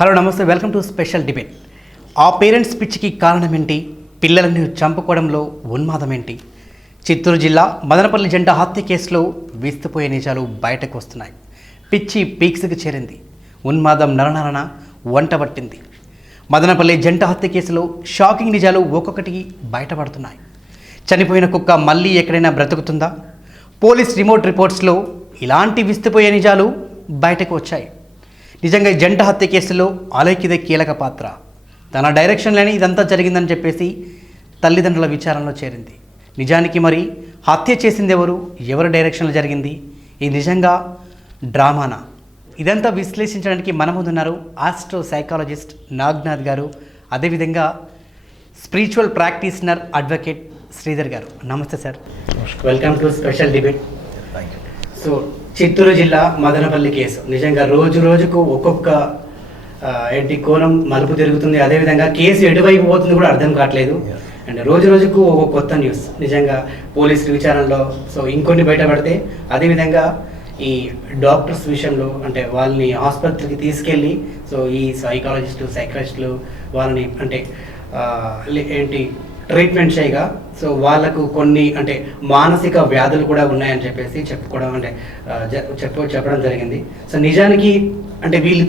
Hello నమస్తే, welcome to special debate. ఆ parents పిచ్చికి కారణం ఏంటి? పిల్లలను చంపుకోవడంలో ఉన్మాదం ఏంటి? చిత్తూరు జిల్లా మదనపల్లి జంట హత్య కేసులో విస్తుపోయే నిజాలు బయటకు వస్తున్నాయి. పిచ్చి పీక్స్కి చేరింది, ఉన్మాదం నరనరన వంటబట్టింది. మదనపల్లి జంట హత్య కేసులో షాకింగ్ నిజాలు ఒక్కొక్కటి బయటపడుతున్నాయి. చనిపోయిన కుక్క మళ్ళీ ఎక్కడైనా బ్రతుకుతుందా? పోలీస్ రిమోట్ రిపోర్ట్స్లో ఇలాంటి విస్తుపోయే నిజాలు బయటకు వచ్చాయి. నిజంగా జంట హత్య కేసులో అలైకిదే కీలక పాత్ర. తన డైరెక్షన్లోనే ఇదంతా జరిగిందని చెప్పేసి తల్లిదండ్రుల విచారణలో చేరింది. నిజానికి మరి హత్య చేసింది ఎవరు? ఎవరి డైరెక్షన్లో జరిగింది? ఇది నిజంగా డ్రామానా? ఇదంతా విశ్లేషించడానికి మన ముందున్నారు ఆస్ట్రో సైకాలజిస్ట్ నాగ్నాథ్ గారు, అదేవిధంగా స్పిరిచువల్ ప్రాక్టీషనర్ అడ్వకేట్ శ్రీధర్ గారు. నమస్తే sir, welcome to special debate. So Chittoor జిల్లా మదనపల్లి కేసు నిజంగా రోజు రోజుకు ఒక్కొక్క కోణం మలుపు తిరుగుతుంది. అదేవిధంగా కేసు ఎటువైపు పోతుంది కూడా అర్థం కావట్లేదు. అండ్ రోజు రోజుకు ఒక కొత్త న్యూస్ నిజంగా పోలీసు విచారణలో సో ఇంకొన్ని బయటపడితే, అదేవిధంగా ఈ డాక్టర్స్ విషయంలో అంటే వాళ్ళని ఆసుపత్రికి తీసుకెళ్ళి సో ఈ సైకాలజిస్టులు వాళ్ళని అంటే ట్రీట్మెంట్ చేయగా సో వాళ్ళకు కొన్ని అంటే మానసిక వ్యాధులు కూడా ఉన్నాయని చెప్పేసి చెప్పుకోవడం అంటే చెప్పడం జరిగింది. సో నిజానికి అంటే వీళ్ళు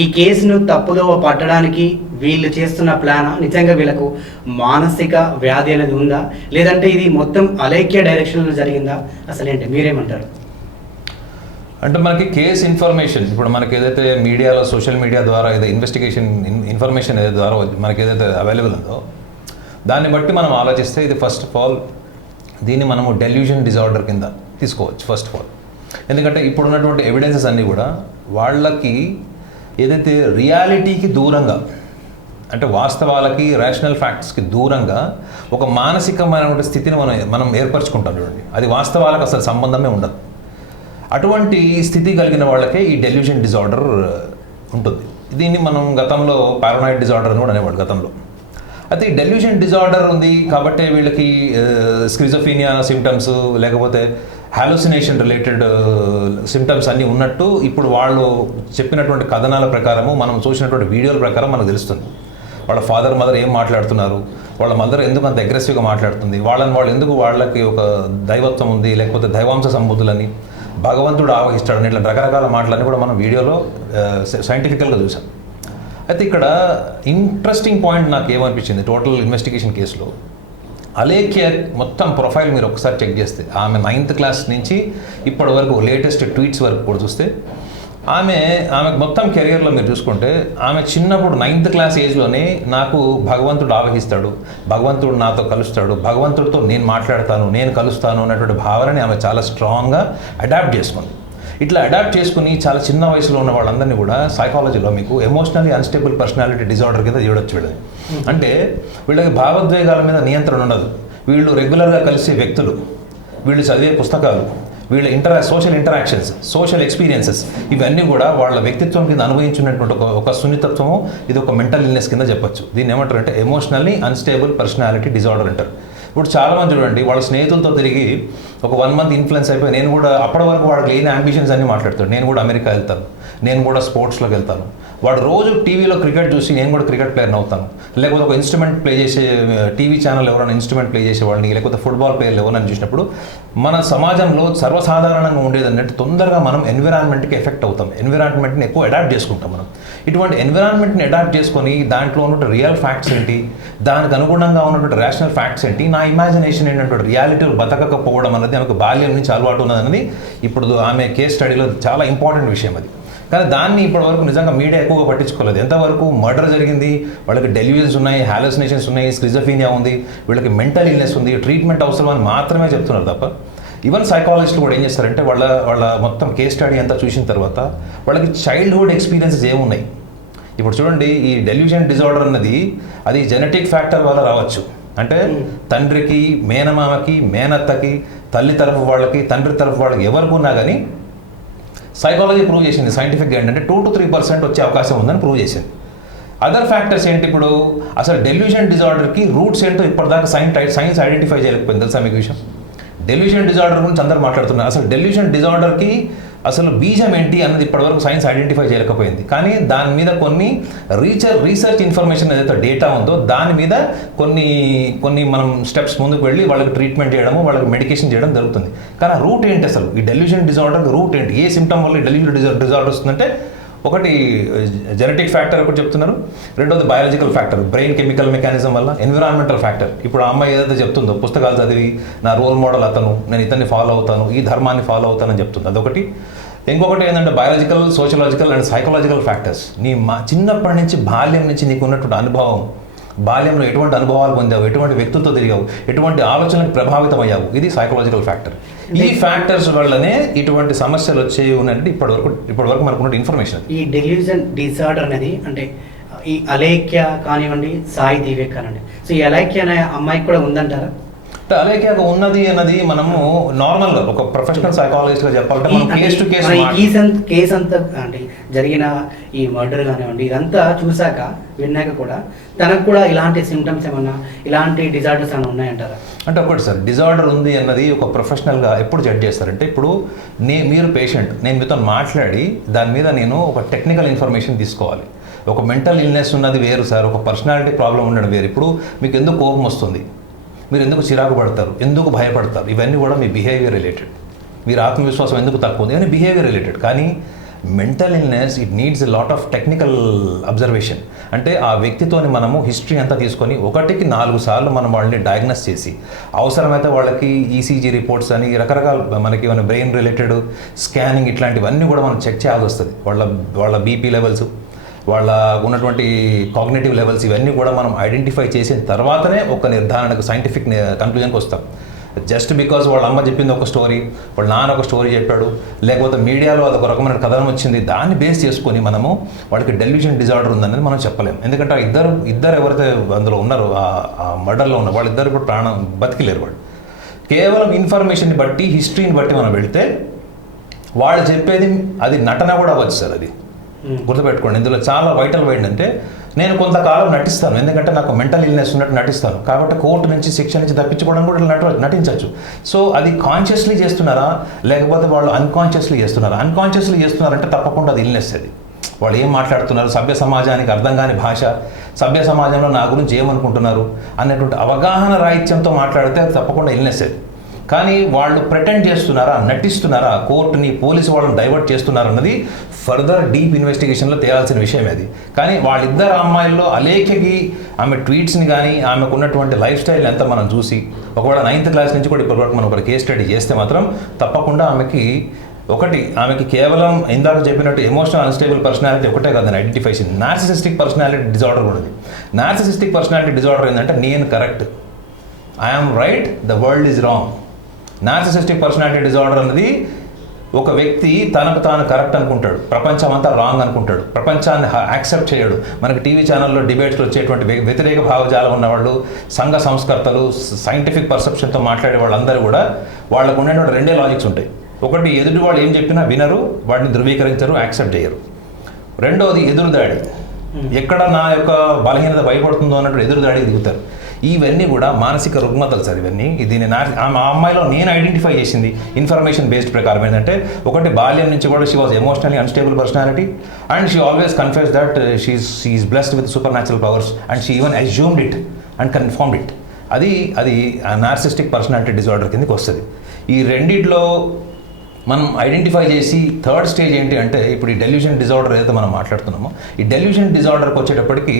ఈ కేసును తప్పుదో పట్టడానికి వీళ్ళు చేస్తున్న ప్లాన్ నిజంగా వీళ్ళకు మానసిక వ్యాధి అనేది ఉందా, లేదంటే ఇది మొత్తం అలేఖ్య డైరెక్షన్లో జరిగిందా? అసలేంటి మీరేమంటారు? అంటే మనకి కేసు ఇన్ఫర్మేషన్ ఇప్పుడు మనకి ఏదైతే మీడియాలో సోషల్ మీడియా ద్వారా ఏదైతే ఇన్వెస్టిగేషన్ ఇన్ఫర్మేషన్ ఏదైతే ద్వారా మనకి ఏదైతే అవైలబుల్ ఉందో దాన్ని బట్టి మనం ఆలోచిస్తే ఇది ఫస్ట్ ఆఫ్ ఆల్ దీన్ని మనము డెల్యూజన్ డిజార్డర్ కింద తీసుకోవచ్చు ఫస్ట్ ఆఫ్ ఆల్. ఎందుకంటే ఇప్పుడు ఉన్నటువంటి ఎవిడెన్సెస్ అన్నీ కూడా వాళ్ళకి ఏదైతే రియాలిటీకి దూరంగా అంటే వాస్తవాలకి రేషనల్ ఫ్యాక్ట్స్కి దూరంగా ఒక మానసికమైనటువంటి స్థితిని మనం ఏర్పరచుకుంటాం చూడండి, అది వాస్తవాలకు అసలు సంబంధమే ఉండదు. అటువంటి స్థితి కలిగిన వాళ్ళకే ఈ డెల్యూజన్ డిజార్డర్ ఉంటుంది. దీన్ని మనం గతంలో పారానాయిడ్ డిజార్డర్ అని కూడా అనేవాళ్ళు గతంలో. అయితే ఈ డెల్యూజన్ డిజార్డర్ ఉంది కాబట్టి వీళ్ళకి స్క్రిజోఫీనియా సిమ్టమ్స్ లేకపోతే హాలుసినేషన్ రిలేటెడ్ సిమ్టమ్స్ అన్నీ ఉన్నట్టు ఇప్పుడు వాళ్ళు చెప్పినటువంటి కథనాల ప్రకారము మనం చూసినటువంటి వీడియోల ప్రకారం మనకు తెలుస్తుంది. వాళ్ళ ఫాదర్ మదర్ ఏం మాట్లాడుతున్నారు, వాళ్ళ మదర్ ఎందుకు అంత అగ్రెసివ్గా మాట్లాడుతుంది, వాళ్ళు ఎందుకు వాళ్ళకి ఒక దైవత్వం ఉంది లేకపోతే దైవాంశ సంబూతులని భగవంతుడు ఆవహిస్తాడని ఇట్లా రకరకాల మాటలన్నీ కూడా మనం వీడియోలో సైంటిఫికల్గా చూసాం. అయితే ఇక్కడ ఇంట్రెస్టింగ్ పాయింట్ నాకు ఏమనిపించింది టోటల్ ఇన్వెస్టిగేషన్ కేసులో, అలేఖ్య మొత్తం ప్రొఫైల్ మీరు ఒకసారి చెక్ చేస్తే ఆమె 9th క్లాస్ నుంచి ఇప్పటి వరకు లేటెస్ట్ ట్వీట్స్ వరకు కూడా చూస్తే ఆమె మొత్తం కెరియర్లో మీరు చూసుకుంటే ఆమె చిన్నప్పుడు 9th క్లాస్ ఏజ్లోనే నాకు భగవంతుడు ఆవహిస్తాడు, భగవంతుడు నాతో కలుస్తాడు, భగవంతుడితో నేను మాట్లాడతాను, నేను కలుస్తాను అన్నటువంటి భావనని ఆమె చాలా స్ట్రాంగ్గా అడాప్ట్ చేసుకుంది. ఇట్లా అడాప్ట్ చేసుకుని చాలా చిన్న వయసులో ఉన్న వాళ్ళందరినీ కూడా సైకాలజీలో మీకు ఎమోషనల్లీ అన్స్టేబుల్ పర్సనాలిటీ డిజార్డర్ కింద చూడొచ్చు. వీళ్ళని అంటే వీళ్ళకి భావోద్వేగాల మీద నియంత్రణ ఉండదు, వీళ్ళు రెగ్యులర్గా కలిసే వ్యక్తులు, వీళ్ళు చదివే పుస్తకాలు, వీళ్ళ సోషల్ ఇంటరాక్షన్స్, సోషల్ ఎక్స్పీరియన్సెస్ ఇవన్నీ కూడా వాళ్ళ వ్యక్తిత్వం కింద అనుభవించినటువంటి ఒక సున్నితత్వము, ఇది ఒక మెంటల్ ఇల్నెస్ కింద చెప్పొచ్చు. దీన్ని ఏమంటారు అంటే ఎమోషనల్లీ అన్స్టేబుల్ పర్సనాలిటీ డిజార్డర్ అంటారు. ఇప్పుడు చాలామంది చూడండి వాళ్ళ స్నేహితులతో తిరిగి ఒక 1 month ఇన్ఫ్లుయెన్స్ అయిపోయి నేను కూడా అప్పటి వరకు వాడికి లేని అంబిషన్స్ అన్నీ మాట్లాడతాడు, నేను కూడా అమెరికా వెళ్తాను, నేను కూడా స్పోర్ట్స్లోకి వెళ్తాను, వాడు రోజు టీవీలో క్రికెట్ చూసి నేను కూడా క్రికెట్ ప్లేయర్ని అవుతాను, లేకపోతే ఒక ఇన్స్ట్రుమెంట్ ప్లే చేసే టీవీ ఛానల్ ఎవరైనా ఇన్స్ట్రుమెంట్ ప్లే చేసేవాడిని లేకపోతే ఫుట్బాల్ ప్లేయర్లు ఎవరైనా చూసినప్పుడు మన సమాజంలో సర్వసాధారణంగా ఉండేది అన్నట్టు తొందరగా మనం ఎన్విరాన్మెంట్కి ఎఫెక్ట్ అవుతాం, ఎన్విరాన్మెంట్ని ఎక్కువ అడాప్ట్ చేసుకుంటాం. మనం ఇటువంటి ఎన్విరాన్మెంట్ని అడాప్ట్ చేసుకొని దాంట్లో ఉన్నటువంటి రియల్ ఫ్యాక్ట్స్ ఏంటి, దానికి అనుగుణంగా ఉన్నటువంటి రేషనల్ ఫ్యాక్ట్స్ ఏంటి, నా ఇమాజినేషన్ ఏంటంటే రియాలిటీ బతకకపోవడం అనేది ఆమెకు బాల్యం నుంచి అలవాటు ఉన్నదన్నది ఇప్పుడు ఆమె కేస్ స్టడీలో చాలా ఇంపార్టెంట్ విషయం అది. కానీ దాన్ని ఇప్పటివరకు నిజంగా మీడియా ఎక్కువగా పట్టించుకోలేదు. ఎంతవరకు మర్డర్ జరిగింది, వాళ్ళకి డెల్యూజన్స్ ఉన్నాయి, హాలుసినేషన్స్ ఉన్నాయి, స్క్రిజోఫీనియా ఉంది, వీళ్ళకి మెంటల్ ఇల్నెస్ ఉంది, ట్రీట్మెంట్ అవసరం అని మాత్రమే చెప్తున్నారు తప్ప ఈవెన్ సైకాలజిస్టులు కూడా ఏం చేస్తారంటే వాళ్ళ మొత్తం కేస్ స్టడీ అంతా చూసిన తర్వాత వాళ్ళకి చైల్డ్హుడ్ ఎక్స్పీరియన్సెస్ ఏమున్నాయి. ఇప్పుడు చూడండి ఈ డెల్యూజన్ డిజార్డర్ అన్నది అది జెనెటిక్ ఫ్యాక్టర్ వల్ల రావచ్చు. అంటే తండ్రికి, మేనమామకి, మేనత్తకి, తల్లి తరఫు వాళ్ళకి, తండ్రి తరఫు వాళ్ళకి ఎవరికి ఉన్నా కానీ సైకాలజీ ప్రూవ్ చేసింది సైంటిఫిక్గా ఏంటంటే 2 to 3% వచ్చే అవకాశం ఉందని ప్రూవ్ చేసింది. అదర్ ఫ్యాక్టర్స్ ఏంటి, ఇప్పుడు అసలు డెల్యూజన్ డిజార్డర్కి రూట్స్ ఏంటో ఇప్పటిదాకా సైన్స్ ఐడెంటిఫై చేయలేకపోయింది. తెలుసా మీకు విషయం? డెల్యూజన్ డిజార్డర్ గురించి అందరూ మాట్లాడుతున్నారు. అసలు డెల్యూజన్ డిజార్డర్కి అసలు బీజం ఏంటి అన్నది ఇప్పటివరకు సైన్స్ ఐడెంటిఫై చేయలేకపోయింది. కానీ దాని మీద కొన్ని రీసెర్చ్ ఇన్ఫర్మేషన్ ఏదైతే డేటా ఉందో దాని మీద కొన్ని మనం స్టెప్స్ ముందుకు వెళ్ళి వాళ్ళకి ట్రీట్మెంట్ చేయడము, వాళ్ళకి మెడికేషన్ చేయడం జరుగుతుంది. కానీ ఆ రూట్ ఏంటి, అసలు ఈ డెల్యూషన్ డిజార్డర్ రూట్ ఏంటి, ఏ సిమ్టమ్ వల్ల ఈ డెల్యూషన్ డిజార్డర్ వస్తుందంటే ఒకటి జెనెటిక్ ఫ్యాక్టర్ ఒకటి చెప్తున్నారు, రెండోది biological factor brain chemical mechanism వల్ల, ఎన్విరాన్మెంటల్ ఫ్యాక్టర్. ఇప్పుడు ఆ అమ్మాయి ఏదైతే చెప్తుందో పుస్తకాలు చదివి నా రోల్ మోడల్ అతను, నేను ఇతన్ని ఫాలో అవుతాను, ఈ ధర్మాన్ని ఫాలో అవుతానని చెప్తుంది, అదొకటి. ఇంకొకటి ఏంటంటే biological, sociological and psychological factors. చిన్నప్పటి నుంచి బాల్యం నుంచి నీకు ఉన్నటువంటి అనుభవం, బాల్యంలో ఎటువంటి అనుభవాలు పొందావు, ఎటువంటి వ్యక్తులతో తిరిగావు, ఎటువంటి ఆలోచనలకు ప్రభావితం అయ్యావు, ఇది సైకలాజికల్ ఫ్యాక్టర్. ఈ ఫ్యాక్టర్స్ వల్లనే ఇటువంటి సమస్యలు వచ్చేవి ఉన్నాయంటే ఇప్పటివరకు మనకు ఉన్న ఇన్ఫర్మేషన్. ఈ డెల్యూజన్ డిజార్డర్ అనేది అంటే ఈ అలేఖ్య కానివ్వండి, సాయి దివ్య కానివ్వండి, సో ఈ అలేఖ్య అనే అమ్మాయికి కూడా ఉందంటారా? అంటే అలేఖ్యగా ఉన్నది అన్నది మనము నార్మల్గా ఒక ప్రొఫెషనల్ సైకాలజిస్ట్గా చెప్పాలంటే మనం కేస్ టు కేసు అంతా అంటే జరిగిన ఈ మర్డర్ కానివ్వండి ఇదంతా చూసాక విన్నాక కూడా తనకు కూడా ఇలాంటి సిమ్టమ్స్ ఏమన్నా, ఇలాంటి డిజార్డర్స్ ఏమైనా ఉన్నాయంటారా? అంటే ఒకటి సార్, డిజార్డర్ ఉంది అన్నది ఒక ప్రొఫెషనల్గా ఎప్పుడు జడ్జ్ చేస్తారంటే, ఇప్పుడు మీరు పేషెంట్, నేను మీతో మాట్లాడి దాని మీద నేను ఒక టెక్నికల్ ఇన్ఫర్మేషన్ తీసుకోవాలి. ఒక మెంటల్ ఇల్నెస్ ఉన్నది వేరు సార్, ఒక పర్సనాలిటీ ప్రాబ్లం ఉండడం వేరు. ఇప్పుడు మీకు ఎందుకు కోపం వస్తుంది, మీరు ఎందుకు చిరాకు పడతారు, ఎందుకు భయపడతారు, ఇవన్నీ కూడా మీ బిహేవియర్ రిలేటెడ్. మీరు ఆత్మవిశ్వాసం ఎందుకు తక్కువ ఉంది, ఇవన్నీ బిహేవియర్ రిలేటెడ్. కానీ mental illness it needs a lot of technical observation. అంటే ఆ వ్యక్తితోని మనము హిస్టరీ అంతా తీసుకొని 1-4 సార్లు మనం వాళ్ళని డయాగ్నోస్ చేసి, అవసరమైతే వాళ్ళకి ఈసీజీ రిపోర్ట్స్ అని రకరకాల మనకి మన బ్రెయిన్ రిలేటెడ్ స్కానింగ్ ఇట్లాంటివన్నీ కూడా మనం చెక్ చేయాల్సి వస్తుంది. వాళ్ళ బీపీ లెవెల్స్, వాళ్ళ ఉన్నటువంటి కాగ్నేటివ్ లెవెల్స్, ఇవన్నీ కూడా మనం ఐడెంటిఫై చేసిన తర్వాతనే ఒక నిర్ధారణకు సైంటిఫిక్ కన్క్లూజన్కి వస్తాం. జస్ట్ బికాజ్ వాళ్ళ అమ్మ చెప్పింది ఒక స్టోరీ, వాళ్ళ నాన్న ఒక స్టోరీ చెప్పాడు, లేకపోతే మీడియాలో అదొక రకమైన కథనం వచ్చింది, దాన్ని బేస్ చేసుకొని మనము వాళ్ళకి డెల్యూషన్ డిజార్డర్ ఉందనేది మనం చెప్పలేము. ఎందుకంటే ఇద్దరు ఎవరైతే అందులో ఉన్నారో ఆ మర్డర్లో ఉన్న వాళ్ళిద్దరు కూడా ప్రాణం బతికిలేరు. వాళ్ళు కేవలం ఇన్ఫర్మేషన్ని బట్టి, హిస్టరీని బట్టి మనం వెళ్తే వాళ్ళు చెప్పేది అది నటన కూడా అవ్వచ్చు సార్. అది గుర్తుపెట్టుకోండి. ఇందులో చాలా వైటల్ ఏంటంటే, నేను కొంతకాలం నటిస్తాను, ఎందుకంటే నాకు మెంటల్ ఇల్నెస్ ఉన్నట్టు నటిస్తాను, కాబట్టి కోర్టు నుంచి శిక్ష నుంచి తప్పించుకోవడం కూడా నటించవచ్చు. సో అది కాన్షియస్లీ చేస్తున్నారా, లేకపోతే వాళ్ళు అన్కాన్షియస్లీ చేస్తున్నారా? అన్కాన్షియస్లీ చేస్తున్నారంటే తప్పకుండా అది ఇల్నెస్. అది వాళ్ళు ఏం మాట్లాడుతున్నారు, సభ్య సమాజానికి అర్థం కాని భాష, సభ్య సమాజంలో నా గురించి ఏమనుకుంటున్నారు అన్నటువంటి అవగాహన రాహిత్యంతో మాట్లాడితే అది తప్పకుండా ఇల్నెస్. అది కానీ వాళ్ళు ప్రిటెండ్ చేస్తున్నారా, నటిస్తున్నారా, కోర్టుని పోలీసు వాళ్ళని డైవర్ట్ చేస్తున్నారా అన్నది ఫర్దర్ డీప్ ఇన్వెస్టిగేషన్లో తేయాల్సిన విషయం అది. కానీ వాళ్ళిద్దరు అమ్మాయిల్లో అలేఖ్యకి ఆమె ట్వీట్స్ని కానీ ఆమెకు ఉన్నటువంటి లైఫ్ స్టైల్ ఎంత మనం చూసి, ఒకవేళ 9th క్లాస్ నుంచి కూడా ఇప్పటివరకు మనం ఒక కేస్ స్టడీ చేస్తే మాత్రం తప్పకుండా ఆమెకి కేవలం ఇందాక చెప్పినట్టు ఎమోషనల్ అన్స్టేబుల్ పర్సనాలిటీ ఒకటే కాదని ఐడెంటిఫై చేసింది, నార్సిసిస్టిక్ పర్సనాలిటీ డిజార్డర్ కూడా ఉంది. నార్సిసిస్టిక్ పర్సనాలిటీ డిజార్డర్ ఏంటంటే నేను correct, I'm right, the world is wrong. Narcissistic personality disorder అనేది ఒక వ్యక్తి తనకు తాను కరెక్ట్ అనుకుంటాడు, ప్రపంచం అంతా రాంగ్ అనుకుంటాడు, ప్రపంచాన్ని యాక్సెప్ట్ చేయడు. మనకి టీవీ ఛానల్లో డిబేట్స్లో వచ్చేటువంటి వ్యతిరేక భావజాలం ఉన్నవాళ్ళు, సంఘ సంస్కర్తలు, సైంటిఫిక్ పర్సెప్షన్తో మాట్లాడే వాళ్ళందరూ కూడా వాళ్ళకు ఉండేటువంటి 2 లాజిక్స్ ఉంటాయి. ఒకటి, ఎదుటి వాళ్ళు ఏం చెప్పినా వినరు, వాటిని ధృవీకరించరు, యాక్సెప్ట్ చేయరు. రెండోది ఎదురుదాడి, ఎక్కడ నా యొక్క బలహీనత భయపడుతుందో అన్నట్టు ఎదురుదాడికి దిగుతారు. ఇవన్నీ కూడా మానసిక రుగ్మతలు సార్. ఇవన్నీ ఆ అమ్మాయిలో నేను ఐడెంటిఫై చేసింది ఇన్ఫర్మేషన్ బేస్డ్ ప్రకారం ఏంటంటే, ఒకటి బాల్యం నుంచి కూడా she was emotionally unstable personality and she always confess that she is blessed with super natural powers and she even assumed it and confirmed it. అది నార్సిస్టిక్ పర్సనాలిటీ డిజార్డర్ కిందకి వస్తుంది. ఈ రెండిట్లో మనం ఐడెంటిఫై చేసి థర్డ్ స్టేజ్ ఏంటి అంటే, ఇప్పుడు ఈ డెల్యూషన్ డిజార్డర్ ఏదైతే మనం మాట్లాడుతున్నామో, ఈ డెల్యూషన్ డిజార్డర్కి వచ్చేటప్పటికి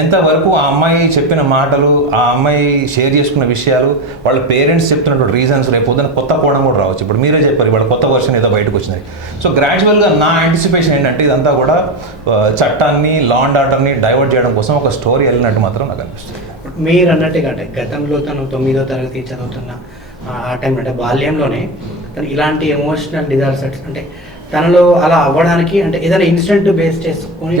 ఎంతవరకు ఆ అమ్మాయి చెప్పిన మాటలు, ఆ అమ్మాయి షేర్ చేసుకున్న విషయాలు, వాళ్ళ పేరెంట్స్ చెప్తున్నటువంటి రీజన్స్, రేపు పొద్దున కొత్త కోణం కూడా రావచ్చు. ఇప్పుడు మీరే చెప్పారు వాళ్ళ కొత్త వర్షన్ ఏదో బయటకు వచ్చింది. సో గ్రాడ్యువల్గా నా యాంటిసిపేషన్ ఏంటంటే, ఇదంతా కూడా చట్టాన్ని, లా అండ్ ఆర్డర్ని డైవర్ట్ చేయడం కోసం ఒక స్టోరీ వెళ్ళినట్టు మాత్రం నాకు అనిపిస్తుంది. మీరు అన్నట్టుగా అంటే గతంలో తను 9వ తరగతి చదువుతున్న ఆ టైం అంటే బాల్యంలోనే ఇలాంటి ఎమోషనల్ డిజార్డర్స్ అంటే తనలో అలా అవ్వడానికి అంటే ఏదైనా ఇన్సిడెంట్ బేస్ చేసుకొని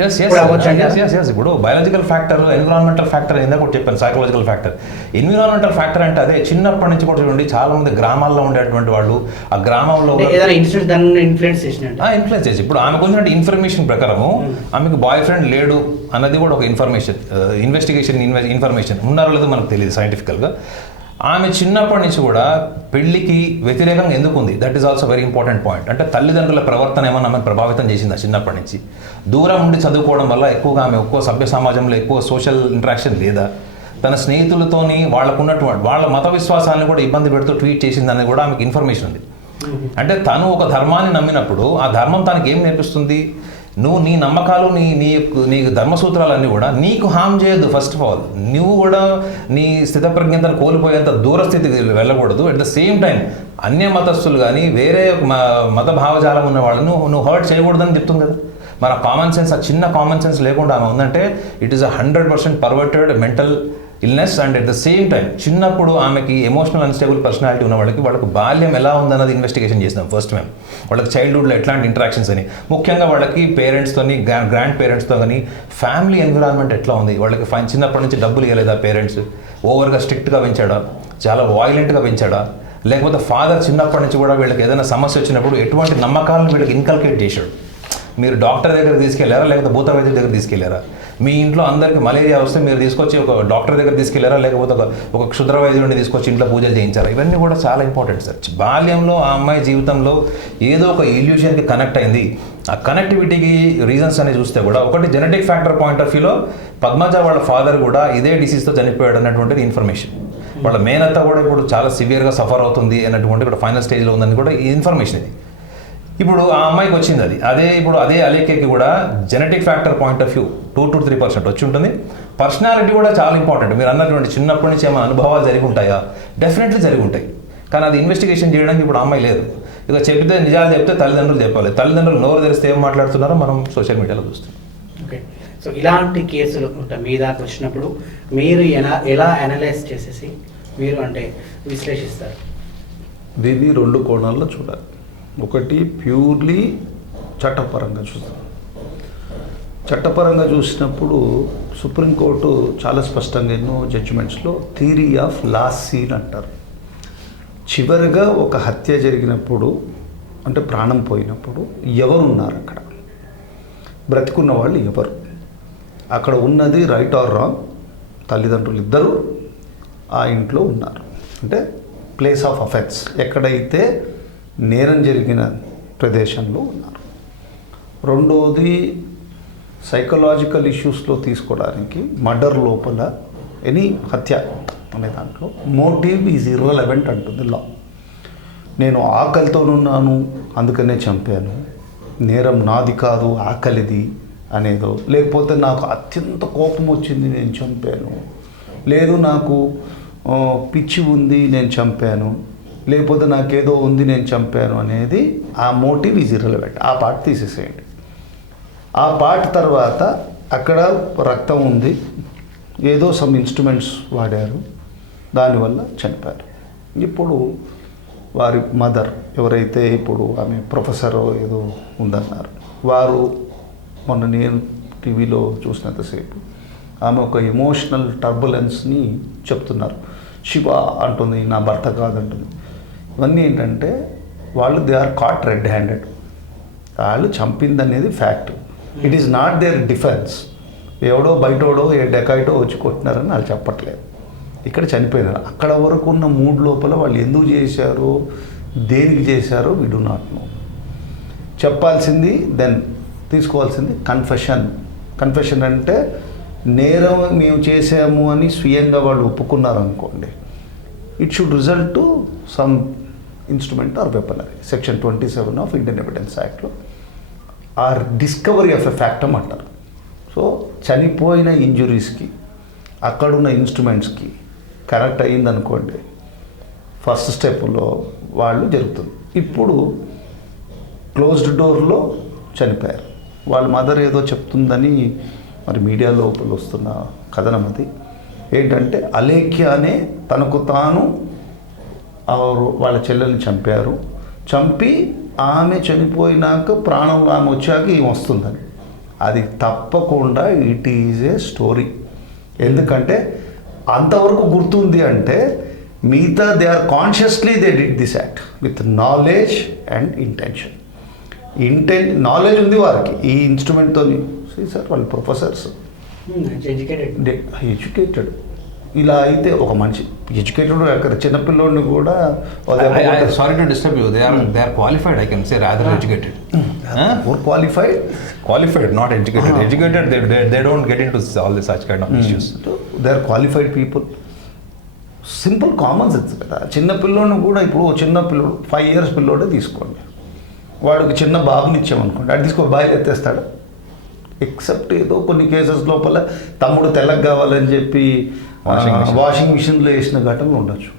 ఇప్పుడు బయాలజికల్ ఫ్యాక్టర్, ఎన్విరాన్మెంటల్ ఫ్యాక్టర్ ఇందాక కూడా చెప్పాను, సైకలాజికల్ ఫ్యాక్టర్. ఎన్విరాన్మెంటల్ ఫ్యాక్టర్ అంటే అదే చిన్నప్పటి నుంచి కూడా చూడండి, చాలా మంది గ్రామాల్లో ఉండేటువంటి వాళ్ళు ఆ గ్రామంలో ఇన్సిడెంట్ దాన్ని ఇన్ఫ్లుయెన్స్ చేసి, ఇప్పుడు ఆమెకు వచ్చిన ఇన్ఫర్మేషన్ ప్రకారము ఆమెకు బాయ్ ఫ్రెండ్ లేడు అన్నది కూడా ఒక ఇన్ఫర్మేషన్, ఇన్వెస్టిగేషన్ ఇన్ఫర్మేషన్ ఉన్నారో లేదో మనకు తెలియదు సైంటిఫికల్గా. ఆమె చిన్నప్పటి నుంచి కూడా పెళ్లికి వ్యతిరేకంగా ఎందుకు ఉంది, that is also very important point. అంటే తల్లిదండ్రుల ప్రవర్తన ఏమన్నా ఆమె ప్రభావితం చేసిందా చిన్నప్పటి నుంచి? దూరం ఉండి చదువుకోవడం వల్ల ఎక్కువగా ఆమె ఎక్కువ సభ్య సమాజంలో ఎక్కువ సోషల్ ఇంటరాక్షన్ లేదా? తన స్నేహితులతోని వాళ్ళకున్నటువంటి వాళ్ళ మత విశ్వాసాలను కూడా ఇబ్బంది పెడుతూ ట్వీట్ చేసిందని కూడా ఆమెకు ఇన్ఫర్మేషన్ ఉంది. అంటే తను ఒక ధర్మాన్ని నమ్మినప్పుడు ఆ ధర్మం తనకి ఏం నేర్పిస్తుంది? నువ్వు నీ నమ్మకాలు నీ ధర్మసూత్రాలన్నీ కూడా నీకు హామ్ చేయొద్దు. ఫస్ట్ ఆఫ్ ఆల్ నువ్వు కూడా నీ స్థితప్రజ్ఞతను కోల్పోయేంత దూరస్థితికి వెళ్ళకూడదు. అట్ ద సేమ్ టైం అన్య మతస్థులు కానీ వేరే మత భావజాలం ఉన్న వాళ్ళను నువ్వు హర్ట్ చేయకూడదని చెప్తుంది కదా. మన కామన్ సెన్స్, ఆ చిన్న కామన్ సెన్స్ లేకుండా ఆమె ఉందంటే it is 100% perverted mental illness. And at the same time చిన్నప్పుడు ఆమెకి ఎమోషనల్ అన్స్టేబుల్ పర్సనాలిటీ ఉన్న వాళ్ళకి బాల్యం ఎలా ఉందన్నది ఇన్వెస్టిగేషన్ చేసినాం ఫస్ట్ మేము. వాళ్ళకి చైల్డ్హుడ్లో ఎట్లాంటి ఇంటరాక్షన్స్ అని, ముఖ్యంగా వాళ్ళకి పేరెంట్స్తోని గ్రాండ్ పేరెంట్స్తో కానీ ఫ్యామిలీ ఎన్విరాన్మెంట్ ఎట్లా ఉంది, వాళ్ళకి చిన్నప్పటి నుంచి డబ్బులు ఇవ్వలేదా పేరెంట్స్, ఓవర్గా స్ట్రిక్ట్గా పెంచాడా, చాలా వాయిలెంట్గా పెంచాడా, లేకపోతే ఫాదర్ చిన్నప్పటి నుంచి కూడా వీళ్ళకి ఏదైనా సమస్య వచ్చినప్పుడు ఎటువంటి నమ్మకాలను వీళ్ళకి ఇన్కల్కేట్ చేశాడు. మీరు డాక్టర్ దగ్గర తీసుకెళ్లారా, లేకపోతే భూత వైద్యుల దగ్గర తీసుకెళ్లారా? మీ ఇంట్లో అందరికీ మలేరియా వస్తే మీరు తీసుకొచ్చి ఒక డాక్టర్ దగ్గర తీసుకెళ్లారా, లేకపోతే ఒక క్షుద్ర వైద్యుడిని తీసుకొచ్చి ఇంట్లో పూజలు చేయించారా? ఇవన్నీ కూడా చాలా ఇంపార్టెంట్ సార్. బాల్యంలో ఆ అమ్మాయి జీవితంలో ఏదో ఒక ఇల్యూషన్కి కనెక్ట్ అయింది. ఆ కనెక్టివిటీకి రీజన్స్ అని చూస్తే కూడా ఒకటి జెనెటిక్ ఫ్యాక్టర్ పాయింట్ ఆఫ్ వ్యూలో పద్మజ వాళ్ళ ఫాదర్ కూడా ఇదే డిసీజ్తో చనిపోయాడు అన్నటువంటిది ఇన్ఫర్మేషన్. వాళ్ళ మేనత్త కూడా ఇప్పుడు చాలా సివియర్గా సఫర్ అవుతుంది అన్నటువంటి కూడా ఫైనల్ స్టేజ్లో ఉందని కూడా ఈ ఇన్ఫర్మేషన్ ఇది. ఇప్పుడు ఆ అమ్మాయికి వచ్చింది ఇప్పుడు అదే అలేఖ్యకి కూడా genetic factor point of view 2 to 3% వచ్చి ఉంటుంది. పర్సనాలిటీ కూడా చాలా ఇంపార్టెంట్. మీరు అన్నటువంటి చిన్నప్పటి నుంచి ఏమైనా అనుభవాలు జరిగి ఉంటాయా? డెఫినెట్లీ జరిగి ఉంటాయి. కానీ అది ఇన్వెస్టిగేషన్ చేయడానికి ఇప్పుడు అమ్మాయి లేదు. ఇక చెప్తే నిజాలు చెప్తే తల్లిదండ్రులు చెప్పాలి. తల్లిదండ్రులు నోరు తెరిస్తే ఏం మాట్లాడుతున్నారో మనం సోషల్ మీడియాలో చూస్తాం. ఓకే, సో ఇలాంటి కేసులు మీ దాకా వచ్చినప్పుడు మీరు ఎలా అనలైజ్ చేసేసి మీరు అంటే విశ్లేషిస్తారు? దీన్ని 2 కోణాల్లో చూడాలి. ఒకటి ప్యూర్లీ చట్టపరంగా చూస్తాం. చట్టపరంగా చూసినప్పుడు సుప్రీంకోర్టు చాలా స్పష్టంగా ఎన్నో జడ్జిమెంట్స్లో థియరీ ఆఫ్ లాస్ట్ సీన్ అంటారు. చివరిగా ఒక హత్య జరిగినప్పుడు అంటే ప్రాణం పోయినప్పుడు ఎవరున్నారు అక్కడ, బ్రతికున్న వాళ్ళు ఎవరు, అక్కడ ఉన్నది రైట్ ఆర్ రాంగ్, తల్లిదండ్రులు ఇద్దరు ఆ ఇంట్లో ఉన్నారు. అంటే ప్లేస్ ఆఫ్ అఫెన్స్ ఎక్కడైతే నేరం జరిగిన ప్రదేశంలో ఉన్నారు. రెండోది సైకలాజికల్ ఇష్యూస్లో తీసుకోవడానికి మర్డర్ లోపల ఎనీ హత్య అనే దాంట్లో మోటివ్ ఈజ్ ఇర్రెలవెంట్ అంటుంది లా. నేను ఆకలితోనున్నాను అందుకనే చంపాను, నేరం నాది కాదు ఆకలిది అనేదో, లేకపోతే నాకు అత్యంత కోపం వచ్చింది నేను చంపాను, లేదు నాకు పిచ్చి ఉంది నేను చంపాను, లేకపోతే నాకేదో ఉంది నేను చంపాను అనేది ఆ మోటివ్ ఈజ్ ఇర్రెలవెంట్. ఆ పార్ట్ తీసేసేయండి. ఆ పార్ట్ తర్వాత అక్కడ రక్తం ఉంది, ఏదో సమ్ ఇన్స్ట్రుమెంట్స్ వాడారు, దానివల్ల చనిపోయారు. ఇప్పుడు వారి మదర్ ఎవరైతే ఇప్పుడు ఆమె ప్రొఫెసర్ ఏదో ఉందన్నారు, వారు మొన్న నేను టీవీలో చూసినంతసేపు ఆమె ఒక ఎమోషనల్ టర్బులెన్స్ని చెప్తున్నారు. శివ అంటుంది నా భర్త కాదంటుంది. ఇవన్నీ ఏంటంటే వాళ్ళు they are caught red handed. వాళ్ళు చంపింది అనేది fact. It is not their defence. ఎవడో బయటోడో ఏ డెకాయిటో వచ్చి కొట్టినారని వాళ్ళు చెప్పట్లేదు. ఇక్కడ చనిపోయినారు. అక్కడ వరకు ఉన్న మూడ్ లోపల వాళ్ళు ఎందుకు చేశారో దేనికి చేశారో వి డు నాట్ నో. చెప్పాల్సింది దెన్ తీసుకోవాల్సింది కన్ఫెషన్ అంటే నేరం మేము చేసాము అని స్వీయంగా వాళ్ళు ఒప్పుకున్నారు అనుకోండి, it should result to some instrument or weaponry. Section 27 of Indian evidence యాక్ట్లో or discovery of a factum అంటారు. సో చనిపోయిన ఇంజురీస్కి అక్కడున్న ఇన్స్ట్రుమెంట్స్కి కనెక్ట్ అయ్యిందనుకోండి, ఫస్ట్ స్టెప్లో వాళ్ళు జరుగుతుంది. ఇప్పుడు క్లోజ్డ్ డోర్లో చనిపోయారు. వాళ్ళ మదర్ ఏదో చెప్తుందని మరి మీడియా లోపల వస్తున్న కథనం అది ఏంటంటే అలేఖ్యానే తనకు తాను వాళ్ళ చెల్లెల్ని చంపారు, చంపి ఆమె చనిపోయినాక ప్రాణం ఆమె వచ్చాక ఈమె వస్తుందని. అది తప్పకుండా ఇట్ ఈజ్ ఏ స్టోరీ. ఎందుకంటే అంతవరకు గుర్తుంది అంటే మిగతా they are consciously they did this act with knowledge and intention. Knowledge ఉంది వారికి ఈ ఇన్స్ట్రుమెంట్తో. సార్ వాళ్ళు ప్రొఫెసర్స్, ఎడ్యుకేటెడ్. ఇలా అయితే ఒక మనిషి ఎడ్యుకేటెడ్ అక్కడ చిన్నపిల్లోడిని కూడా sorry to disturb you, they are qualified, I can say rather educated. Qualified Qualified, not educated. Educated, they don't get into all this such kind of issues. They are qualified people. Simple common sense కదా. చిన్న పిల్లోడిని కూడా ఇప్పుడు చిన్న పిల్లోడు 5 years పిల్లోడే తీసుకోండి, వాడికి చిన్న బాబుని ఇచ్చామనుకోండి, అది తీసుకో బాగా ఎత్తేస్తాడు. ఎక్సెప్ట్ ఏదో కొన్ని కేసెస్ లోపల తమ్ముడు తెల్లగా కావాలని చెప్పి వాషింగ్ మిషన్లో వేసిన ఘటనలు ఉండొచ్చు.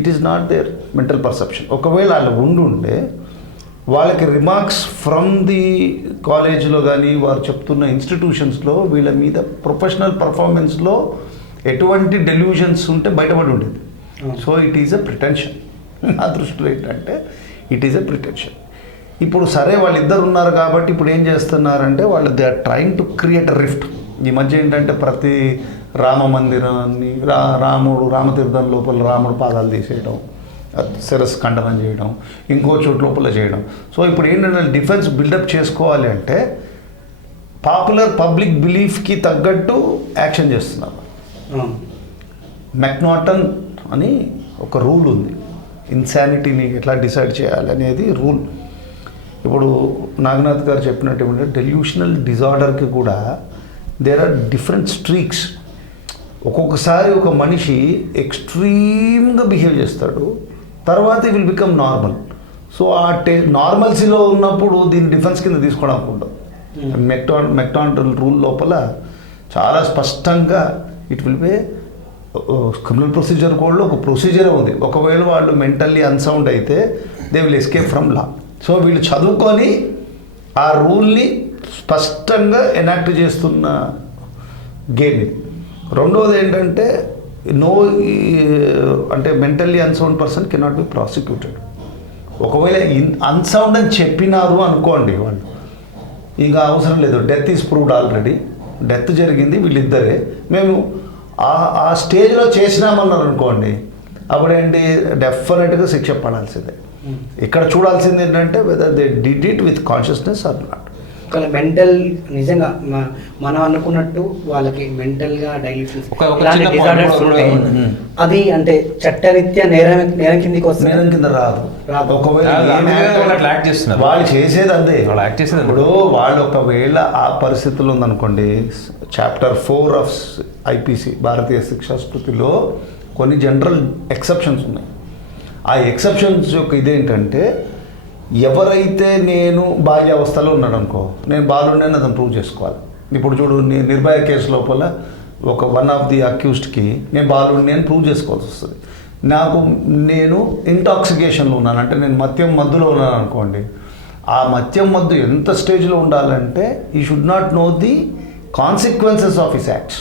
It is not their mental perception. ఒకవేళ వాళ్ళు ఉండుంటే వాళ్ళకి రిమార్క్స్ ఫ్రమ్ ది కాలేజ్లో కానీ వారు చెప్తున్న ఇన్స్టిట్యూషన్స్లో వీళ్ళ మీద ప్రొఫెషనల్ పర్ఫార్మెన్స్లో ఎటువంటి డెల్యూషన్స్ ఉంటే బయటపడి ఉండేది. So it is a pretension. నా దృష్టిలో ఏంటంటే ఇట్ ఈజ్ ఎ ప్రిటెన్షన్. ఇప్పుడు సరే వాళ్ళిద్దరు ఉన్నారు కాబట్టి ఇప్పుడు ఏం చేస్తున్నారంటే వాళ్ళు they are trying to create a rift. ఈ మధ్య ఏంటంటే ప్రతి రామ మందిరాన్ని రామతీర్థం లోపల రాముడు పాదాలు తీసేయడం, శిరస్సు ఖండనం చేయడం, ఇంకో చోటు లోపల చేయడం. సో ఇప్పుడు ఏంటంటే డిఫెన్స్ బిల్డప్ చేసుకోవాలి అంటే పాపులర్ పబ్లిక్ బిలీఫ్కి తగ్గట్టు యాక్షన్ చేస్తున్నారు. మెక్నాటన్ అని ఒక రూల్ ఉంది, ఇన్సానిటీని ఎట్లా డిసైడ్ చేయాలి అనేది రూల్. ఇప్పుడు నాగనాథ్ గారు చెప్పినట్టు ఏమంటే డెల్యూషనల్ డిజార్డర్కి కూడా దేర్ ఆర్ డిఫరెంట్ స్ట్రీక్స్. ఒక్కొక్కసారి ఒక మనిషి ఎక్స్ట్రీమ్గా బిహేవ్ చేస్తాడు, తర్వాత విల్ బికమ్ నార్మల్. సో ఆ నార్మల్సీలో ఉన్నప్పుడు దీన్ని డిఫెన్స్ కింద తీసుకోవడానికి ఉండదు. మెక్నాటన్ రూల్ లోపల చాలా స్పష్టంగా it will be criminal procedure కోడ్లో ఒక ప్రొసీజరే ఉంది. ఒకవేళ వాళ్ళు మెంటల్లీ అన్సౌండ్ అయితే they will escape from law. So వీళ్ళు చదువుకొని ఆ రూల్ని స్పష్టంగా ఎనాక్ట్ చేస్తున్న గేమ్ ఇది. రెండవది ఏంటంటే అంటే mentally unsound person cannot be prosecuted. ఒకవేళ అన్సౌండ్ అని చెప్పినారు అనుకోండి, వాళ్ళు ఇక అవసరం లేదు, death is proved already, death జరిగింది వీళ్ళిద్దరే, మేము ఆ స్టేజ్లో చేసినామన్నారు అనుకోండి, అప్పుడేంటి డెఫినెట్గా శిక్ష పడాల్సిందే. ఇక్కడ చూడాల్సింది ఏంటంటే whether they did it with consciousness or not. ఒకవేళ మెంటల్ నిజంగా మనం అనుకున్నట్టు వాళ్ళకి మెంటల్గా అది అంటే చట్టరీత్యా నేరం కిందకి వస్తుంది, నేరం కింద రాదు. ఒకవేళ వాళ్ళు చేసేది అంతే. ఇప్పుడు వాళ్ళు ఒకవేళ ఆ పరిస్థితుల్లో ఉందనుకోండి, Chapter 4 ఆఫ్ IPC భారతీయ శిక్షా స్మృతిలో కొన్ని జనరల్ ఎక్సెప్షన్స్ ఉన్నాయి. ఆ ఎక్సెప్షన్స్ యొక్క ఇదేంటంటే ఎవరైతే నేను బాల్యావస్థలో ఉన్నాడు అనుకో, నేను బాలుడిని అతను ప్రూవ్ చేసుకోవాలి. ఇప్పుడు చూడు, నిర్భయ కేసు లోపల వన్ ఆఫ్ ది అక్యూజ్డ్కి నేను బాలుడిని అని ప్రూవ్ చేసుకోవాల్సి వస్తుంది. నేను ఇంటాక్సికేషన్లో ఉన్నాను అంటే నేను మద్యం మద్దులో ఉన్నాను అనుకోండి, ఆ మద్యం మద్దు ఎంత స్టేజ్లో ఉండాలంటే ఈ should not know the consequences of his acts.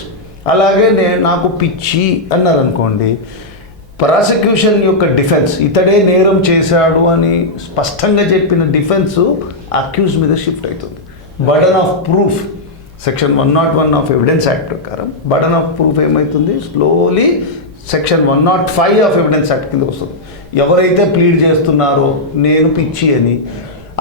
అలాగే నాకు పిచ్చి అన్నారు అనుకోండి, ప్రాసిక్యూషన్ యొక్క డిఫెన్స్ ఇతడే నేరం చేశాడు అని స్పష్టంగా చెప్పిన డిఫెన్స్ అక్యూజ్ మీద షిఫ్ట్ అవుతుంది. Burden of proof section 101 of evidence act ప్రకారం బర్డన్ ఆఫ్ ప్రూఫ్ ఏమవుతుంది, slowly section 105 of evidence act కింద వస్తుంది. ఎవరైతే ప్లీడ్ చేస్తున్నారో నేను పిచ్చి అని,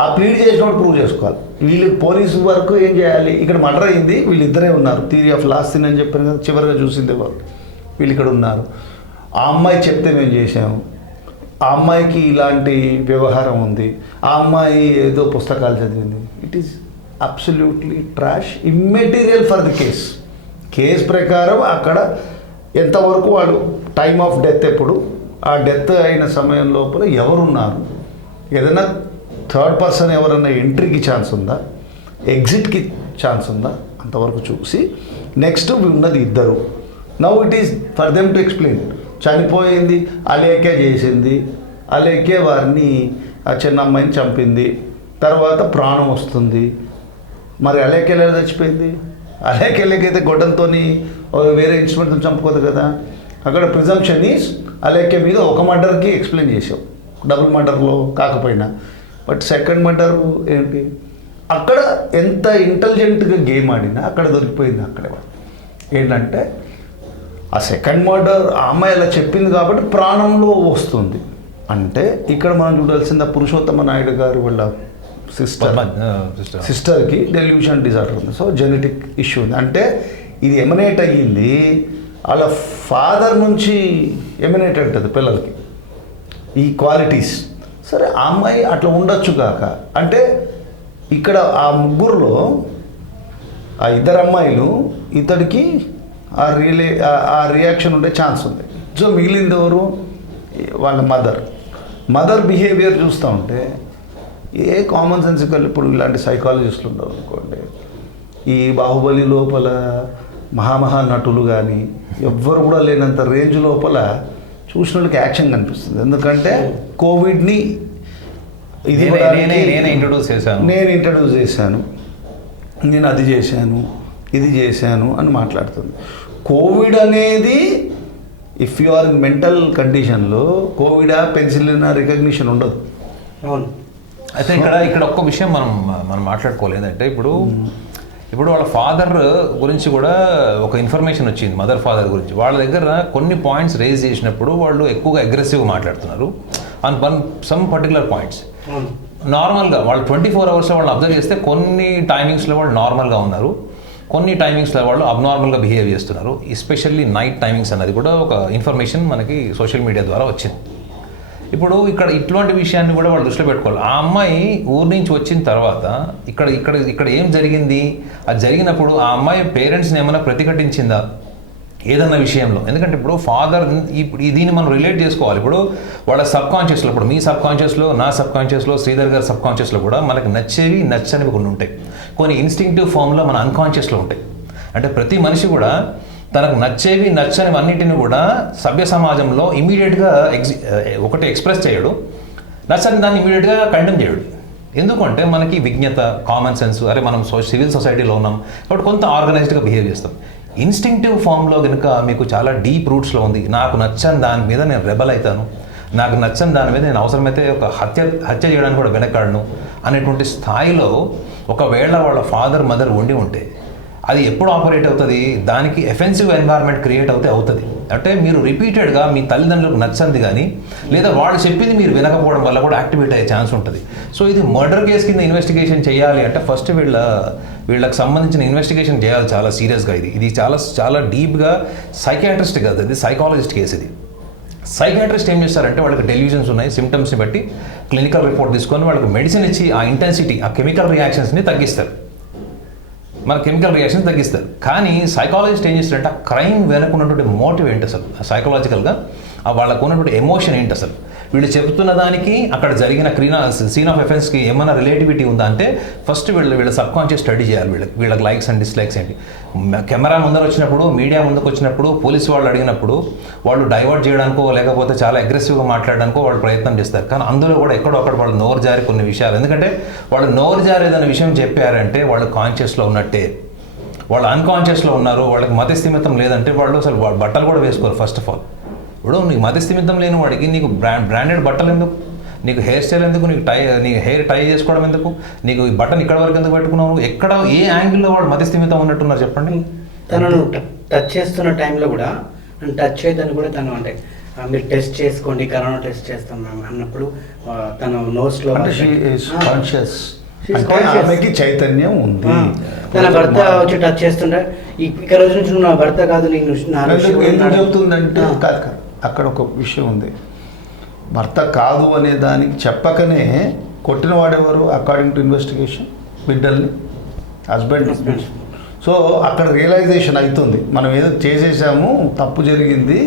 ఆ ప్లీడ్ చేసినప్పుడు ప్రూవ్ చేసుకోవాలి. వీళ్ళు పోలీసు వరకు ఏం చేయాలి, ఇక్కడ మర్డర్ అయింది, వీళ్ళిద్దరే ఉన్నారు, థియరీ ఆఫ్ లాస్ట్ సీన్ అని చెప్పాను కదా, చివరిగా చూసిందే వాళ్ళు, వీళ్ళు ఇక్కడ ఉన్నారు, ఆ అమ్మాయి చెప్తే మేము చేసాము, ఆ అమ్మాయికి ఇలాంటి వ్యవహారం ఉంది, ఆ అమ్మాయి ఏదో పుస్తకాలు చదివింది. It is absolutely trash, immaterial for the case ప్రకారం అక్కడ ఎంతవరకు వాడు టైమ్ ఆఫ్ డెత్ ఎప్పుడు, ఆ డెత్ అయిన సమయం లోపల ఎవరున్నారు, ఏదైనా థర్డ్ పర్సన్ ఎవరన్నా ఎంట్రీకి ఛాన్స్ ఉందా, ఎగ్జిట్కి ఛాన్స్ ఉందా, అంతవరకు చూసి నెక్స్ట్ ఉన్నది ఇద్దరు. Now it is for them to explain. చనిపోయింది అలేకే చేసింది, అలేకే వారిని ఆ చిన్న అమ్మాయిని చంపింది, తర్వాత ప్రాణం వస్తుంది. మరి అలేకెళ్ళి చచ్చిపోయింది, అలేకెళ్ళకైతే గొడ్డంతో వేరే ఇన్స్ట్రుమెంట్తో చంపుకోదు కదా. అక్కడ ప్రిజంప్షన్ ఈజ్ అలేకే మీద ఒక మర్డర్కి ఎక్స్ప్లెయిన్ చేసావు, డబుల్ మర్డర్లో కాకపోయినా. బట్ సెకండ్ మర్డర్ ఏంటి, అక్కడ ఎంత ఇంటెలిజెంట్గా గేమ్ ఆడినా అక్కడ దొరికిపోయింది. అక్కడే ఏంటంటే ఆ సెకండ్ మర్డర్ ఆ అమ్మాయి అలా చెప్పింది కాబట్టి ప్రాణంలో వస్తుంది. అంటే ఇక్కడ మనం చూడాల్సింది పురుషోత్తమ నాయుడు గారు వాళ్ళ సిస్టర్కి డెల్యూషన్ డిజార్డర్ ఉంది. సో జెనెటిక్ ఇష్యూ ఉంది. అంటే ఇది ఎమనేట్ అయ్యింది వాళ్ళ ఫాదర్ నుంచి ఎమినేట్ ఉంటుంది పిల్లలకి ఈ క్వాలిటీస్. సరే ఆ అమ్మాయి అట్లా ఉండొచ్చు కాక, అంటే ఇక్కడ ఆ ముగ్గురులో ఆ ఇద్దరు అమ్మాయిలు ఇతడికి ఆ రియాక్షన్ ఉండే ఛాన్స్ ఉంది. సో మిగిలింది ఎవరు? వాళ్ళ మదర్ బిహేవియర్ చూస్తూ ఉంటే ఏ కామన్ సెన్సికల్ ఇప్పుడు ఇలాంటి సైకాలజిస్టులు ఉండవు అనుకోండి. ఈ బాహుబలి లోపల మహామహా నటులు కానీ ఎవ్వరు కూడా లేనంత రేంజ్ లోపల చూసిన వాళ్ళకి యాక్షన్ కనిపిస్తుంది. ఎందుకంటే కోవిడ్ని నేనే ఇంట్రడ్యూస్ చేశాను, నేను అది చేశాను, ఇది చేశాను అని మాట్లాడుతుంది. కోవిడ్ అనేది if you are in mental కండిషన్లో కోవిడా పెన్సిలినా రికగ్నిషన్ ఉండదు. అవును. అయితే ఇక్కడ ఒక్క విషయం మనం మాట్లాడుకోలేదంటే ఇప్పుడు వాళ్ళ ఫాదర్ గురించి కూడా ఒక ఇన్ఫర్మేషన్ వచ్చింది, మదర్ ఫాదర్ గురించి. వాళ్ళ దగ్గర కొన్ని పాయింట్స్ రేజ్ చేసినప్పుడు వాళ్ళు ఎక్కువగా అగ్రెసివ్గా మాట్లాడుతున్నారు ఆన్ సమ్ పర్టికులర్ పాయింట్స్. నార్మల్గా వాళ్ళు 24 అవర్స్లో వాళ్ళు అబ్జర్వ్ చేస్తే కొన్ని టైమింగ్స్లో వాళ్ళు నార్మల్గా ఉన్నారు, కొన్ని టైమింగ్స్లో వాళ్ళు అబ్నార్మల్గా బిహేవ్ చేస్తున్నారు. ఎస్పెషల్లీ నైట్ టైమింగ్స్ అన్నది కూడా ఒక ఇన్ఫర్మేషన్ మనకి సోషల్ మీడియా ద్వారా వచ్చింది. ఇప్పుడు ఇట్లాంటి విషయాన్ని కూడా వాళ్ళు దృష్టిలో పెట్టుకోవాలి. ఆ అమ్మాయి ఊరి నుంచి వచ్చిన తర్వాత ఇక్కడ ఏం జరిగింది, అది జరిగినప్పుడు ఆ అమ్మాయి పేరెంట్స్ని ఏమైనా ప్రతిఘటించిందా ఏదన్నా విషయంలో? ఎందుకంటే ఇప్పుడు ఫాదర్ దీన్ని మనం రిలేట్ చేసుకోవాలి. ఇప్పుడు వాళ్ళ సబ్ కాన్షియస్లో, ఇప్పుడు మీ సబ్ కాన్షియస్లో, నా సబ్ కాన్షియస్లో, శ్రీధర్ గారి సబ్ కాన్షియస్లో కూడా మనకి నచ్చేవి నచ్చనివి కొన్ని ఉంటాయి. కొన్ని ఇన్స్టింక్టివ్ ఫామ్లో మన అన్కాన్షియస్లో ఉంటాయి. అంటే ప్రతి మనిషి కూడా తనకు నచ్చేవి నచ్చనివి అన్నిటిని కూడా సభ్య సమాజంలో ఇమీడియట్గా ఒకటి ఎక్స్ప్రెస్ చేయడు, నచ్చని దాన్ని ఇమీడియట్గా కండెమ్ చేయడు. ఎందుకంటే మనకి విజ్ఞత, కామన్ సెన్స్, అరే మనం సివిల్ సొసైటీలో ఉన్నాం కాబట్టి కొంత ఆర్గనైజ్డ్గా బిహేవ్ చేస్తాం. ఇన్స్టింక్టివ్ ఫామ్లో కనుక మీకు చాలా డీప్ రూట్స్లో ఉంది, నాకు నచ్చని దాని మీద నేను రెబల్ అవుతాను, నాకు నచ్చని దాని మీద నేను అవసరమైతే ఒక హత్య చేయడానికి కూడా వెనకాడను అనేటువంటి స్థాయిలో ఒకవేళ వాళ్ళ ఫాదర్ మదర్ ఉంటే అది ఎప్పుడు ఆపరేట్ అవుతుంది? దానికి ఎఫెన్సివ్ ఎన్వైర్న్మెంట్ క్రియేట్ అవుతుంది. అంటే మీరు రిపీటెడ్గా మీ తల్లిదండ్రులకు నచ్చంది కానీ లేదా వాళ్ళు చెప్పింది మీరు వినకపోవడం వల్ల కూడా యాక్టివేట్ అయ్యే ఛాన్స్ ఉంటుంది. సో ఇది మర్డర్ కేసు కింద ఇన్వెస్టిగేషన్ చేయాలి అంటే ఫస్ట్ వీళ్ళకి సంబంధించిన ఇన్వెస్టిగేషన్ చేయాలి చాలా సీరియస్గా. ఇది చాలా చాలా డీప్గా సైకియాట్రిస్ట్ కాదు, ఇది సైకాలజిస్ట్ కేసు. ఇది సైకియాట్రిస్ట్ ఏం చేస్తారంటే వాళ్ళకి డెల్యూజన్స్ ఉన్నాయి, సిమ్టమ్స్ని బట్టి క్లినికల్ రిపోర్ట్ తీసుకొని వాళ్ళకి మెడిసిన్ ఇచ్చి ఆ ఇంటెన్సిటీ, ఆ కెమికల్ రియాక్షన్స్ని తగ్గిస్తారు, మన కెమికల్ రియాక్షన్ తగ్గిస్తారు. కానీ సైకాలజిస్ట్ ఏం చేస్తారంటే ఆ క్రైమ్ వెనుకున్నటువంటి మోటివ్ ఏంటి అసలు, సైకలాజికల్గా వాళ్ళకు ఉన్నటువంటి ఎమోషన్ ఏంటి అసలు, వీళ్ళు చెబుతున్న దానికి అక్కడ జరిగిన సీన్ ఆఫ్ ఎఫెన్స్కి ఏమైనా రిలేటివిటీ ఉందా అంటే ఫస్ట్ వీళ్ళ సబ్ కాన్షియస్ స్టడీ చేయాలి. వీళ్ళకి లైక్స్ అండ్ డిస్లైక్స్ ఏంటి, కెమెరా ముందర వచ్చినప్పుడు, మీడియా ముందుకు వచ్చినప్పుడు, పోలీసు వాళ్ళు అడిగినప్పుడు వాళ్ళు డైవర్ట్ చేయడానికో లేకపోతే చాలా అగ్రెసివ్గా మాట్లాడడానికో వాళ్ళు ప్రయత్నం చేస్తారు. కానీ అందులో కూడా ఎక్కడో అక్కడ వాళ్ళు నోరు జారి కొన్ని విషయాలు, ఎందుకంటే వాళ్ళు నోరు జారి ఏదైనా విషయం చెప్పారంటే వాళ్ళు కాన్షియస్లో ఉన్నట్టే, వాళ్ళు అన్కాన్షియస్లో ఉన్నారు, వాళ్ళకి మతిస్థిమితం లేదంటే వాళ్ళు అసలు బట్టలు కూడా వేసుకోరు. ఫస్ట్ ఆఫ్ ఆల్ ఇప్పుడు నీకు మతిస్థిమితం లేని వాడికి నీకు బ్రాండెడ్ బట్టలు ఎందుకు, నీకు హెయిర్ స్టైల్ ఎందుకు, నీకు హెయిర్ టై చేసుకోవడం ఎందుకు, నీకు ఈ బటన్ ఇక్కడ వరకు ఎందుకు పెట్టుకున్నావు, ఎక్కడ ఏ యాంగిల్లో వాడు మతిస్థిమితం ఉన్నట్టున్నారు చెప్పండి. తనను టచ్ చేస్తున్న టైంలో కూడా టచ్ చేయదని కూడా తను అంటే మీరు టెస్ట్ చేసుకోండి, కరోనా టెస్ట్ చేస్తాం మేము అన్నప్పుడు తన నోస్లో ఆమెకి చైతన్యం ఉంది. తన భర్త వచ్చి టచ్ చేస్తుంటే ఇక రోజు నుంచి నువ్వు నా భర్త కాదు, నేను చెబుతుందంటే కాదు, అక్కడ ఒక విషయం ఉంది. భర్త కాదు అనే దానికి చెప్పకనే కొట్టిన వాడెవరు? అకార్డింగ్ టు ఇన్వెస్టిగేషన్ బిడ్డల్ని హస్బెండ్. సో అక్కడ రియలైజేషన్ అవుతుంది మనం ఏదో చేసేసాము, తప్పు జరిగింది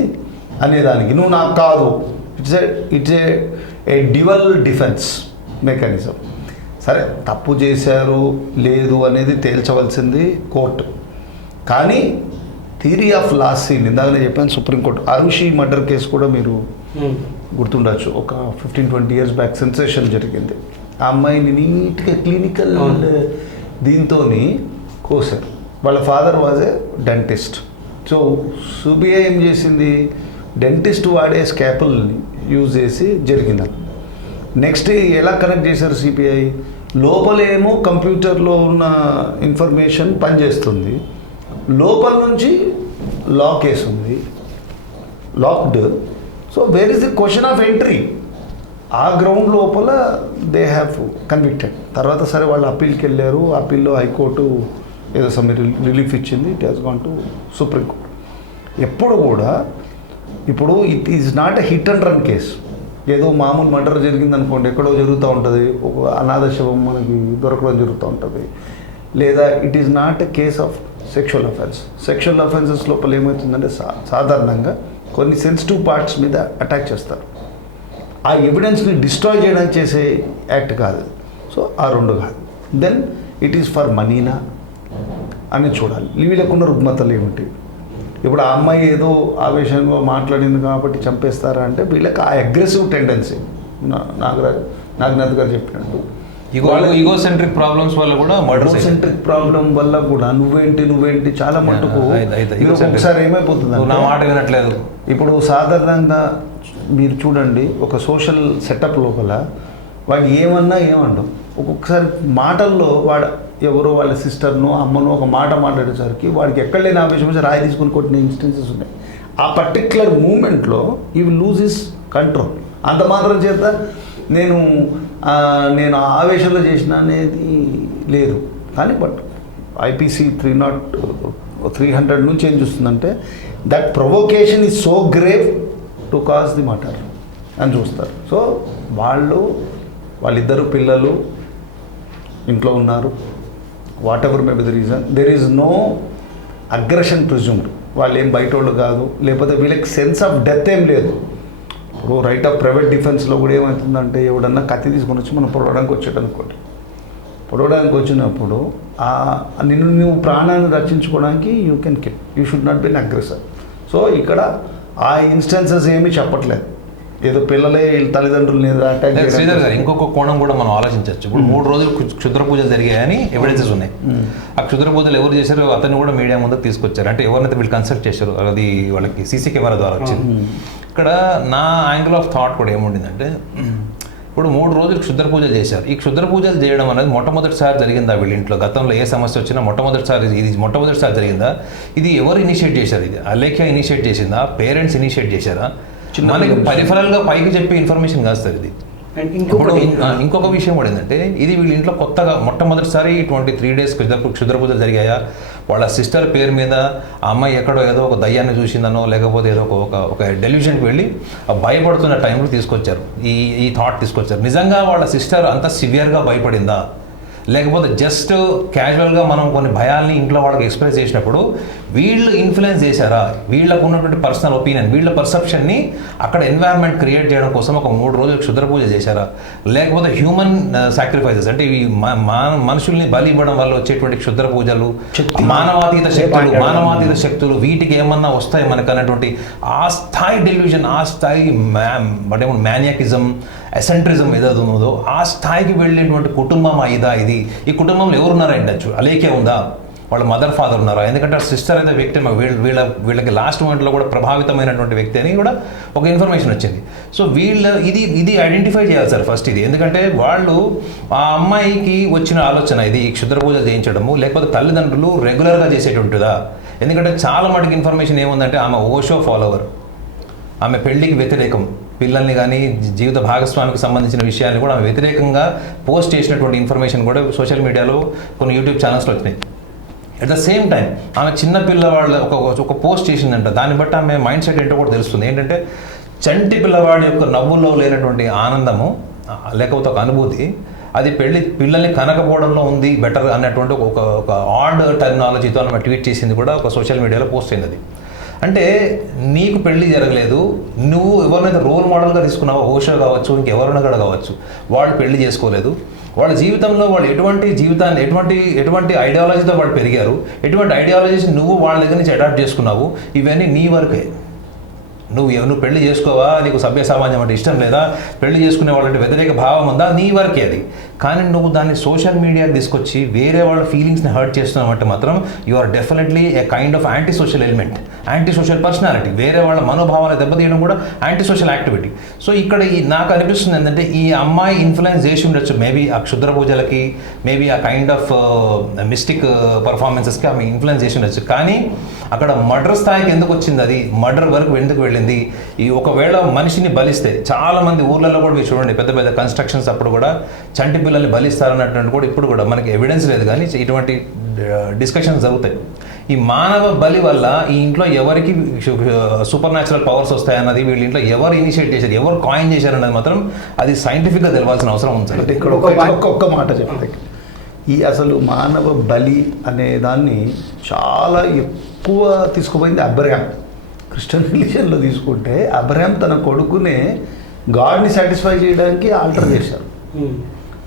అనేదానికి. నువ్వు నాకు కాదు, it's a dual defence mechanism. సరే తప్పు చేశారు లేదు అనేది తేల్చవలసింది కోర్టు. కానీ థియరీ ఆఫ్ లాస్ సీన్ ఇందాక నేను చెప్పాను, సుప్రీంకోర్టు అరుషి మర్డర్ కేసు కూడా మీరు గుర్తుండొచ్చు. ఒక 15-20 years బ్యాక్ సెన్సేషన్ జరిగింది. ఆ అమ్మాయిని నీట్గా క్లినికల్ దీంతో కోసారు. వాళ్ళ father was a dentist. So CBI ఏం చేసింది, డెంటిస్ట్ వాడే స్కాపుల్ని యూజ్ చేసి జరిగింది. నెక్స్ట్ ఎలా కనెక్ట్ చేశారు సిబిఐ, లోపలేమో కంప్యూటర్లో ఉన్న ఇన్ఫర్మేషన్ పనిచేస్తుంది, లోపల నుంచి లాక్ వేసి ఉంది, locked. So where is the question of entry? ఆ గ్రౌండ్ లోపల దే హ్యావ్ కన్విక్టెడ్. తర్వాత సరే వాళ్ళు అప్పీల్కి వెళ్ళారు, అప్పీల్లో హైకోర్టు ఏదో సమ్ రిలీఫ్ ఇచ్చింది, it has gone to supreme court. ఎప్పుడు కూడా ఇప్పుడు it is not a hit and run case. ఏదో మామూలు మర్డర్ జరిగింది అనుకోండి, ఎక్కడో జరుగుతూ ఉంటుంది, ఒక అనాథ శవం మనకి దొరకడం జరుగుతూ ఉంటుంది. లేదా it is not a case of sexual offence. Sexual offences లోపల ఏమవుతుందంటే సాధారణంగా కొన్ని సెన్సిటివ్ పార్ట్స్ మీద అటాక్ చేస్తారు. ఆ ఎవిడెన్స్ని డిస్ట్రాయ్ చేయడానికి చేసే యాక్ట్ కాదు. సో ఆ రెండు కాదు. దెన్ ఇట్ ఈస్ ఫర్ మనీనా అని చూడాలి. వీళ్ళకున్న రుగ్మతలు ఏమిటి? ఇప్పుడు ఆ అమ్మాయి ఏదో ఆవేశంగా మాట్లాడింది కాబట్టి చంపేస్తారా అంటే వీళ్ళకి ఆ అగ్రెసివ్ టెండెన్సీ నాగనాథ్ గారు చెప్పినట్టు ఈగోసెంట్రిక్ ప్రాబ్లమ్స్ వల్ల కూడా ఈగోసెంట్రిక్ ప్రాబ్లం వల్ల కూడా నువ్వేంటి చాలా మటుకు ఒకసారి ఏమైపోతుంది నా మాట వినట్లేదు. ఇప్పుడు సాధారణంగా మీరు చూడండి, ఒక సోషల్ సెటప్ లోపల వాడు ఏమన్నా ఏమంటాం, ఒక్కొక్కసారి మాటల్లో వాడు ఎవరో వాళ్ళ సిస్టర్నో అమ్మనో ఒక మాట మాట్లాడేసరికి వాడికి ఎక్కడ లేని ఆవేశం వచ్చి రాయి తీసుకుని కొట్టిన ఇన్స్టెన్సెస్ ఉన్నాయి. ఆ పర్టిక్యులర్ మూమెంట్లో ఈ విల్ లూజ్ హిస్ కంట్రోల్. అంత మాత్రం చేత నేను ఆవేశంలో చేసిన అనేది లేదు. కానీ బట్ ఐపీసీ 300 నుంచి ఏం చూస్తుందంటే that provocation is so grave to cause the murder అని చూస్తారు. సో వాళ్ళిద్దరు పిల్లలు ఇంట్లో ఉన్నారు. Whatever may be the reason, there is no aggression presumed. వాళ్ళు ఏం బయట వాళ్ళు కాదు, లేకపోతే వీళ్ళకి సెన్స్ ఆఫ్ డెత్ ఏం లేదు. ఇప్పుడు రైట్ ఆఫ్ ప్రైవేట్ డిఫెన్స్లో కూడా ఏమవుతుందంటే ఎవడన్నా కత్తి తీసుకొని వచ్చి మనం పొడవడానికి వచ్చేటనుకోండి, పొడవడానికి వచ్చినప్పుడు నువ్వు ప్రాణాన్ని రక్షించుకోవడానికి you can kill, you should not be an aggressor. So ఇక్కడ ఆ ఇన్స్టెన్సెస్ ఏమీ చెప్పట్లేదు, ఏదో పిల్లలే తల్లిదండ్రులని అటాక్. శ్రీధర్ గారు, ఇంకొక కోణం కూడా మనం ఆలోచించవచ్చు. ఇప్పుడు 3 రోజులు క్షుద్ర పూజలు జరిగాయని ఎవిడెన్సెస్ ఉన్నాయి. ఆ క్షుద్ర పూజలు ఎవరు చేశారో అతన్ని కూడా మీడియా ముందుకు తీసుకొచ్చారు. అంటే ఎవరినైతే వీళ్ళు కన్సల్ట్ చేశారు, అది వాళ్ళకి సీసీ కెమెరా ద్వారా వచ్చింది. ఇక్కడ నా యాంగిల్ ఆఫ్ థాట్ కూడా ఏముండిందంటే, ఇప్పుడు 3 రోజులు క్షుద్ర పూజలు చేశారు. ఈ క్షుద్ర పూజలు చేయడం అనేది మొట్టమొదటిసారి జరిగిందా వీళ్ళ ఇంట్లో? గతంలో ఏ సమస్య వచ్చినా మొట్టమొదటిసారి జరిగిందా? ఇది ఎవరు ఇనిషియేట్ చేశారు? ఇది అలేఖ్య ఇనిషియేట్ చేసిందా? పేరెంట్స్ ఇనిషియేట్ చేశారా? మనకి పరిఫరాలుగా పైకి చెప్పే ఇన్ఫర్మేషన్ కాదు సార్ ఇది. ఇంకొక విషయం కూడా ఏంటంటే, ఇది వీళ్ళ ఇంట్లో కొత్తగా మొట్టమొదటిసారి 23 days క్షుద్ర పూజలు జరిగాయా? వాళ్ళ సిస్టర్ పేరు మీద ఆ అమ్మాయి ఎక్కడో ఏదో ఒక దయ్యాన్ని చూసిందనో, లేకపోతే ఏదో ఒక డెల్యూషన్కి వెళ్ళి భయపడుతున్న టైంలో తీసుకొచ్చారు, ఈ థాట్ తీసుకొచ్చారు. నిజంగా వాళ్ళ సిస్టర్ అంత సివియర్గా భయపడిందా, లేకపోతే జస్ట్ క్యాజువల్గా మనం కొన్ని భయాల్ని ఇంట్లో వాళ్ళకి ఎక్స్ప్రెస్ చేసినప్పుడు వీళ్ళు ఇన్ఫ్లుయెన్స్ చేశారా? వీళ్ళకు ఉన్నటువంటి పర్సనల్ ఒపీనియన్, వీళ్ళ పర్సెప్షన్ని అక్కడ ఎన్వైర్న్మెంట్ క్రియేట్ చేయడం కోసం ఒక 3 రోజులు క్షుద్ర పూజ చేశారా? లేకపోతే హ్యూమన్ సాక్రిఫైసెస్, అంటే ఇవి మనుషుల్ని బలి ఇవ్వడం వల్ల వచ్చేటువంటి క్షుద్ర పూజలు, మానవాతీత శక్తులు, వీటికి ఏమన్నా వస్తాయి మనకు అన్నటువంటి ఆ స్థాయి డెల్యూజన్, ఆ స్థాయి మ్యానియాకిజం, ఎసెంట్రిజం ఏదైతే ఉన్నదో ఆ స్థాయికి వెళ్ళేటువంటి కుటుంబం ఇదా? ఇది ఈ కుటుంబంలో ఎవరున్నారా ఉండొచ్చు? అలేఖ్య ఉందా? వాళ్ళ మదర్ ఫాదర్ ఉన్నారా? ఎందుకంటే ఆ సిస్టర్ అయితే వ్యక్తి వీళ్ళకి లాస్ట్ మూమెంట్లో కూడా ప్రభావితమైనటువంటి వ్యక్తి అని కూడా ఒక ఇన్ఫర్మేషన్ వచ్చింది. సో ఇది ఐడెంటిఫై చేయాలి సార్ ఫస్ట్ ఇది. ఎందుకంటే వాళ్ళు ఆ అమ్మాయికి వచ్చిన ఆలోచన ఇది ఈ క్షుద్ర పూజ చేయించడము, లేకపోతే తల్లిదండ్రులు రెగ్యులర్గా చేసేటువంటిదా? ఎందుకంటే చాలా మటుకు ఇన్ఫర్మేషన్ ఏముందంటే ఆమె ఓషో ఫాలోవర్, ఆమె పెళ్లికి వ్యతిరేకం, పిల్లల్ని కానీ జీవిత భాగస్వామికి సంబంధించిన విషయాన్ని కూడా ఆమె వ్యతిరేకంగా పోస్ట్ చేసినటువంటి ఇన్ఫర్మేషన్ కూడా సోషల్ మీడియాలో కొన్ని యూట్యూబ్ ఛానల్స్లో వచ్చినాయి. అట్ ద సేమ్ టైం ఆమె చిన్న పిల్లవాళ్ళ ఒక పోస్ట్ చేసిందంట. దాన్ని బట్టి ఆమె మైండ్ సెట్ ఏంటో కూడా తెలుస్తుంది. ఏంటంటే చంటి పిల్లవాడి యొక్క నవ్వుల్లో లేనటువంటి ఆనందము, లేకపోతే ఒక అనుభూతి, అది పిల్లల్ని కనకపోవడంలో ఉంది బెటర్ అన్నటువంటి ఒక ఆడ్ టెర్మినాలజీతో ఆమె ట్వీట్ చేసింది కూడా ఒక సోషల్ మీడియాలో పోస్ట్ అయింది. అది అంటే నీకు పెళ్లి జరగలేదు, నువ్వు ఎవరినైతే రోల్ మోడల్గా తీసుకున్నావో, ఓషో కావచ్చు, ఇంకెవరైనా కూడా కావచ్చు, వాళ్ళు పెళ్లి చేసుకోలేదు. వాళ్ళ జీవితంలో వాళ్ళు ఎటువంటి ఐడియాలజీతో వాళ్ళు పెరిగారు, ఎటువంటి ఐడియాలజీస్ నువ్వు వాళ్ళ దగ్గర నుంచి అడాప్ట్ చేసుకున్నావు, ఇవన్నీ నీ వరకే. నువ్వు పెళ్లి చేసుకోవా, నీకు సభ్య సామాన్యం అంటే ఇష్టం లేదా, పెళ్లి చేసుకునే వాళ్ళంటే వ్యతిరేక భావం ఉందా, నీ వరకే అది. కానీ నువ్వు దాన్ని సోషల్ మీడియా తీసుకొచ్చి వేరే వాళ్ళ ఫీలింగ్స్ని హర్ట్ చేస్తున్నావు అంటే మాత్రం you are definitely a kind of anti social element, anti social personality. వేరే వాళ్ళ మనోభావాలు దెబ్బతీయడం కూడా యాంటీ సోషల్ యాక్టివిటీ. సో ఇక్కడ నాకు అనిపిస్తుంది ఏంటంటే ఈ అమ్మాయి ఇన్ఫ్లుయెన్స్ చేసి ఉండొచ్చు మేబీ ఆ క్షుద్ర పూజలకి, మేబీ ఆ కైండ్ ఆఫ్ మిస్టిక్ పర్ఫార్మెన్సెస్కి ఆమె ఇన్ఫ్లుయెన్స్ చేసి ఉండొచ్చు. కానీ అక్కడ మర్డర్ స్థాయికి ఎందుకు వచ్చింది, అది మర్డర్ వరకు ఎందుకు వెళ్ళింది? ఈ ఒకవేళ మనిషిని బలిస్తే, చాలా మంది ఊర్లలో కూడా మీరు చూడండి, పెద్ద పెద్ద కన్స్ట్రక్షన్స్ అప్పుడు కూడా చంటి పిల్లల్ని బలిస్తారన్నటువంటి కూడా ఇప్పుడు కూడా మనకి ఎవిడెన్స్ లేదు, కానీ ఇటువంటి డిస్కషన్స్ జరుగుతాయి. ఈ మానవ బలి వల్ల ఈ ఇంట్లో ఎవరికి సూపర్ న్యాచురల్ పవర్స్ వస్తాయన్నది వీళ్ళ ఇంట్లో ఎవరు ఇనిషియేట్ చేశారు, ఎవరు కాయిన్ చేశారు అన్నది మాత్రం అది సైంటిఫిక్గా తెలవాల్సిన అవసరం ఉంది సార్. అంటే ఇక్కడ ఒక్క మాట చెప్తే, ఈ అసలు మానవ బలి అనే దాన్ని చాలా ఎక్కువ తీసుకుపోయింది అబ్రహాం. క్రిస్టియన్ రిలీజన్లో తీసుకుంటే అబ్రహాం తన కొడుకునే గాడ్ని సాటిస్ఫై చేయడానికి ఆల్టర్ చేశారు.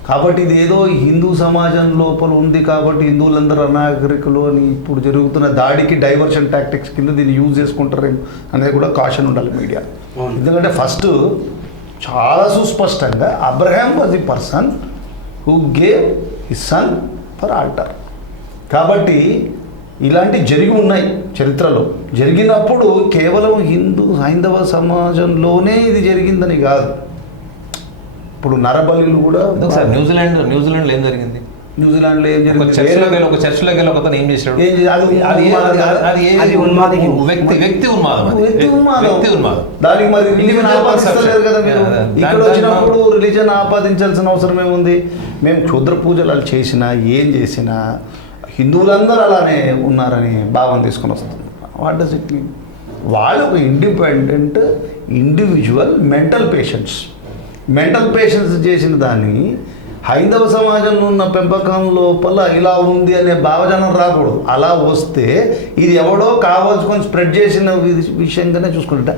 కాబట్టి ఇది ఏదో హిందూ సమాజం లోపల ఉంది కాబట్టి హిందువులందరూ అనాగరికులు అని ఇప్పుడు జరుగుతున్న దాడికి డైవర్షన్ టాక్టిక్స్ కింద దీన్ని యూజ్ చేసుకుంటారేమో అనేది కూడా కాషన్ ఉండాలి మీడియా. ఎందుకంటే ఫస్ట్ చాలా సుస్పష్టంగా Abraham was the person who gave his son for altar. కాబట్టి ఇలాంటి జరిగి ఉన్నాయి చరిత్రలో. జరిగినప్పుడు కేవలం హైందవ సమాజంలోనే ఇది జరిగిందని కాదు. ఇప్పుడు నరబలిలు కూడా సార్ న్యూజిలాండ్లో ఏం జరిగింది? న్యూజిలాండ్లో ఏం జరిగింది? ఒక చర్చిలోకి వెళ్ళి ఒకతను ఏం చేశాడు? అది ఉన్మాదం. వ్యక్తి ఉన్మాదం. దానికి మరి రిలీజన్ ఆపాదిస్తలేరు కదా మీరు. ఇక్కడ వచ్చినప్పుడు రిలీజన్ ఆపాదించాల్సిన అవసరం ఏముంది? మేము క్షుద్ర పూజలు చేసినా ఏం చేసినా హిందువులందరూ అలానే ఉన్నారని భావం తీసుకొని వస్తుంది. What does it mean? వాళ్ళు ఒక ఇండిపెండెంట్ ఇండివిజువల్ మెంటల్ పేషెంట్స్ చేసిన దాన్ని హైందవ సమాజంలో ఉన్న పెంపకం లోపల ఇలా ఉంది అనే భావజనం రాకూడదు. అలా వస్తే ఇది ఎవడో కావాల్సుకొని స్ప్రెడ్ చేసిన విషయంగానే చూసుకుంటా.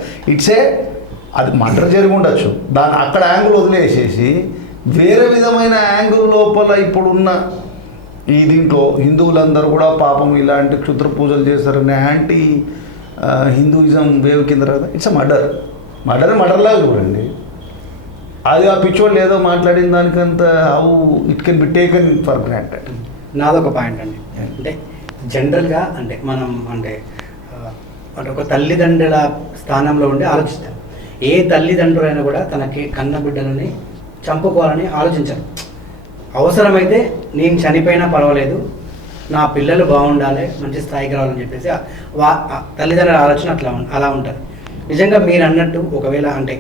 అది మర్డర్ జరిగి ఉండొచ్చు, దాన్ని అక్కడ యాంగిల్ వదిలేసేసి వేరే విధమైన యాంగిల్ లోపల ఇప్పుడున్న ఈ దీంట్లో హిందువులందరూ కూడా పాపం ఇలాంటి క్షుద్ర పూజలు చేస్తారనే యాంటీ హిందూయిజం వేవ్ కింద కదా. ఇట్స్ మర్డర్లాగా చూడండి. అది ఆ పిచ్చోళ్ళు ఏదో మాట్లాడిన దానికంత how it can be taken for granted. నాదొక పాయింట్ అండి. అంటే జనరల్గా అంటే మనం అంటే ఒక తల్లిదండ్రుల స్థానంలో ఉండి ఆలోచిస్తాం. ఏ తల్లిదండ్రులైనా కూడా తనకి కన్న బిడ్డలని చంపుకోవాలని ఆలోచించారు. అవసరమైతే నేను చనిపోయినా పర్వాలేదు, నా పిల్లలు బాగుండాలి, మంచి స్థాయికి రావాలని చెప్పేసి తల్లిదండ్రుల ఆలోచన అలా ఉంటుంది. నిజంగా మీరు అన్నట్టు ఒకవేళ అంటే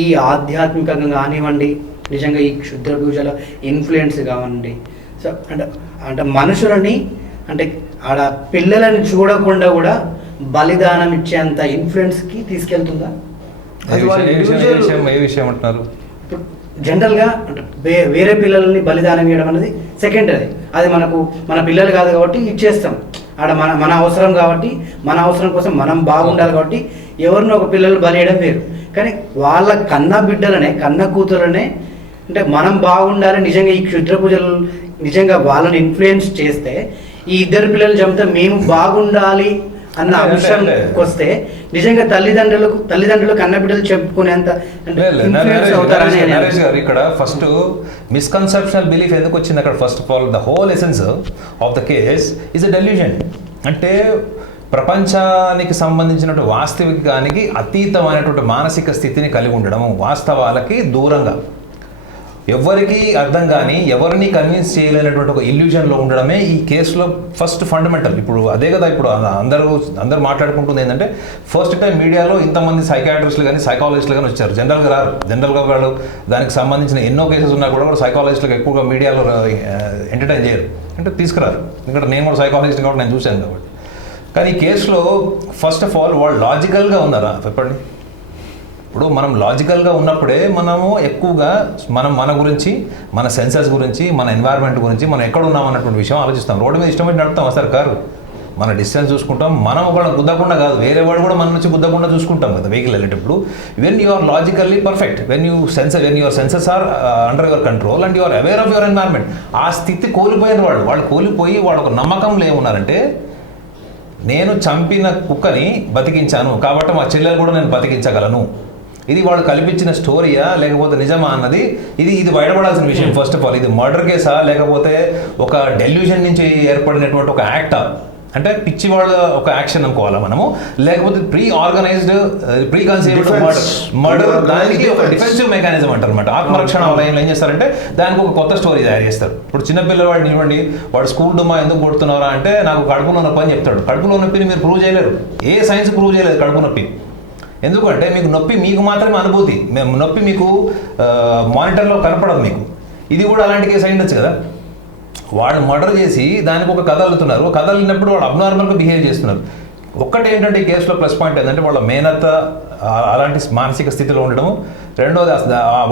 ఈ ఆధ్యాత్మికంగా కానివ్వండి, నిజంగా ఈ క్షుద్ర పూజల ఇన్ఫ్లుయెన్స్ కానివ్వండి, సో అంటే మనుషులని అంటే ఆడ పిల్లలని చూడకుండా కూడా బలిదానం ఇచ్చేంత ఇన్ఫ్లుయెన్స్కి తీసుకెళ్తుందా? ఏ విషయం అంటున్నారు? జనరల్గా అంటే వేరే పిల్లల్ని బలిదానం ఇవ్వడం అనేది సెకండరీ. అది మన పిల్లలు కాదు కాబట్టి ఇచ్చేస్తాం. ఆడ మన అవసరం కాబట్టి, మన అవసరం కోసం మనం బాగుండాలి కాబట్టి ఎవరినో ఒక పిల్లలు బలియడం వేరు. కానీ వాళ్ళ కన్న బిడ్డలనే, కన్న కూతురనే అంటే మనం బాగుండాలి, నిజంగా ఈ క్షుద్ర పూజలు నిజంగా వాళ్ళని ఇన్ఫ్లుయెన్స్ చేస్తే ఈ ఇద్దరు పిల్లలు చంపితే మేము బాగుండాలి అన్న అంశంకి వస్తే నిజంగా తల్లిదండ్రులు కన్న బిడ్డలు చెప్పుకునేంత నరేష్ గారు ఇక్కడ ఫస్ట్ మిస్కన్సెప్షనల్ బిలీఫ్ ఎందుకు వచ్చింది అక్కడ? First of all the whole essence of the case is a delusion. అంటే ప్రపంచానికి సంబంధించినటువంటి వాస్తవికానికి అతీతమైనటువంటి మానసిక స్థితిని కలిగి ఉండడం, వాస్తవాలకి దూరంగా ఎవరికి అర్థం కానీ ఎవరిని కన్విన్స్ చేయలేనటువంటి ఒక ఇల్యూజన్లో ఉండడమే ఈ కేసులో ఫస్ట్ ఫండమెంటల్. ఇప్పుడు అదే కదా ఇప్పుడు అందరూ మాట్లాడుకుంటుంది ఏంటంటే ఫస్ట్ టైం మీడియాలో ఇంతమంది సైకాట్రిస్టులు కానీ సైకాలజిస్టులు కానీ వచ్చారు. జనరల్గా రారు. జనరల్గా వాళ్ళు దానికి సంబంధించిన ఎన్నో కేసెస్ ఉన్నా కూడా సైకాలజిస్టులకు ఎక్కువగా మీడియాలో ఎంటర్టైన్ చేయరు, అంటే తీసుకురారు. ఎందుకంటే నేను కూడా సైకాలజిస్ట్ కాబట్టి నేను చూశాను కాబట్టి. కానీ ఈ కేసులో ఫస్ట్ ఆఫ్ ఆల్ వాళ్ళు లాజికల్గా ఉన్నారా చెప్పండి? ఇప్పుడు మనం లాజికల్గా ఉన్నప్పుడే మనము ఎక్కువగా మన గురించి, మన సెన్సెస్ గురించి, మన ఎన్వైర్న్మెంట్ గురించి, మనం ఎక్కడ ఉన్నాం అన్నటువంటి విషయం ఆలోచిస్తాం. రోడ్డు మీద ఇష్టం నడుపుతాం వస్తారు కారు, మన డిస్టెన్స్ చూసుకుంటాం. మనం ఒకవేళ గుద్దకుండా కాదు, వేరే వాడు కూడా మన నుంచి గుద్దకుండా చూసుకుంటాం కదా వెహికల్ వెళ్ళేటప్పుడు. When you are logically perfect, when your senses are under your control and you are aware of your environment. ఆ స్థితి కోల్పోయిన వాళ్ళు కోల్పోయి వాళ్ళు ఒక నమ్మకంలో ఏమున్నారంటే నేను చంపిన కుక్కని బతికించాను కాబట్టి మా చెల్లెలు కూడా నేను బతికించగలను. ఇది వాడు కల్పించిన స్టోరీయా లేకపోతే నిజమా అన్నది ఇది బయటపడాల్సిన విషయం. ఫస్ట్ ఆఫ్ ఆల్ ఇది మర్డర్ కేసా లేకపోతే ఒక డెల్యూజన్ నుంచి ఏర్పడినటువంటి ఒక యాక్టా? అంటే పిచ్చి వాళ్ళ ఒక యాక్షన్ అనుకోవాలా మనము, లేకపోతే pre organised pre conceived murder? దానికి ఒక డిఫెన్సివ్ మెకానిజం అంటారు అనమాట. ఆత్మరక్షణ వలయంలో ఏం చేస్తారంటే దానికి ఒక కొత్త స్టోరీ తయారు చేస్తారు. ఇప్పుడు చిన్నపిల్లవాడిని ఇవ్వండి, వాడు స్కూల్ డుమ్మా ఎందుకు కొడుతున్నారా అంటే నాకు కడుపులో నొప్పి అని చెప్తాడు. కడుపులో నొప్పిని మీరు ప్రూవ్ చేయలేరు, ఏ సైన్స్ ప్రూవ్ చేయలేదు కడుపు నొప్పి. ఎందుకంటే మీకు నొప్పి మీకు మాత్రమే అనుభూతి, మేము నొప్పి మీకు మానిటర్లో కనపడదు మీకు. ఇది కూడా అలాంటి కేసు అయి ఉండొచ్చు కదా. వాళ్ళు మర్డర్ చేసి దానికి ఒక కథ అల్లుతున్నారు. కథ అల్లినప్పుడు వాళ్ళు అబ్నార్మల్గా బిహేవ్ చేస్తున్నారు. ఒక్కటి ఏంటంటే ఈ కేసులో ప్లస్ పాయింట్ ఏంటంటే వాళ్ళ మేనత్త అలాంటి మానసిక స్థితిలో ఉండడము, రెండోది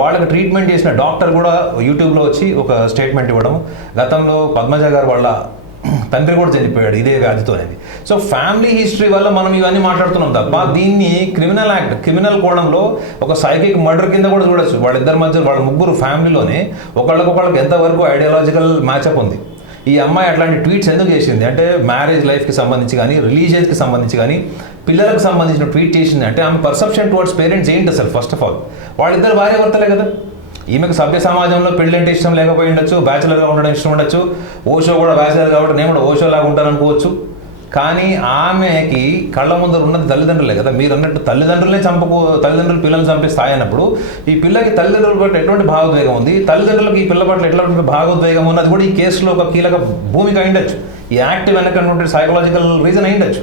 వాళ్ళకి ట్రీట్మెంట్ చేసిన డాక్టర్ కూడా యూట్యూబ్లో వచ్చి ఒక స్టేట్మెంట్ ఇవ్వడం, గతంలో పద్మజ గారు వాళ్ళ తండ్రి కూడా చనిపోయాడు ఇదే వ్యాధితో అనేది. సో ఫ్యామిలీ హిస్టరీ వల్ల మనం ఇవన్నీ మాట్లాడుతున్నాం తప్ప దీన్ని క్రిమినల్ యాక్ట్, క్రిమినల్ కోణంలో ఒక సైకిక్ మర్డర్ కింద కూడా చూడొచ్చు. వాళ్ళిద్దరి మధ్య వాళ్ళ ముగ్గురు ఫ్యామిలీలోనే ఒకళ్ళకొకళ్ళకి ఎంతవరకు ఐడియాలజికల్ మ్యాచప్ ఉంది. ఈ అమ్మాయి అట్లాంటి ట్వీట్స్ ఎందుకు చేసింది అంటే మ్యారేజ్ లైఫ్కి సంబంధించి కానీ, రిలీజియన్స్కి సంబంధించి కానీ, పిల్లలకు సంబంధించిన ట్వీట్ చేసింది అంటే ఆమె పర్సెప్షన్ టువర్డ్స్ పేరెంట్స్ ఏంటి అసలు? ఫస్ట్ ఆఫ్ ఆల్ వాళ్ళిద్దరు భార్యాభర్తలే కదా. ఈమెకు సభ్య సమాజంలో పెళ్ళంటే ఇష్టం లేకపోయి ఉండొచ్చు, బ్యాచులర్గా ఉండడం ఇష్టం ఉండొచ్చు. ఓషో కూడా బ్యాచులర్ కాబట్టి నేను కూడా ఓషో లాగా ఉంటాను అనుకోవచ్చు. కానీ ఆమెకి కళ్ళ ముందర ఉన్నది తల్లిదండ్రులే కదా. మీరు అన్నట్టు తల్లిదండ్రులే తల్లిదండ్రులు పిల్లల్ని చంపే స్థాయి అన్నప్పుడు ఈ పిల్లకి తల్లిదండ్రుల పట్ల ఎటువంటి భావోద్వేగం ఉంది, తల్లిదండ్రులకు ఈ పిల్ల పట్ల ఎటువంటి భావోద్వేగం ఉన్నది కూడా ఈ కేసులో ఒక కీలక భూమిక అయిండొచ్చు. ఈ యాక్ట్ వెనక సైకలాజికల్ రీజన్ అయిండొచ్చు.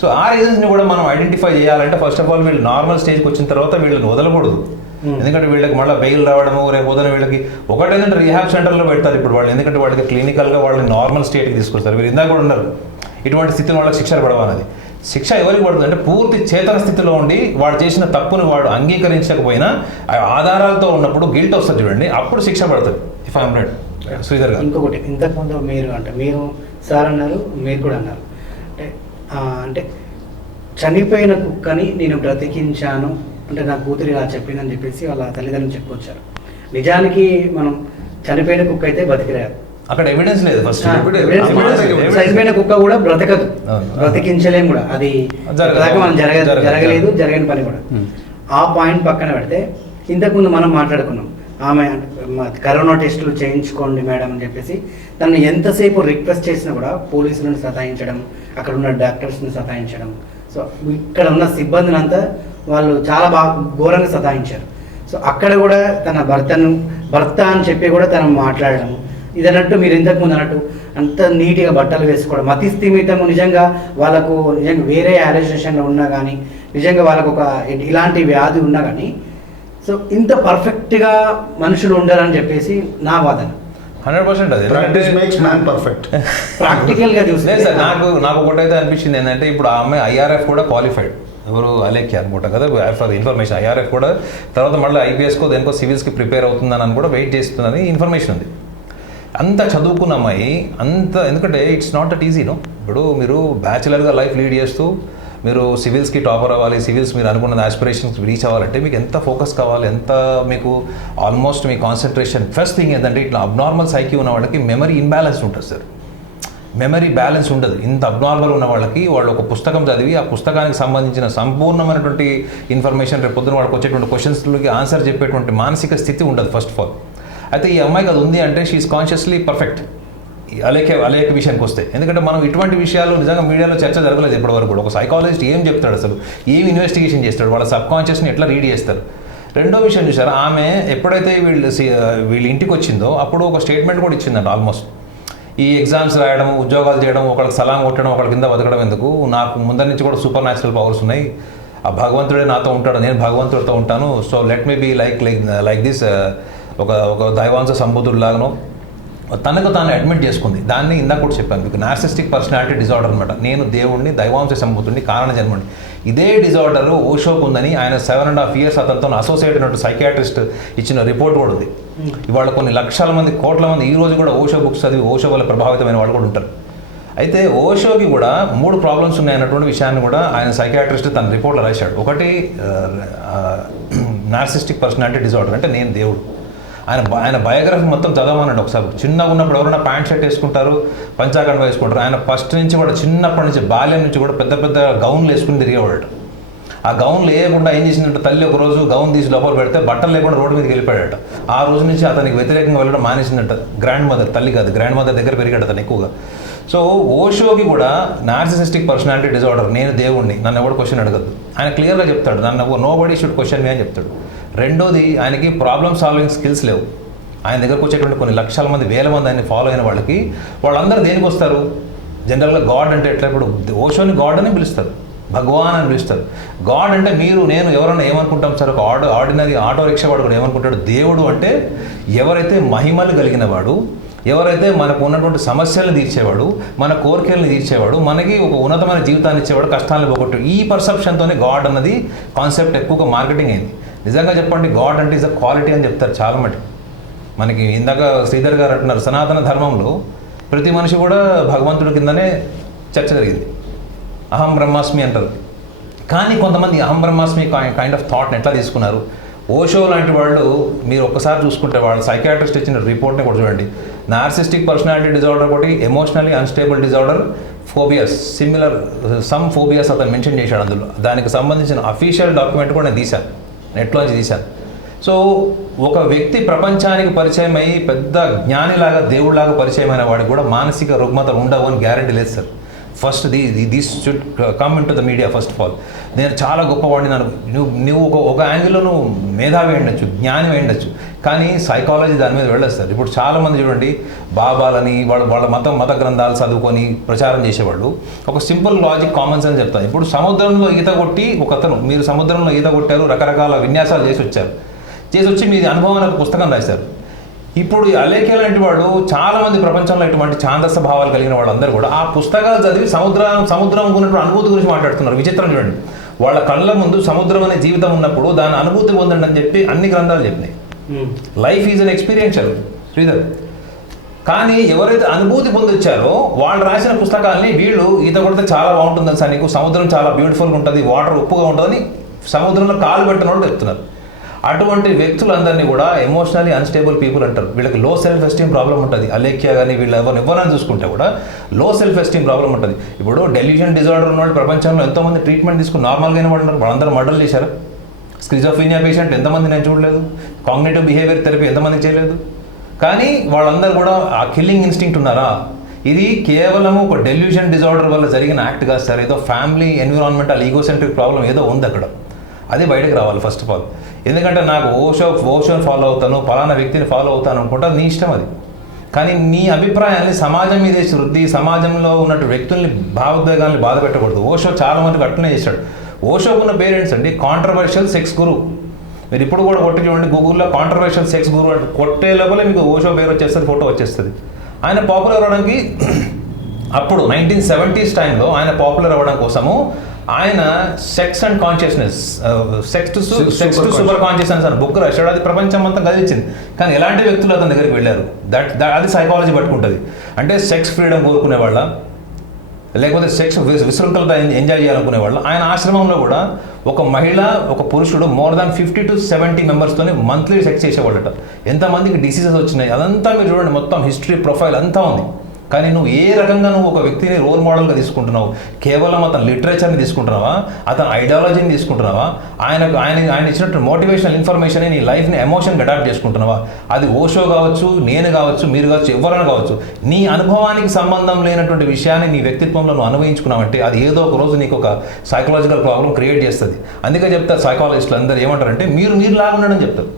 సో ఆ రీజన్స్ని కూడా మనం ఐడెంటిఫై చేయాలంటే ఫస్ట్ ఆఫ్ ఆల్ వీళ్ళు నార్మల్ స్టేజ్కి వచ్చిన తర్వాత వీళ్ళని వదలకూడదు. ఎందుకంటే వీళ్ళకి మళ్ళీ బెయిల్ రావడము, రేపు వదిన వీళ్ళకి ఒకటేదంటే రీహాబ్ సెంటర్లో పెడతారు ఇప్పుడు వాళ్ళు. ఎందుకంటే వాళ్ళకి క్లినికల్గా వాళ్ళని నార్మల్ స్టేట్కి తీసుకొస్తారు. వీళ్ళు ఇందాక కూడా ఉన్నారు ఇటువంటి స్థితిలో వాళ్ళకి శిక్ష పడవన్నది. శిక్ష ఎవరికి పడుతుంది అంటే పూర్తి చేతన స్థితిలో ఉండి వాడు చేసిన తప్పును వాడు అంగీకరించకపోయినా ఆధారాలతో ఉన్నప్పుడు గిల్ట్ వస్తుంది చూడండి, అప్పుడు శిక్ష పడుతుంది. ఇఫ్ ఐఎమ్ రైట్ శ్రీధర్ గారు. ఇంకొకటి ఇంతకుముందు మీరు సార్ అన్నారు, మీరు కూడా అన్నారు అంటే చనిపోయిన కుక్కని నేను బ్రతికించాను అంటే నా కూతురు ఇలా చెప్పిందని చెప్పేసి వాళ్ళ తల్లిదండ్రులు చెప్పుకొచ్చారు. నిజానికి మనం చనిపోయిన కుక్క అయితే బతికిరారు. అక్కడ ఎవిడెన్స్ లేదు. ఫస్ట్ చనిపోయిన కుక్క కూడా బ్రతకదు, బ్రతికించలేం కూడా. అది మనం జరగలేదు, జరగని పని కూడా. ఆ పాయింట్ పక్కన పెడితే ఇంతకుముందు మనం మాట్లాడుకున్నాం, ఆమె కరోనా టెస్టులు చేయించుకోండి మేడం అని చెప్పేసి తను ఎంతసేపు రిక్వెస్ట్ చేసినా కూడా పోలీసులను సతాయించడం, అక్కడ ఉన్న డాక్టర్స్ని సతాయించడం, సో ఇక్కడ ఉన్న సిబ్బందిని అంతా వాళ్ళు చాలా బాగా ఘోరంగా సతాయించారు. సో అక్కడ కూడా తన భర్త అని చెప్పి కూడా తను మాట్లాడడం, ఇదన్నట్టు మీరు ఇంతకుముందు అన్నట్టు అంత నీట్గా బట్టలు వేసుకోవడం, మతి స్థిమితము నిజంగా వాళ్ళకు నిజంగా వేరే అరెస్టేషన్లో ఉన్నా కానీ, నిజంగా వాళ్ళకు ఒక ఇలాంటి వ్యాధి ఉన్నా కానీ, సో ఇంత పర్ఫెక్ట్గా మనుషులు ఉండాలని చెప్పేసి నా వాదన. 100% అది ప్రాక్టికల్గా చూస్తే సార్ నాకు ఒకటైతే అనిపించింది ఏంటంటే ఇప్పుడు ఆ అమ్మాయి ఐఆర్ఎఫ్ కూడా క్వాలిఫైడ్, ఎవరు అలేఖ్య అనుకుంటా కదా ఫర్ ఇన్ఫర్మేషన్. ఐఆర్ఎఫ్ కూడా తర్వాత మళ్ళీ ఐపీఎస్కో దేనికో సివిల్స్కి ప్రిపేర్ అవుతుందని కూడా వెయిట్ చేస్తుందని ఇన్ఫర్మేషన్ ఉంది. అంత చదువుకున్న అమ్మాయి ఎందుకంటే it's not that easy no. ఇప్పుడు మీరు బ్యాచిలర్గా లైఫ్ లీడ్ చేస్తూ మీరు సివిల్స్కి టాపర్ అవ్వాలి, సివిల్స్ మీరు అనుకున్న ఆస్పిరేషన్స్కి రీచ్ అవ్వాలంటే మీకు ఎంత ఫోకస్ కావాలి, ఎంత మీకు ఆల్మోస్ట్ మీ కాన్సన్ట్రేషన్. ఫస్ట్ థింగ్ ఏంటంటే ఇట్లా అబ్నార్మల్ సైకి ఉన్న వాళ్ళకి మెమరీ ఇన్బ్యాలెన్స్ ఉంటుంది సార్. మెమరీ బ్యాలెన్స్ ఉండదు. ఇంత అబ్నార్మల్ ఉన్న వాళ్ళకి వాళ్ళు ఒక పుస్తకం చదివి ఆ పుస్తకానికి సంబంధించిన సంపూర్ణమైనటువంటి ఇన్ఫర్మేషన్ రేపు పొద్దున వాళ్ళకి వచ్చేటువంటి క్వశ్చన్స్కి ఆన్సర్ చెప్పేటువంటి మానసిక స్థితి ఉండదు ఫస్ట్ ఆఫ్ ఆల్. అయితే ఈ అమ్మాయికి అది ఉంది అంటే షీఈస్ కాన్షియస్లీ పర్ఫెక్ట్. అలేఖ్య విషయానికి వస్తే, ఎందుకంటే మనం ఇటువంటి విషయాలు నిజంగా మీడియాలో చర్చ జరగలేదు ఇప్పటివరకు కూడా. ఒక సైకాలజిస్ట్ ఏం చెప్తాడు అసలు, ఏం ఇన్వెస్టిగేషన్ చేస్తాడు, వాళ్ళ సబ్ కాన్షియస్ని ఎట్లా రీడ్ చేస్తారు. రెండో విషయం చూసారు, ఆమె ఎప్పుడైతే వీళ్ళ ఇంటికి వచ్చిందో అప్పుడు ఒక స్టేట్మెంట్ కూడా ఇచ్చిందంట. ఆల్మోస్ట్ ఈ ఎగ్జామ్స్ రాయడం, ఉద్యోగాలు చేయడం, ఒకళ్ళకి సలాం కొట్టడం, ఒకళ్ళ కింద బతకడం ఎందుకు, నాకు ముందర నుంచి కూడా సూపర్ న్యాచురల్ పవర్స్ ఉన్నాయి, ఆ భగవంతుడే నాతో ఉంటాడు, నేను భగవంతుడితో ఉంటాను, so let me be like this, ఒక దైవాంశ సంబుద్ధుడిలాగానో తనకు తాను అడ్మిట్ చేసుకుంది. దాన్ని ఇందాక కూడా చెప్పాను మీకు, నార్సిస్టిక్ పర్సనాలిటీ డిజార్డర్ అనమాట. నేను దేవుణ్ణి, దైవాంశ సంబుద్ధుడిని, కారణ జన్మని. ఇదే డిజార్డర్ ఓషోకు ఉందని ఆయన 7.5 years అతనితో అసోసియేట్ అయినట్టు సైకియాట్రిస్ట్ ఇచ్చిన రిపోర్ట్ కూడా ఉంది. ఇవాళ కొన్ని లక్షల మంది, కోట్ల మంది ఈ రోజు కూడా ఓషో బుక్స్ చదివి ఓషో వల్ల ప్రభావితమైన వాళ్ళు కూడా ఉంటారు. అయితే ఓషోకి కూడా 3 ప్రాబ్లమ్స్ ఉన్నాయన్నటువంటి విషయాన్ని కూడా ఆయన సైకియాట్రిస్ట్ తన రిపోర్ట్లో రాశాడు. ఒకటి నార్సిస్టిక్ పర్సనాలిటీ డిజార్డర్, అంటే నేను దేవుడు. ఆయన బయోగ్రఫీ మొత్తం చదవమన్నాడు ఒకసారి. చిన్నగా ఉన్నప్పుడు ఎవరైనా ప్యాంట్ షర్ట్ వేసుకుంటారు, పంచాకండ వేసుకుంటారు. ఆయన ఫస్ట్ నుంచి కూడా చిన్నప్పటి నుంచి బాల్యం నుంచి కూడా పెద్ద పెద్ద గౌన్లు వేసుకుని తిరిగేవాడు. ఆ గౌన్లు వేయకుండా ఏం చేసిందంటే తల్లి ఒక రోజు గౌన్ తీసి లోపల పెడితే బట్టలు లేకుండా రోడ్డు మీదకి వెళ్ళిపోయాడట. ఆ రోజు నుంచి అతనికి వ్యతిరేకంగా వెళ్ళడం మానేసిందట. గ్రాండ్ మదర్, తల్లి కాదు, గ్రాండ్ మదర్ దగ్గర పెరిగాడు అతను ఎక్కువగా. సో ఓషోకి కూడా నార్సిసిస్టిక్ పర్సనాలిటీ డిజార్డర్, నేను దేవుణ్ణి, నన్ను ఎవడు క్వశ్చన్ అడగద్దు. ఆయన క్లియర్గా చెప్తాడు, నో బడీ షుడ్ క్వశ్చన్ మీ అని చెప్తాడు. రెండోది, ఆయనకి ప్రాబ్లమ్ సాల్వింగ్ స్కిల్స్ లేవు. ఆయన దగ్గరకు వచ్చేటువంటి కొన్ని లక్షల మంది, వేల మంది ఆయన ఫాలో అయిన వాళ్ళందరూ దేనికి వస్తారు? జనరల్గా గాడ్ అంటే ఎట్లా, ఇప్పుడు ఓషోని గాడ్ అని పిలుస్తారు, భగవాన్ అని పిలుస్తారు. గాడ్ అంటే మీరు, నేను, ఎవరైనా ఏమనుకుంటాం సార్? ఒక ఆర్డినరీ ఆటో రిక్షా వాడు కూడా ఏమనుకుంటాడు? దేవుడు అంటే ఎవరైతే మహిమలు కలిగిన వాడు, ఎవరైతే మనకు ఉన్నటువంటి సమస్యలను తీర్చేవాడు, మన కోరికలను తీర్చేవాడు, మనకి ఒక ఉన్నతమైన జీవితాన్ని ఇచ్చేవాడు, కష్టాలను పోగొట్టు, ఈ పర్సెప్షన్తోనే గాడ్ అన్నది కాన్సెప్ట్ ఎక్కువగా మార్కెటింగ్ అయింది. నిజంగా చెప్పండి, గాడ్ అంటే ఈజ్ అ క్వాలిటీ అని చెప్తారు చాలా మటుకు. మనకి ఇందాక శ్రీధర్ గారు అంటున్నారు, సనాతన ధర్మంలో ప్రతి మనిషి కూడా భగవంతుడి కిందనే చర్చ జరిగింది. అహం బ్రహ్మాస్మి అంటారు. కానీ కొంతమంది అహం బ్రహ్మాస్మి కైండ్ ఆఫ్ థాట్ని ఎట్లా తీసుకున్నారు? ఓషో లాంటి వాళ్ళు మీరు ఒక్కసారి చూసుకుంటే వాళ్ళు సైకాట్రిస్ట్ ఇచ్చిన రిపోర్ట్ని కూడా చూడండి. నార్సిస్టిక్ పర్సనాలిటీ డిజార్డర్ ఒకటి, emotionally unstable disorder, phobias, similar some phobias అతను మెన్షన్ చేశాడు అందులో. దానికి సంబంధించిన అఫీషియల్ డాక్యుమెంట్ కూడా నేను తీశాను, నెట్లోంచి తీశాను. సో ఒక వ్యక్తి ప్రపంచానికి పరిచయం అయ్యి పెద్ద జ్ఞానిలాగా దేవుడిలాగా పరిచయమైన వాడికి కూడా మానసిక రుగ్మతలు ఉండవు అని గ్యారంటీ లేదు sir. First this should come in to the media first of all. నేను చాలా గొప్పవాడిని, నువ్వు ఒక యాంగిల్లో నువ్వు మేధావి ఉండొచ్చు, జ్ఞాని ఉండొచ్చు, కానీ సైకాలజీ దాని మీద వెళ్ళేస్తారు. ఇప్పుడు చాలామంది చూడండి, బాబాలని వాళ్ళ మత గ్రంథాలు చదువుకొని ప్రచారం చేసేవాళ్ళు ఒక సింపుల్ లాజిక్, కామన్ సెన్స్ చెప్తాను. ఇప్పుడు సముద్రంలో ఈత కొట్టి ఒకతను, మీరు సముద్రంలో ఈత కొట్టారు, రకరకాల విన్యాసాలు చేసి వచ్చి మీ అనుభవాన్ని ఒక పుస్తకం రాశారు. ఇప్పుడు ఈ అలేఖ్య లాంటి వాడు చాలామంది ప్రపంచంలో ఇటువంటి ఛాందస భావాలు కలిగిన వాళ్ళందరూ కూడా ఆ పుస్తకాలు చదివి సముద్రం ఉన్నటువంటి అనుభూతి గురించి మాట్లాడుతున్నారు. విచిత్రం చూడండి, వాళ్ళ కళ్ళ ముందు సముద్రం అనే జీవితం ఉన్నప్పుడు దాని అనుభూతి పొందండి అని చెప్పి అన్ని గ్రంథాలు చెప్పినాయి. Life is an experiential Sridhar. కానీ ఎవరైతే అనుభూతి పొందొచ్చారో వాళ్ళు రాసిన పుస్తకాలని వీళ్ళు ఈత కొడితే చాలా బాగుంటుందని సార్, నీకు సముద్రం చాలా బ్యూటిఫుల్గా ఉంటుంది, వాటర్ ఉప్పుగా ఉంటుందని సముద్రంలో కాలు పెట్టిన వాళ్ళు చెప్తున్నారు. అటువంటి వ్యక్తులందరినీ కూడా ఎమోషనలీ అన్స్టేబుల్ పీపుల్ అంటారు. వీళ్ళకి లో సెల్ఫ్ ఎస్టీమ్ ప్రాబ్లం ఉంటుంది. అలేఖ్య కానీ వీళ్ళు ఎవరైనా చూసుకుంటే కూడా లో సెల్ఫ్ ఎస్టీమ్ ప్రాబ్లం ఉంటుంది. ఇప్పుడు డెల్యూషన్ డిజార్డర్ ఉన్న వాళ్ళు ప్రపంచంలో ఎంతోమంది ట్రీట్మెంట్ తీసుకుని నార్మల్గా అయిన వాళ్ళు ఉన్నారు. వాళ్ళందరూ మర్డర్లు చేశారు. స్కిజోఫ్రీనియా పేషెంట్ ఎంతమంది నేను చూడలేదు. కాగ్నిటివ్ బిహేవియర్ థెరపీ ఎంతమందికి చేయలేదు. కానీ వాళ్ళందరూ కూడా ఆ కిల్లింగ్ ఇన్స్టింక్ట్ ఉన్నారా? ఇది కేవలం ఒక డెల్యూషన్ డిజార్డర్ వల్ల జరిగిన యాక్ట్ కాదు సార్. ఏదో ఫ్యామిలీ ఎన్విరాన్మెంటల్ ఈగోసెంట్రిక్ ప్రాబ్లం ఏదో ఉంది అక్కడ. అది బయటకు రావాలి ఫస్ట్ ఆఫ్ ఆల్. ఎందుకంటే నాకు ఓషోని ఫాలో అవుతాను, పలానా వ్యక్తిని ఫాలో అవుతాను అనుకుంటా నీ ఇష్టం అది. కానీ నీ అభిప్రాయాన్ని సమాజం మీద వృద్ధి, సమాజంలో ఉన్నట్టు వ్యక్తుల్ని భావోద్వేగాల్ని బాధ పెట్టకూడదు. ఓషో చాలా మందికి అట్లనే చేశాడు. ఓషోకున్న పేరెంట్స్ అండి కాంట్రవర్షియల్ సెక్స్ గురు. మీరు ఇప్పుడు కూడా కొట్టి చూడండి గూగుల్లో కాంట్రవర్షియల్ సెక్స్ గురు అంటే కొట్టే లోపలే మీకు ఓషో పేరు వచ్చేస్తుంది, ఫోటో వచ్చేస్తుంది. ఆయన పాపులర్ అవ్వడానికి అప్పుడు 1970s టైంలో ఆయన పాపులర్ అవ్వడం కోసము ఆయన sex and consciousness, sex to super consciousness అని బుక్ రాశాడు. అది ప్రపంచం మొత్తం కదిలించింది. కానీ ఎలాంటి వ్యక్తులు అతని దగ్గరికి వెళ్ళారు, అది సైకాలజీ పట్టుకుంటుంది. అంటే సెక్స్ ఫ్రీడమ్ కోరుకునే వాళ్ళ, లేకపోతే సెక్స్ విశృంఖలత ఎంజాయ్ చేయాలనుకునే వాళ్ళు. ఆయన ఆశ్రమంలో కూడా ఒక మహిళ ఒక పురుషుడు మోర్ దాన్ 50 to 70 మెంబర్స్తోనే మంత్లీ సెక్స్ చేసేవాళ్ళట. ఎంతమందికి డిసీజెస్ వచ్చినాయి అదంతా మీరు చూడండి, మొత్తం హిస్టరీ ప్రొఫైల్ అంతా ఉంది. కానీ నువ్వు ఏ రకంగా నువ్వు ఒక వ్యక్తిని రోల్ మోడల్గా తీసుకుంటున్నావు? కేవలం అతని లిటరేచర్ని తీసుకుంటున్నావా, అతని ఐడియాలజీని తీసుకుంటున్నావా, ఆయన ఇచ్చినట్టు మోటివేషనల్ ఇన్ఫర్మేషన్ నీ లైఫ్ని ఎమోషన్గా అడాప్ట్ చేసుకుంటున్నావా? అది ఓషో కావచ్చు, నేను కావచ్చు, మీరు కావచ్చు, ఎవరైనా కావచ్చు. నీ అనుభవానికి సంబంధం లేనటువంటి విషయాన్ని నీ వ్యక్తిత్వంలో నువ్వు అనుభవించుకున్నావంటే అది ఏదో ఒక రోజు నీకు ఒక సైకలాజికల్ ప్రాబ్లం క్రియేట్ చేస్తుంది. అందుకే చెప్తారు సైకాలజిస్టులు అందరూ ఏమంటారంటే మీరు లాగుండని చెప్తారు.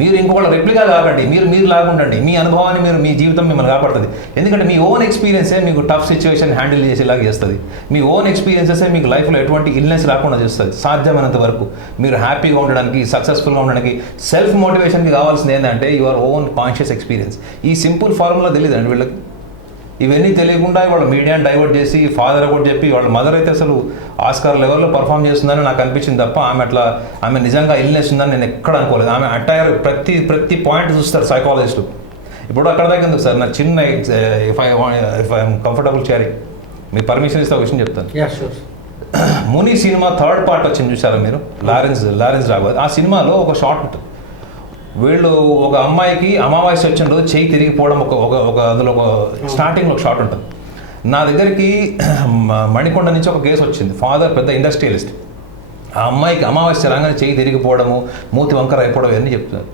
మీరు ఇంకొకళ్ళ రెప్లికా కాకండి, మీరు లాగుండండి. మీ అనుభవాన్ని మీ జీవితం మిమ్మల్ని కాపాడుతుంది. ఎందుకంటే మీ ఓన్ ఎక్స్పీరియన్సే మీకు టఫ్ సిచ్యువేషన్ హ్యాండిల్ చేసేలాగా చేస్తుంది. మీ ఓన్ ఎక్స్పీరియన్సెసే మీకు లైఫ్లో ఎటువంటి ఇల్నెస్ రాకుండా చేస్తుంది. సాధ్యమైనంత వరకు మీరు హ్యాపీగా ఉండడానికి, సక్సెస్ఫుల్గా ఉండడానికి, సెల్ఫ్ మోటివేషన్కి కావాల్సింది ఏంటంటే యువర్ ఓన్ కాన్షియస్ ఎక్స్పీరియన్స్. ఈ సింపుల్ ఫార్ములా తెలియదండి వీళ్ళకి. ఇవన్నీ తెలియకుండా వాళ్ళ మీడియాని డైవర్ట్ చేసి ఫాదర్ ఒకటి చెప్పి వాళ్ళ మదర్ అయితే అసలు ఆస్కార్ లెవెల్లో పర్ఫామ్ చేస్తుందని నాకు అనిపించింది తప్ప ఆమె నిజంగా ఇల్నెస్ ఉందని నేను ఎక్కడ అనుకోలేదు. ఆమె అటైర్ ప్రతి పాయింట్ చూస్తారు సైకాలజిస్టులు. ఇప్పుడు అక్కడ దాకా ఎందుకు సార్, నాకు చిన్న if I'm comfortable sharing, me permission ఇస్తే ఒక విషయం చెప్తాను. ముని సినిమా 3rd పార్ట్ వచ్చింది చూసారా మీరు, లారెన్స్ రాఘవన్. ఆ సినిమాలో ఒక షార్ట్ ఉంటుంది. వీళ్ళు ఒక అమ్మాయికి అమావాస్య వచ్చిన రోజు చేయి తిరిగిపోవడం ఒక అందులో ఒక స్టార్టింగ్లో ఒక షాట్ ఉంటుంది. నా దగ్గరికి మణికొండ నుంచి ఒక కేసు వచ్చింది. ఫాదర్ పెద్ద ఇండస్ట్రియలిస్ట్. ఆ అమ్మాయికి అమావాస్య రాగానే చేయి తిరిగిపోవడము, మూతి వంకర అయిపోవడం ఇవన్నీ చెప్తున్నారు.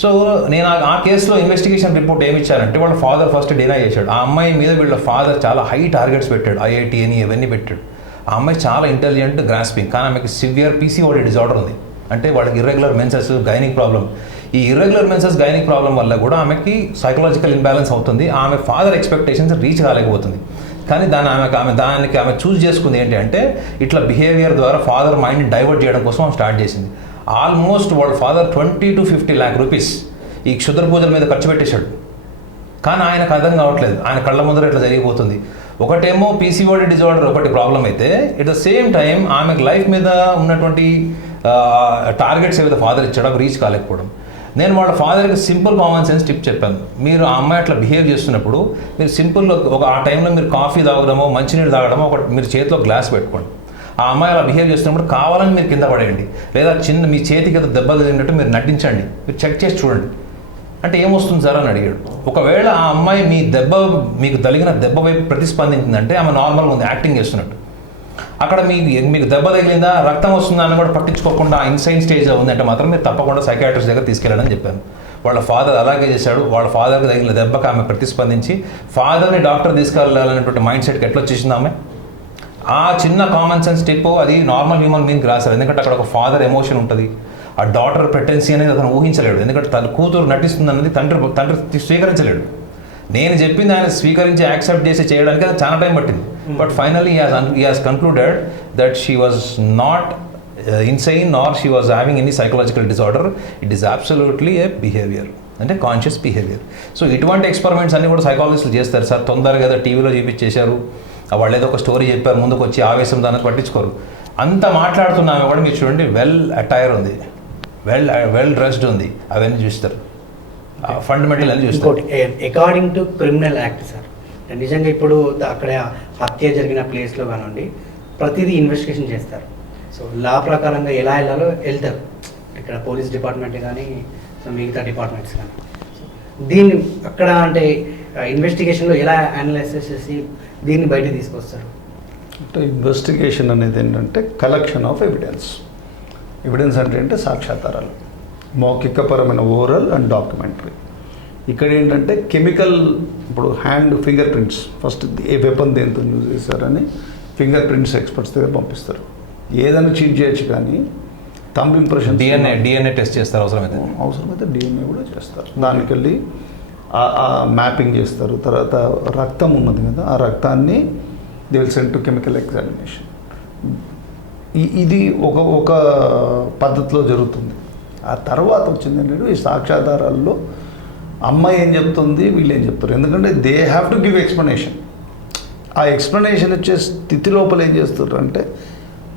సో నేను ఆ కేసులో ఇన్వెస్టిగేషన్ రిపోర్ట్ ఏమి ఇచ్చారంటే వాళ్ళ ఫాదర్ ఫస్ట్ డినై చేశాడు. ఆ అమ్మాయి మీద వీళ్ళ ఫాదర్ చాలా హై టార్గెట్స్ పెట్టాడు, IIT అని ఇవన్నీ పెట్టాడు. ఆ అమ్మాయి చాలా ఇంటెలిజెంట్, గ్రాస్పింగ్, కానీ ఆమెకి సివియర్ PCOD డిజార్డర్ ఉంది. అంటే వాళ్ళకి ఇర్రెగ్యులర్ మెన్సెస్, గైనిక్ ప్రాబ్లం. ఈ ఇర్రెగ్యులర్ మెన్సెస్, గైనిక్ ప్రాబ్లం వల్ల కూడా ఆమెకి సైకలాజికల్ ఇంబ్యాలెన్స్ అవుతుంది. ఆమె ఫాదర్ ఎక్స్పెక్టేషన్స్ రీచ్ కాలేకపోతుంది. కానీ ఆమె చూస్ చేసుకుంది ఏంటి అంటే ఇట్లా బిహేవియర్ ద్వారా ఫాదర్ మైండ్ని డైవర్ట్ చేయడం కోసం ఆమె స్టార్ట్ చేసింది. ఆల్మోస్ట్ వాళ్ళ ఫాదర్ 20 to 50 lakh రూపీస్ ఈ క్షుద్ర పూజల మీద ఖర్చు పెట్టేశాడు. కానీ ఆయనకు అర్థం కావట్లేదు, ఆయన కళ్ళ ముందర ఇట్లా జరిగిపోతుంది. ఒకటేమో పీసీఓడి డిజార్డర్ ఒకటి ప్రాబ్లం అయితే, ఎట్ ద సేమ్ టైం ఆమెకు లైఫ్ మీద ఉన్నటువంటి టార్గెట్స్ ఏవైతే ఫాదర్ ఇచ్చాడో అవి రీచ్ కాలేకపోవడం. నేను వాళ్ళ ఫాదర్కి సింపుల్ కామన్ సెన్స్ టిప్ చెప్పాను. మీరు ఆ అమ్మాయి అట్లా బిహేవ్ చేస్తున్నప్పుడు మీరు సింపుల్ ఆ టైంలో మీరు కాఫీ తాగడమో మంచినీళ్ళు తాగడమో మీరు చేతిలో గ్లాస్ పెట్టుకోండి. ఆ అమ్మాయి అలా బిహేవ్ చేస్తున్నప్పుడు కావాలని మీరు కింద పడేయండి, లేదా మీ చేతికి ఏదో దెబ్బ తగిలినట్టు మీరు నటించండి, మీరు చెక్ చేసి చూడండి. అంటే ఏమొస్తుంది సార్ అని అడిగాడు. ఒకవేళ ఆ అమ్మాయి మీకు తగిలిన దెబ్బ వైపు ప్రతిస్పందించిందంటే ఆమె నార్మల్గా ఉంది, యాక్టింగ్ చేస్తున్నట్టు. అక్కడ మీకు దెబ్బ తగిలిందా, రక్తం వస్తుందా అని కూడా పట్టించుకోకుండా ఇన్సైన్ స్టేజ్లో ఉందంటే మాత్రం మీరు తప్పకుండా సైకాట్రిస్ట్ దగ్గర తీసుకెళ్ళాలని చెప్పాను. వాళ్ళ ఫాదర్ అలాగే చేశాడు. వాళ్ళ ఫాదర్కి తగిలిన దెబ్బకి ఆమె ప్రతిస్పందించి ఫాదర్ని డాక్టర్ తీసుకెళ్ళాలనేటువంటి మైండ్ సెట్కి ఎట్లా వచ్చేసింది ఆమె. ఆ చిన్న కామన్ సెన్స్ టిప్ అది నార్మల్ హ్యూమన్ బీయింగ్కి రాశారు. ఎందుకంటే అక్కడ ఒక ఫాదర్ ఎమోషన్ ఉంటుంది, ఆ డాటర్ ప్రెటెన్సీ అనేది అతను ఊహించలేడు. ఎందుకంటే తన కూతురు నటిస్తుంది అన్నది తండ్రి స్వీకరించలేడు. నేను చెప్పింది ఆయన స్వీకరించి యాక్సెప్ట్ చేసి చేయడానికి అది చాలా టైం పట్టింది. But finally he has concluded that she was not insane or she was having any psychological disorder. It is absolutely A behaviour, అంటే కాన్షియస్ బిహేవియర్. సో ఇటువంటి ఎక్స్పెరిమెంట్స్ అన్ని కూడా సైకాలజిస్టులు చేస్తారు సార్. తొందరగా ఏదో టీవీలో చూపించేశారు, వాళ్ళు ఏదో ఒక స్టోరీ చెప్పారు, ముందుకు వచ్చి ఆవేశం దాన్ని పట్టించుకోరు. అంత మాట్లాడుతున్నామే కూడా మీరు చూడండి, వెల్ అటైర్ ఉంది, వెల్ డ్రెస్డ్ ఉంది, అవన్నీ చూస్తారు, ఫండమెంటల్ అని చూస్తారు. According to criminal act sir, నిజంగా ఇప్పుడు అక్కడ హత్య జరిగిన ప్లేస్లో కానివ్వండి ప్రతిదీ ఇన్వెస్టిగేషన్ చేస్తారు. సో లా ప్రకారంగా ఎలా వెళ్ళాలో వెళ్తారు, ఇక్కడ పోలీస్ డిపార్ట్మెంట్ కానీ మిగతా డిపార్ట్మెంట్స్ కానీ. దీన్ని అక్కడ అంటే ఇన్వెస్టిగేషన్లో ఎలా అనలైసిస్ చేసి దీన్ని బయట తీసుకొస్తారు? అంటే ఇన్వెస్టిగేషన్ అనేది ఏంటంటే కలెక్షన్ ఆఫ్ ఎవిడెన్స్. ఎవిడెన్స్ అంటే సాక్ష్యాధారాలు, మౌఖికపరమైన ఓరల్ అండ్ డాక్యుమెంటరీ. ఇక్కడ ఏంటంటే కెమికల్, ఇప్పుడు hand finger prints, first a weapon దేంతో యూజ్ చేశారని ఫింగర్ ప్రింట్స్ ఎక్స్పర్ట్స్ దగ్గర పంపిస్తారు. ఏదైనా చీట్ చేయొచ్చు, కానీ థంబ్ ఇంప్రెషన్, డిఎన్ఏ టెస్ట్ చేస్తారు, అవసరమైతే డిఎన్ఏ కూడా చేస్తారు. దానికి వెళ్ళి మ్యాపింగ్ చేస్తారు. తర్వాత రక్తం ఉన్నది కదా, ఆ రక్తాన్ని they will send to chemical examination. ఇది ఒక పద్ధతిలో జరుగుతుంది. ఆ తర్వాత వచ్చింది ఏంటంటే ఈ సాక్ష్యాధారాల్లో అమ్మాయి ఏం చెప్తుంది, వీళ్ళు ఏం చెప్తారు. ఎందుకంటే they have to give explanation. ఆ ఎక్స్ప్లెనేషన్ వచ్చే స్థితి లోపల ఏం చేస్తారు అంటే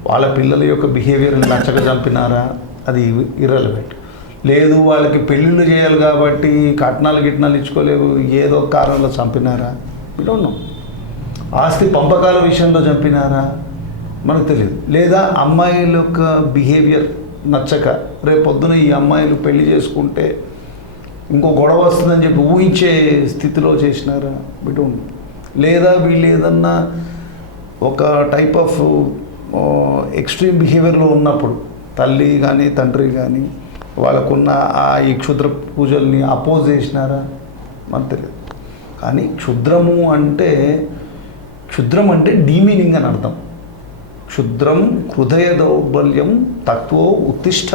వాళ్ళ పిల్లల యొక్క బిహేవియర్ని నచ్చక చంపినారా, అది ఇర్రెలవెంట్. లేదు వాళ్ళకి పెళ్ళిళ్ళు చేయాలి కాబట్టి కట్నాలు గిట్నాలు ఇచ్చుకోలేవు, ఏదో కారణంలో చంపినారా, వి డోంట్ నో. ఆస్తి పంపకాల విషయంలో చంపినారా మనకు తెలియదు. లేదా అమ్మాయిల యొక్క బిహేవియర్ నచ్చక రేపొద్దున ఈ అమ్మాయిలు పెళ్లి చేసుకుంటే ఇంకో గొడవ వస్తుందని చెప్పి ఊహించే స్థితిలో చేసినారా, వి డోంట్ నో. లేదా వీళ్ళు ఏదన్నా ఒక టైప్ ఆఫ్ ఎక్స్ట్రీమ్ బిహేవియర్లో ఉన్నప్పుడు తల్లి కానీ తండ్రి కానీ వాళ్ళకున్న ఈ క్షుద్ర పూజల్ని అపోజ్ చేసినారా మనకు తెలియదు. కానీ క్షుద్రం అంటే డీమీనింగ్ అని అర్థం. క్షుద్రం హృదయ దౌర్బల్యం తత్వో ఉత్తిష్ట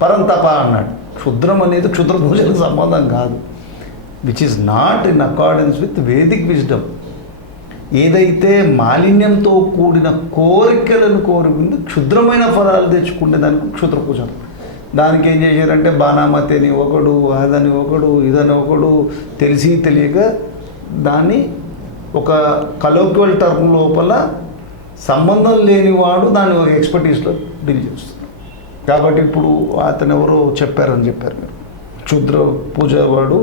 పరంతప అన్నాడు. క్షుద్రం అనేది క్షుద్ర పూజలకు సంబంధం కాదు, which is not in accordance with Vedic wisdom. ఏదైతే మాలిన్యంతో కూడిన కోరికలను కోరుకుంది క్షుద్రమైన ఫలాలు తెచ్చుకునే దానికి క్షుద్ర పూజ. దానికి ఏం చేశారంటే బాణామతి అని ఒకడు, అదని ఒకడు, ఇదని ఒకడు, తెలిసి తెలియక దాన్ని ఒక కలోక్యువల్ టర్మ్ లోపల సంబంధం లేనివాడు దాన్ని ఒక ఎక్స్పర్టీస్లో డీల్ చేస్తుంది. కాబట్టి ఇప్పుడు అతను ఎవరో చెప్పారని చెప్పారు మీరు, క్షుద్ర పూజ వాడు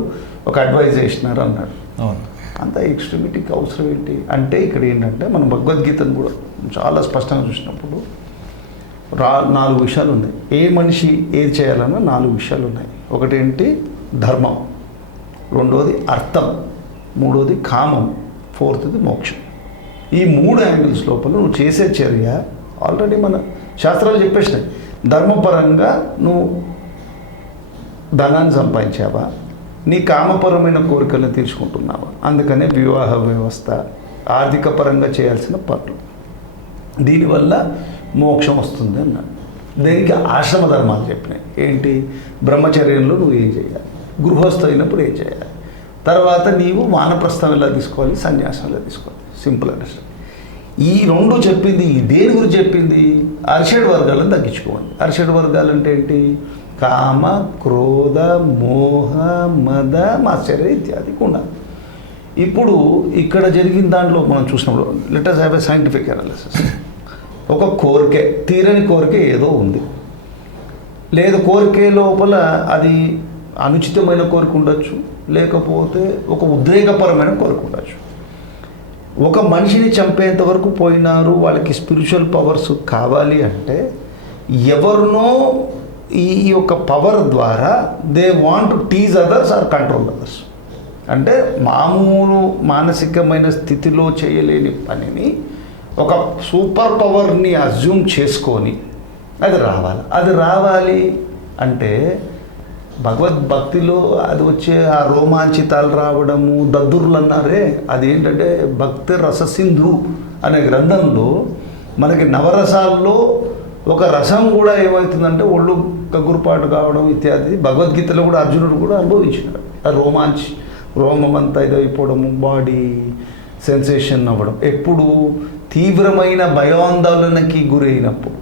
ఒక అడ్వైజ్ చేసినారు అన్నాడు. అవును, అంత ఎక్స్ట్రీమిటీకి అవసరం ఏంటి అంటే ఇక్కడ ఏంటంటే మనం భగవద్గీతను కూడా చాలా స్పష్టంగా చూసినప్పుడు 4 విషయాలు ఉన్నాయి. ఏ మనిషి ఏది చేయాలన్నా 4 విషయాలు ఉన్నాయి. ఒకటేంటి ధర్మం, రెండోది అర్థం, మూడోది కామం, ఫోర్త్ది మోక్షం. ఈ 3 యాంగిల్స్ లోపల నువ్వు చేసే చర్య ఆల్రెడీ మన శాస్త్రాలు చెప్పేసినాయి. ధర్మపరంగా నువ్వు ధనాన్ని సంపాదించావా, నీ కామపరమైన కోరికలను తీర్చుకుంటున్నావా, అందుకనే వివాహ వ్యవస్థ ఆర్థిక పరంగా చేయాల్సిన పనులు, దీనివల్ల మోక్షం వస్తుంది అన్నాడు. దీనికి ఆశ్రమ ధర్మాలు చెప్పినాయి. ఏంటి, బ్రహ్మచర్యంలో నువ్వు ఏం చేయాలి, గృహస్థ అయినప్పుడు ఏం చేయాలి, తర్వాత నీవు వానప్రస్థం ఎలా తీసుకోవాలి, సన్యాసం ఎలా తీసుకోవాలి. Simple understand. ఈ 2 చెప్పింది దేని గురించి చెప్పింది, అరిషడ్ వర్గాలను తగ్గించుకోవాలి. అరిషడ్ వర్గాలు అంటే ఏంటి, కామ క్రోధ మోహ మద మాశ్చర్య ఇత్యాది గుణాలు. ఇప్పుడు ఇక్కడ జరిగిన దాంట్లో మనం చూసినప్పుడు let us have a scientific analysis. ఒక కోరికే, తీరని కోరిక ఏదో ఉంది, లేదు కోరికే లోపల అది అనుచితమైన కోరిక ఉండొచ్చు, లేకపోతే ఒక ఉద్రేకపరమైన కోరిక ఉండొచ్చు. ఒక మనిషిని చంపేంత వరకు పోయినారు, వాళ్ళకి స్పిరిచువల్ పవర్స్ కావాలి అంటే ఎవరినో ఈ యొక్క పవర్ ద్వారా they want to tease others or control others. అంటే మామూలు మానసికమైన స్థితిలో చేయలేని పనిని ఒక సూపర్ పవర్ని అజ్యూమ్ చేసుకొని అది రావాలి అంటే భగవద్భక్తిలో అది వచ్చే ఆ రోమాంచితాలు రావడము, దద్దుర్లు అన్నారే, అదేంటంటే భక్తి రససింధు అనే గ్రంథంలో మనకి నవరసాల్లో ఒక రసం కూడా ఏమవుతుందంటే ఒళ్ళు కగురుపాటు కావడం ఇత్యాది భగవద్గీతలో కూడా అర్జునుడు కూడా అనుభవించినాడు. ఆ రోమం అంతా ఇదైపోవడము, బాడీ సెన్సేషన్ అవ్వడం, ఎప్పుడు తీవ్రమైన భయాందోళనకి గురైనప్పుడు,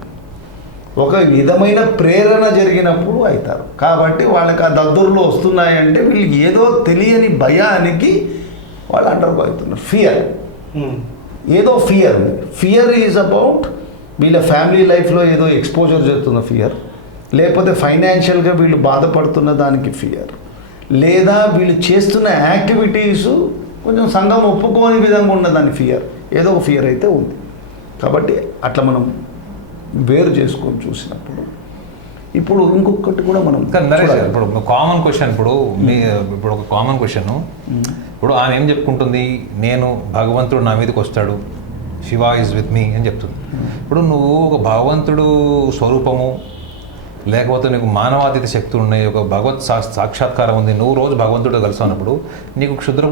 ఒక విధమైన ప్రేరణ జరిగినప్పుడు అవుతారు. కాబట్టి వాళ్ళకి ఆ దద్దుర్లు వస్తున్నాయంటే వీళ్ళకి ఏదో తెలియని భయానికి వాళ్ళు అండర్గో అవుతున్నారు. ఫియర్, ఏదో ఫియర్ ఈజ్ అబౌట్ వీళ్ళ ఫ్యామిలీ లైఫ్లో ఏదో ఎక్స్పోజర్ జరుగుతున్న ఫియర్, లేకపోతే ఫైనాన్షియల్గా వీళ్ళు బాధపడుతున్న దానికి ఫియర్, లేదా వీళ్ళు చేస్తున్న యాక్టివిటీసు కొంచెం సంఘం ఒప్పుకోని విధంగా ఉన్నదాని ఫియర్, ఏదో ఒక ఫియర్ అయితే ఉంది. కాబట్టి అట్లా మనం వేరు చేసుకొని చూసినప్పుడు ఇప్పుడు ఇంకొకటి కూడా మనం నరేష్ ఇప్పుడు కామన్ క్వశ్చన్, ఇప్పుడు ఒక కామన్ క్వశ్చన్, ఇప్పుడు ఆమె ఏం చెప్పుకుంటుంది, నేను భగవంతుడు నా మీదకి వస్తాడు, శివ ఈజ్ విత్ మీ అని చెప్తుంది. ఇప్పుడు నువ్వు ఒక భగవంతుడు స్వరూపము, లేకపోతే నీకు మానవాతీత శక్తులు ఉన్నాయి, ఒక భగవత్ సాక్షాత్కారం ఉంది, నువ్వు రోజు భగవంతుడు కలిసి ఉన్నప్పుడు నీకు క్షుద్ర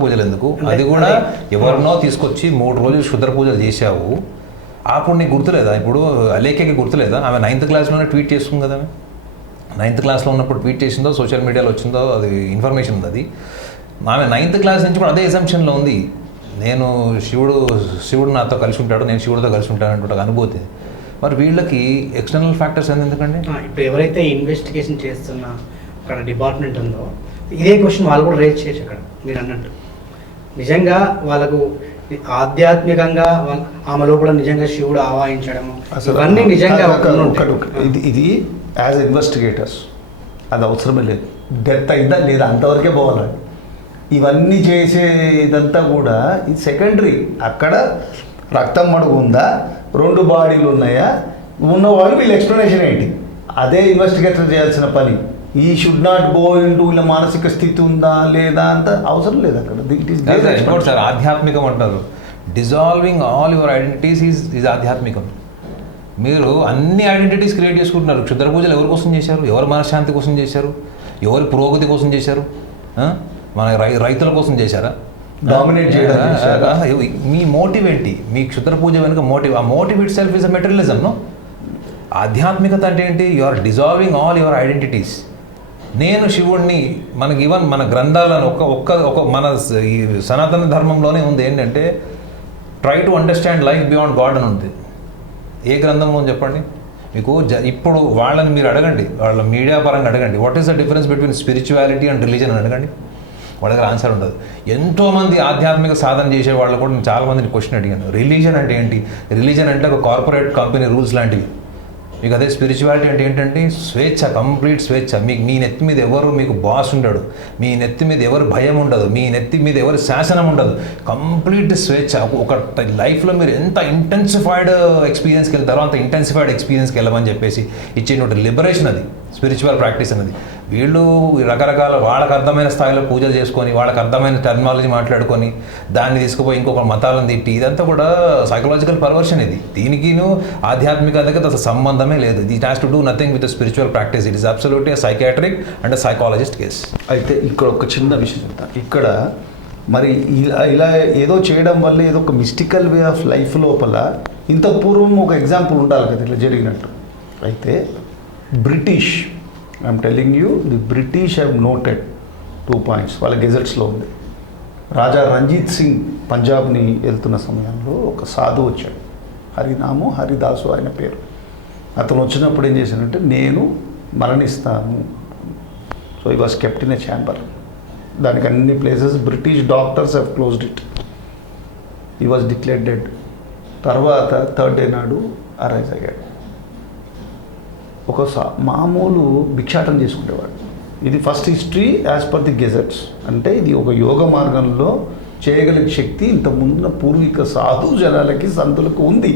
పూజలు ఎందుకు? అది కూడా ఎవరినో తీసుకొచ్చి 3 రోజులు క్షుద్ర పూజలు చేశావు, అప్పుడు నీకు గుర్తులేదా? ఇప్పుడు అలేఖ్యకి గుర్తులేదా? ఆమె 9th క్లాస్లోనే ట్వీట్ చేస్తుంది కదా. 9th క్లాస్లో ఉన్నప్పుడు ట్వీట్ చేసిందో సోషల్ మీడియాలో వచ్చిందో అది ఇన్ఫర్మేషన్ ఉంది. అది ఆమె 9th క్లాస్ నుంచి కూడా అదే ఎజంప్షన్లో ఉంది, నేను శివుడు నాతో కలిసి ఉంటాడు, నేను శివుడితో కలిసి ఉంటాను అంటే అనుభూతి. మరి వీళ్ళకి ఎక్స్టర్నల్ ఫ్యాక్టర్స్ ఎందుకండి? ఇప్పుడు ఎవరైతే ఇన్వెస్టిగేషన్ చేస్తున్న అక్కడ డిపార్ట్మెంట్ ఉందో ఇదే క్వశ్చన్ వాళ్ళు కూడా రేజ్ చేయొచ్చు. అక్కడ మీరు అన్నట్టు నిజంగా వాళ్ళకు ఆధ్యాత్మికంగా ఆమె లోపల నిజంగా శివుడు ఆవాహించడము ఇవన్నీ నిజంగా ఇది యాజ్ ఇన్వెస్టిగేటర్స్ అది అవసరమే లేదు. డెత్ అయిందా లేదా అంతవరకే పోవాలి. ఇవన్నీ చేసే ఇదంతా కూడా ఇది సెకండరీ. అక్కడ రక్తం మడుగు ఉందా, 2 బాడీలు ఉన్నాయా, ఉన్నవాళ్ళు వీళ్ళ ఎక్స్ప్లెనేషన్ ఏంటి, అదే ఇన్వెస్టిగేటర్ చేయాల్సిన పని. ఈ షుడ్ నాట్ గో ఇంటూ వీళ్ళ మానసిక స్థితి ఉందా లేదా అంత అవసరం లేదు అక్కడ. సార్ ఆధ్యాత్మికం అంటారు, dissolving all your identities is ఆధ్యాత్మికం. మీరు అన్ని ఐడెంటిటీస్ క్రియేట్ చేసుకుంటున్నారు. క్షుద్ర పూజలు ఎవరి కోసం చేశారు? ఎవరి మనశ్శాంతి కోసం చేశారు? ఎవరి పురోగతి కోసం చేశారు? మన రైతుల కోసం చేశారా? డామినేట్ చేయడం. మీ మోటివ్ ఏంటి? మీ క్షుద్ర పూజ వెనుక మోటివ్, ఆ motive itself is a materialism. No, ఆధ్యాత్మికత అంటే ఏంటి? You are dissolving all your identities. నేను శివుడిని, మనకి ఈవెన్ మన గ్రంథాలను ఒక మన ఈ సనాతన ధర్మంలోనే ఉంది ఏంటంటే try to understand life beyond God అని ఉంది. ఏ గ్రంథంలో చెప్పండి మీకు. ఇప్పుడు వాళ్ళని మీరు అడగండి, వాళ్ళ మీడియా పరంగా అడగండి, what is the difference between spirituality and religion అని అడగండి, వాళ్ళ దగ్గర ఆన్సర్ ఉండదు. ఎంతోమంది ఆధ్యాత్మిక సాధన చేసే వాళ్ళు కూడా నేను చాలామందిని క్వశ్చన్ అడిగాను, రిలీజన్ అంటే ఏంటి? రిలీజన్ అంటే ఒక కార్పొరేట్ కంపెనీ రూల్స్ లాంటివి. మీకు అదే స్పిరిచువాలిటీ అంటే ఏంటంటే స్వేచ్ఛ, కంప్లీట్ స్వేచ్ఛ. మీ నెత్తి మీద ఎవరు మీకు బాస్ ఉండడు, మీ నెత్తి మీద ఎవరు భయం ఉండదు, మీ నెత్తి మీద ఎవరు శాసనం ఉండదు, కంప్లీట్ స్వేచ్ఛ. ఒక లైఫ్లో మీరు ఎంత ఇంటెన్సిఫైడ్ ఎక్స్పీరియన్స్కి వెళ్తారో అంత ఇంటెన్సిఫైడ్ ఎక్స్పీరియన్స్కి వెళ్ళమని చెప్పేసి ఇచ్చేటువంటి లిబరేషన్ అది స్పిరిచువల్ ప్రాక్టీస్ అనేది. వీళ్ళు రకరకాల వాళ్ళకి అర్థమైన స్థాయిలో పూజలు చేసుకొని, వాళ్ళకి అర్థమైన టెర్మినాలజీ మాట్లాడుకొని, దాన్ని తీసుకుపోయి ఇంకొక మతాలను తిట్టి, ఇదంతా కూడా సైకలాజికల్ పర్వర్షన్. ఇది దీనికిను ఆధ్యాత్మికతకి అసలు సంబంధమే లేదు. It has to do nothing with spiritual practice. It is absolutely psychiatric and psychologist case. అయితే ఇక్కడ ఒక చిన్న విషయం చెప్తాను. ఇక్కడ మరి ఇలా ఏదో చేయడం వల్ల ఏదో ఒక మిస్టికల్ వే ఆఫ్ లైఫ్ లోపల ఇంత పూర్వం ఒక ఎగ్జాంపుల్ ఉండాలి కదా ఇట్లా జరిగినట్టు. అయితే British, I'm telling you, the British have noted 2 points వాళ్ళ గెజెట్స్లో ఉంది. రాజా రంజిత్ సింగ్ పంజాబ్ని వెళ్తున్న సమయంలో ఒక సాధు వచ్చాడు, హరిదాసు ఆయన పేరు. అతను వచ్చినప్పుడు ఏం చేశాడంటే నేను మరణిస్తాను. సో ఈ was kept in a chamber. దానికి అన్ని places British doctors have closed it. He was declared dead. తర్వాత థర్డ్ డే నాడు అరైజ్ అయ్యాడు. ఒక మామూలు భిక్షాటం చేసుకునేవాడు. ఇది first history as per the gazettes. అంటే ఇది ఒక యోగ మార్గంలో చేయగలిగే శక్తి ఇంత ముందున్న పూర్వీక సాధు జనాలకి సంతులకు ఉంది.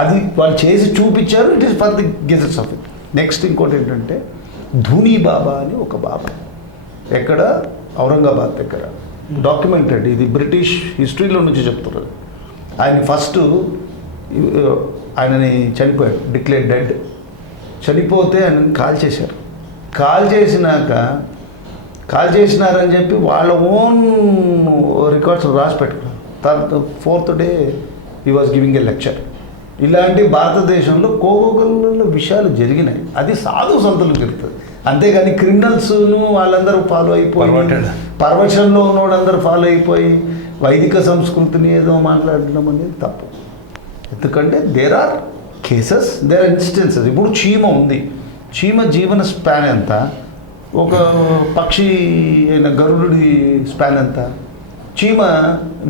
అది వాళ్ళు చేసి చూపించారు. It is for the gazettes of it. Next ఇంకోటి ఏంటంటే ధూని బాబా అని ఒక బాబా, ఎక్కడ ఔరంగాబాద్ దగ్గర, డాక్యుమెంటెడ్. ఇది బ్రిటిష్ హిస్టరీలో నుంచి చెప్తున్నారు. ఆయన ఫస్ట్ ఆయనని చనిపోయాడు, డిక్లేర్ డెడ్. చనిపోతే ఆయనని కాల్ చేశారు. కాల్ చేసినారని చెప్పి వాళ్ళ ఓన్ రికార్డ్స్ రాసి పెట్టుకున్నారు. తర్వాత fourth day he was giving a lecture. ఇలాంటి భారతదేశంలో కోకోకల్లో విషయాలు జరిగినాయి. అది సాధు సంతులు జరుగుతుంది. అంతేగాని క్రిమినల్స్ను వాళ్ళందరూ ఫాలో అయిపోయి, పర్వశంలో ఉన్నవాళ్ళందరూ ఫాలో అయిపోయి వైదిక సంస్కృతిని ఏదో మాట్లాడడం అనేది తప్పు. ఎందుకంటే there are cases, there are instances. ఇప్పుడు చీమ ఉంది. చీమ జీవన స్పాన్ ఎంత? ఒక పక్షి అయిన గరుడుడి స్పాన్ ఎంత? చీమ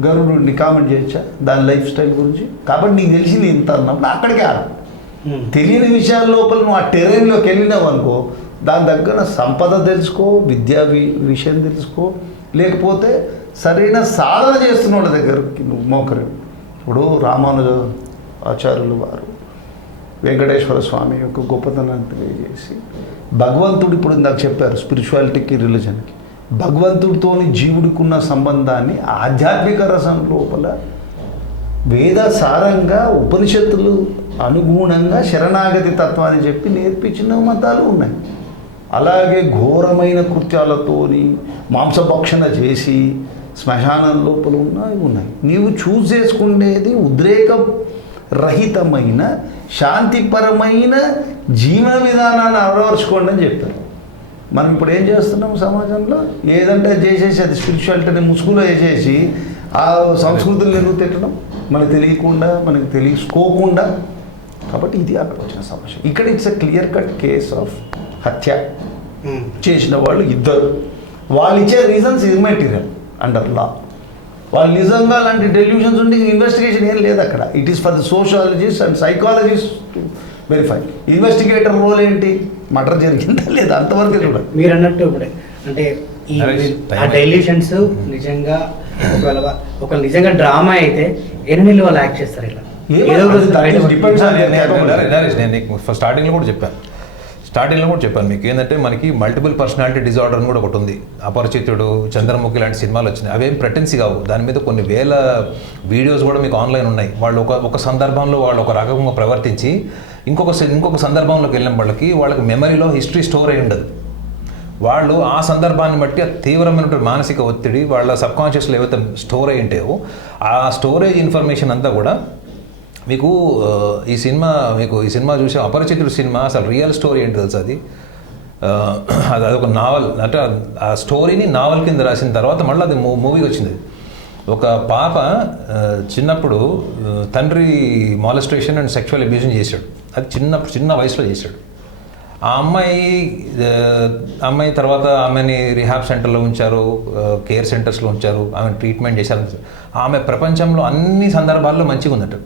గరుడుని కామెంట్ చేయొచ్చా దాని లైఫ్ స్టైల్ గురించి? కాబట్టి నీకు తెలిసింది ఇంత అన్నప్పుడు అక్కడికే ఆడ. తెలియని విషయాల లోపల నువ్వు ఆ టెరైన్లోకి వెళ్ళినావు అనుకో, దాని దగ్గర సంపద తెలుసుకో, విద్యా విషయం తెలుసుకో, లేకపోతే సరైన సాధన చేస్తున్న వాళ్ళ దగ్గరికి నువ్వు మోకరు. ఇప్పుడు రామానుజ ఆచార్యులు వారు వెంకటేశ్వర స్వామి యొక్క గొప్పతనాన్ని తెలియజేసి భగవంతుడు, ఇప్పుడు ఇందాక చెప్పారు స్పిరిచువాలిటీకి రిలీజన్కి, భగవంతుడితోని జీవుడికి ఉన్న సంబంధాన్ని ఆధ్యాత్మిక రసం లోపల వేదసారంగా ఉపనిషత్తులు అనుగుణంగా శరణాగతి తత్వాన్ని చెప్పి నేర్పించిన మతాలు ఉన్నాయి. అలాగే ఘోరమైన కృత్యాలతోని మాంసభక్షణ చేసి శ్మశానం లోపల ఉన్నాయి. నీవు చూస్ చేసుకునేది ఉద్రేక రహితమైన శాంతిపరమైన జీవన విధానాన్ని అలవరుచుకోండి అని చెప్పారు. మనం ఇప్పుడు ఏం చేస్తున్నాం సమాజంలో? ఏదంటే చేసేసి అది స్పిరిచువాలిటీని ముసుగులో వేసేసి ఆ సంస్కృతులను ఎందుకు తిట్టడం? మనకు తెలియకుండా, మనకు తెలుసుకోకుండా. కాబట్టి ఇది అక్కడ వచ్చిన సమస్య. ఇక్కడ it's a clear cut case of హత్య చేసిన వాళ్ళు ఇద్దరు. వాళ్ళు ఇచ్చే రీజన్స్ ఇమ్మెటీరియల్ అండర్ లా. వాళ్ళు నిజంగా అలాంటి డెల్యూషన్స్ ఉండి ఇన్వెస్టిగేషన్ ఏం లేదు అక్కడ. It is for the sociologist and psychologist to verify. Investigator role ఏంటి? మర్డర్ జరిగిందా లేదా అంతవరకు చూడాలి. మీరు అన్నట్టు ఇప్పుడే అంటే ఈ ఆ డైల్యూషన్స్ నిజంగా ఒక నిజంగా డ్రామా అయితే ఎన్ని నెలలు వాళ్ళు యాక్ట్ చేస్తారు ఇలా? ఏదో రోజు నేను నీకు స్టార్టింగ్లో కూడా చెప్పాను మీకు ఏంటంటే మనకి మల్టిపుల్ పర్సనాలిటీ డిజార్డర్ అని కూడా ఒకటి ఉంది. అపరిచితుడు, చంద్రముఖి లాంటి సినిమాలు వచ్చినాయి. అవేం ప్రెటెన్సీ కావు. దాని మీద కొన్ని వేల వీడియోస్ కూడా మీకు ఆన్లైన్ ఉన్నాయి. వాళ్ళు ఒక సందర్భంలో వాళ్ళు ఒక రకంగా ప్రవర్తించి ఇంకొక సందర్భంలోకి వెళ్ళిన వాళ్ళకి మెమరీలో హిస్టరీ స్టోర్ అయి ఉండదు. వాళ్ళు ఆ సందర్భాన్ని బట్టి ఆ తీవ్రమైనటువంటి మానసిక ఒత్తిడి వాళ్ళ సబ్కాన్షియస్లో ఏవైతే స్టోర్ అయి ఉంటాయో ఆ స్టోరేజ్ ఇన్ఫర్మేషన్ అంతా కూడా మీకు ఈ సినిమా చూసే అపరిచితుడు సినిమా అసలు రియల్ స్టోరీ ఏంటి తెలుసు? అది అదొక నావల్. అంటే ఆ స్టోరీని నావల్ కింద రాసిన తర్వాత మళ్ళీ అది మూవీ వచ్చింది. ఒక పాప చిన్నప్పుడు తండ్రి మాలెస్ట్రేషన్ అండ్ సెక్షువల్ అబ్యూషన్ చేశాడు. అది చిన్న వయసులో చేశాడు. ఆ అమ్మాయి తర్వాత ఆమెని రిహాబ్ సెంటర్లో ఉంచారు, కేర్ సెంటర్స్లో ఉంచారు, ఆమెను ట్రీట్మెంట్ చేశారు. ఆమె ప్రపంచంలో అన్ని సందర్భాల్లో మంచిగా ఉందట.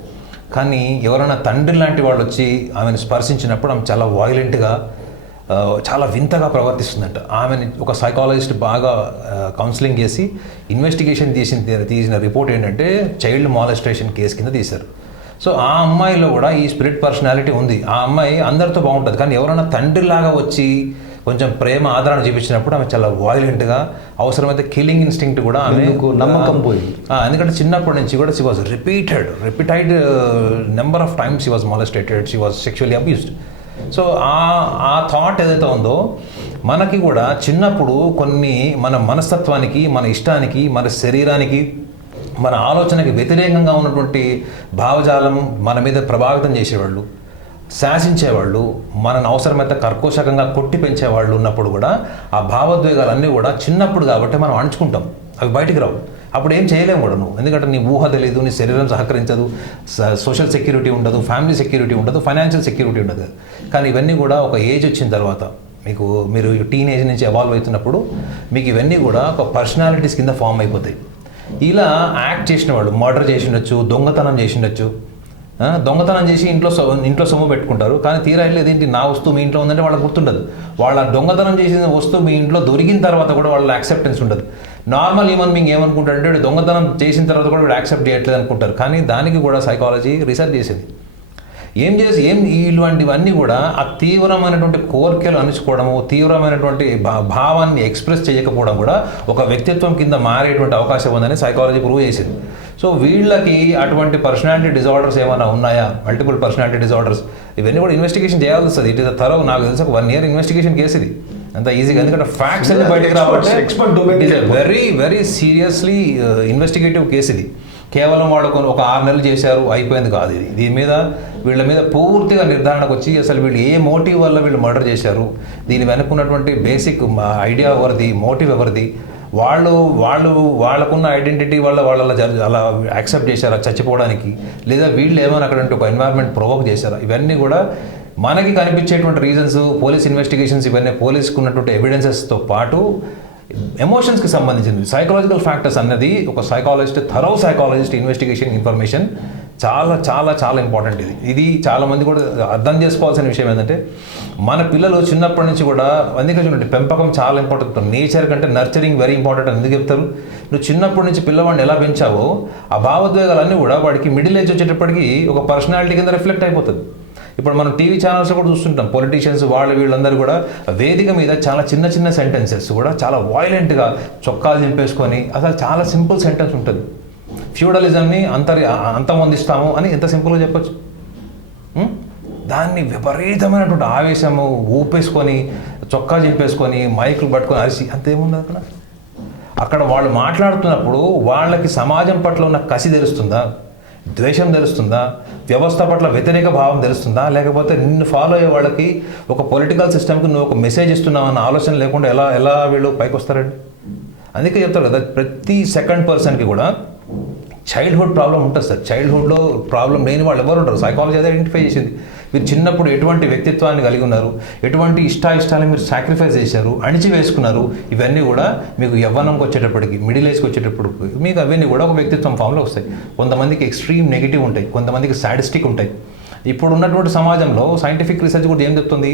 కానీ ఎవరైనా తండ్రి లాంటి వాళ్ళు వచ్చి ఆమెను స్పర్శించినప్పుడు ఆమె చాలా వాయిలెంట్గా, చాలా వింతగా ప్రవర్తిస్తుందంట. ఆమెని ఒక సైకాలజిస్ట్ బాగా కౌన్సిలింగ్ చేసి ఇన్వెస్టిగేషన్ తీసిన రిపోర్ట్ ఏంటంటే చైల్డ్ మాలెస్ట్రేషన్ కేసు కింద తీశారు. సో ఆ అమ్మాయిలో కూడా ఈ స్పిరిట్ పర్సనాలిటీ ఉంది. ఆ అమ్మాయి అందరితో బాగుంటుంది, కానీ ఎవరైనా తండ్రిలాగా వచ్చి కొంచెం ప్రేమ ఆదరణ చూపించినప్పుడు ఆమె చాలా వాయిలెంట్గా, అవసరమైతే కిల్లింగ్ ఇన్స్టింక్ట్ కూడా ఆమె నమ్మకం పోయింది. ఎందుకంటే చిన్నప్పటి నుంచి కూడా she was repeated number of times she was molested, she was sexually abused. So ఆ థాట్ ఏదైతే ఉందో మనకి కూడా చిన్నప్పుడు కొన్ని మన మనస్తత్వానికి, మన ఇష్టానికి, మన శరీరానికి, మన ఆలోచనకి వ్యతిరేకంగా ఉన్నటువంటి భావజాలం మన మీద ప్రభావితం చేసేవాళ్ళు, శాసించేవాళ్ళు, మనను అవసరమైతే కర్కోశకంగా కొట్టి పెంచేవాళ్ళు ఉన్నప్పుడు కూడా ఆ భావోద్వేగాలన్నీ కూడా చిన్నప్పుడు కాబట్టి మనం అణుచుకుంటాం, అవి బయటికి రావు. అప్పుడు ఏం చేయలేము కూడా నువ్వు, ఎందుకంటే నీ ఊహ తెలియదు, నీ శరీరం సహకరించదు, సోషల్ సెక్యూరిటీ ఉండదు, ఫ్యామిలీ సెక్యూరిటీ ఉండదు, ఫైనాన్షియల్ సెక్యూరిటీ ఉండదు. కానీ ఇవన్నీ కూడా ఒక ఏజ్ వచ్చిన తర్వాత మీరు టీనేజ్ నుంచి ఎవాల్వ్ అవుతున్నప్పుడు మీకు ఇవన్నీ కూడా ఒక పర్సనాలిటీస్ కింద ఫామ్ అయిపోతాయి. ఇలా యాక్ట్ చేసిన వాళ్ళు మర్డర్ చేసి ఉండొచ్చు, దొంగతనం చేసి ఉండొచ్చు, దొంగతనం చేసి ఇంట్లో సొమ్ము పెట్టుకుంటారు. కానీ తీరా వెళ్ళేది ఏంటి, నా వస్తువు మీ ఇంట్లో ఉందంటే వాళ్ళకి గుర్తుండదు. వాళ్ళ దొంగతనం చేసిన వస్తువు మీ ఇంట్లో దొరికిన తర్వాత కూడా వాళ్ళ యాక్సెప్టెన్స్ ఉండదు. నార్మల్ హ్యూమన్ బీయింగ్ ఏమనుకుంటారంటే వీడు దొంగతనం చేసిన తర్వాత కూడా వీడు యాక్సెప్ట్ చేయట్లేదు అనుకుంటారు. కానీ దానికి కూడా సైకాలజీ రీసెర్చ్ చేసేది. ఇలాంటివన్నీ కూడా ఆ తీవ్రమైనటువంటి కోరికలు అణుచుకోవడము, తీవ్రమైనటువంటి భావాన్ని ఎక్స్ప్రెస్ చేయకపోవడం కూడా ఒక వ్యక్తిత్వం కింద మారేటువంటి అవకాశం ఉందని సైకాలజీ ప్రూవ్ చేసింది. సో వీళ్ళకి అటువంటి పర్సనాలిటీ డిజార్డర్స్ ఏమైనా ఉన్నాయా, మల్టిపుల్ పర్సనాలిటీ డిజార్డర్స్, ఇవన్నీ కూడా ఇన్వెస్టిగేషన్ చేయాల్సి వస్తుంది. ఇట్ ఇస్ థరో, నాకు తెలిసి ఒక 1 year ఇన్వెస్టిగేషన్ కేసు ఇది, అంత ఈజీగా. ఎందుకంటే ఫ్యాక్ట్స్ అన్ని బయటకు రావాలి. Very very seriously investigative case ఇది. కేవలం వాళ్ళు ఒక 6 నెలలు చేశారు అయిపోయింది కాదు ఇది. దీని మీద వీళ్ళ మీద పూర్తిగా నిర్ధారణకు వచ్చి అసలు వీళ్ళు ఏ మోటివ్ వల్ల వీళ్ళు మర్డర్ చేశారు, దీని వెనుకున్నటువంటి బేసిక్ ఐడియా ఎవరిది, మోటివ్ ఎవరిది, వాళ్ళకున్న ఐడెంటిటీ వల్ల అలా యాక్సెప్ట్ చేశారా చచ్చిపోవడానికి, లేదా వీళ్ళు ఏమైనా అక్కడ ఒక ఎన్వైర్న్మెంట్ ప్రొవోక్ చేశారా, ఇవన్నీ కూడా మనకి కనిపించేటువంటి రీజన్స్, పోలీస్ ఇన్వెస్టిగేషన్స్, ఇవన్నీ పోలీసుకు ఉన్నటువంటి ఎవిడెన్సెస్తో పాటు ఎమోషన్స్కి సంబంధించింది. సైకలాజికల్ ఫ్యాక్టర్స్ అన్నది ఒక థరో సైకాలజిస్ట్ ఇన్వెస్టిగేషన్ ఇన్ఫర్మేషన్ చాలా చాలా చాలా ఇంపార్టెంట్. ఇది చాలామంది కూడా అర్థం చేసుకోవాల్సిన విషయం ఏంటంటే, మన పిల్లలు చిన్నప్పటి నుంచి కూడా, అందుకే చూడండి పెంపకం చాలా ఇంపార్టెంట్. నేచర్ కంటే నర్చరింగ్ వెరీ ఇంపార్టెంట్ అని ఎందుకు చెప్తారు? నువ్వు చిన్నప్పటి నుంచి పిల్లవాడిని ఎలా పెంచావో ఆ భావోద్వేగాలన్నీ కూడా వాడికి మిడిల్ ఏజ్ వచ్చేటప్పటికి ఒక పర్సనాలిటీ కింద రిఫ్లెక్ట్ అయిపోతుంది. ఇప్పుడు మనం టీవీ ఛానల్స్ కూడా చూస్తుంటాం, పొలిటీషియన్స్ వీళ్ళందరూ కూడా వేదిక మీద చాలా చిన్న చిన్న సెంటెన్సెస్ కూడా చాలా వాయిలెంట్గా చొక్కాలు చింపేసుకొని, అసలు చాలా సింపుల్ సెంటెన్స్ ఉంటుంది. ఫ్యూడలిజంని అంతమొందిస్తాము అని ఎంత సింపుల్గా చెప్పచ్చు. దాన్ని విపరీతమైనటువంటి ఆవేశము ఊపేసుకొని, చొక్కా చింపేసుకొని, మైకులు పట్టుకొని అరిసి అంతేముండదు అక్కడ వాళ్ళు మాట్లాడుతున్నప్పుడు వాళ్ళకి సమాజం పట్ల ఉన్న కసి తెలుస్తుందా, ద్వేషం తెలుస్తుందా, వ్యవస్థ పట్ల వ్యతిరేక భావం తెలుస్తుందా, లేకపోతే నిన్ను ఫాలో అయ్యే వాళ్ళకి ఒక పొలిటికల్ సిస్టమ్కి నువ్వు ఒక మెసేజ్ ఇస్తున్నావు అన్న ఆలోచన లేకుండా ఎలా వీళ్ళు పైకి వస్తారండి? అందుకే చెప్తారు కదా, ప్రతి సెకండ్ పర్సన్కి కూడా చైల్డ్హుడ్ ప్రాబ్లం ఉంటుంది సార్. చైల్డ్హుడ్లో ప్రాబ్లం లేని వాళ్ళు ఎవరు ఉంటారు? సైకాలజీ అదే ఐడెంటిఫై చేసింది. మీరు చిన్నప్పుడు ఎటువంటి వ్యక్తిత్వాన్ని కలిగి ఉన్నారు, ఎటువంటి ఇష్టాయిష్టాలను మీరు సాక్రిఫైస్ చేశారు, అణిచివేసుకున్నారు, ఇవన్నీ కూడా మీకు యవ్వనంకి వచ్చేటప్పటికి, మిడిల్ ఏజ్కి వచ్చేటప్పటికి మీకు అవన్నీ కూడా ఒక వ్యక్తిత్వం ఫామ్లో వస్తాయి. కొంతమందికి ఎక్స్ట్రీమ్ నెగిటివ్ ఉంటాయి, కొంతమందికి సాడిస్టిక్ ఉంటాయి. ఇప్పుడు ఉన్నటువంటి సమాజంలో సైంటిఫిక్ రీసెర్చ్ కూడా ఏం చెప్తుంది,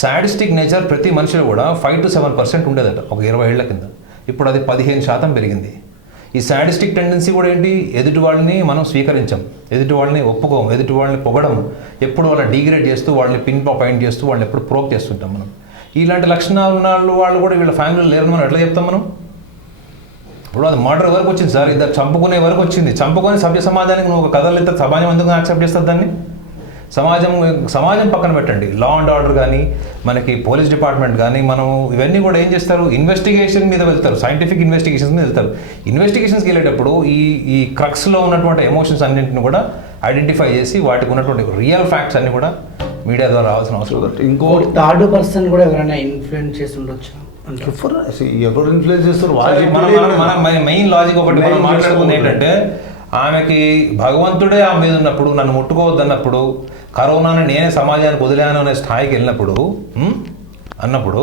సాడిస్టిక్ నేచర్ ప్రతి మనిషిలో కూడా 5 to 7% ఉండేదట ఒక 20 ఏళ్ల కింద. ఇప్పుడు అది 15% పెరిగింది. ఈ సాడిస్టిక్ టెండెన్సీ కూడా ఏంటి, ఎదుటి వాళ్ళని మనం స్వీకరించాం, ఎదుటి వాళ్ళని ఒప్పుకోం, ఎదుటి వాళ్ళని పొగడం, ఎప్పుడు వాళ్ళని డిగ్రేడ్ చేస్తూ, వాళ్ళని పిన్ పాయింట్ చేస్తూ, వాళ్ళని ఎప్పుడు ప్రోక్ చేస్తుంటాం మనం. ఇలాంటి లక్షణాలు ఉన్న వాళ్ళు కూడా వీళ్ళ ఫ్యామిలీలో లేరని మనం ఎట్లా చెప్తాం మనం? ఇప్పుడు అది మర్డర్ వరకు వచ్చింది సార్, ఇద్దరు చంపుకునే వరకు వచ్చింది. చంపుకొని సభ్య సమాజానికి నువ్వు ఒక కథలు ఎత్తే సమాజం ఎందుకు యాక్సెప్ట్ చేస్తుంది దాన్ని? సమాజం పక్కన పెట్టండి, లా అండ్ ఆర్డర్ కానీ, మనకి పోలీస్ డిపార్ట్మెంట్ కానీ, మనం ఇవన్నీ కూడా ఏం చేస్తారు, ఇన్వెస్టిగేషన్ మీద వెళ్తారు, సైంటిఫిక్ ఇన్వెస్టిగేషన్స్ మీద వెళ్తారు. ఇన్వెస్టిగేషన్స్కి వెళ్ళేటప్పుడు ఈ క్రక్స్లో ఉన్నటువంటి ఎమోషన్స్ అన్నింటిని కూడా ఐడెంటిఫై చేసి వాటికి ఉన్నటువంటి రియల్ ఫ్యాక్ట్స్ అన్ని కూడా మీడియా ద్వారా రావాల్సిన అవసరం. ఇంకో థర్డ్ పర్సన్ కూడా ఎవరైనా ఇన్ఫ్లుయెన్స్ చేసి ఉండొచ్చు. ఎవరు ఇన్ఫ్లుయెన్స్ చేస్తారు? మన మెయిన్ లాజిక్ ఒకటి మనం మాట్లాడుకుంది ఏంటంటే, ఆమెకి భగవంతుడే ఆమె మీద ఉన్నప్పుడు, నన్ను ముట్టుకోవద్దన్నప్పుడు, కరోనాను నేనే సమాజానికి వదిలాను అనే స్థాయికి వెళ్ళినప్పుడు అన్నప్పుడు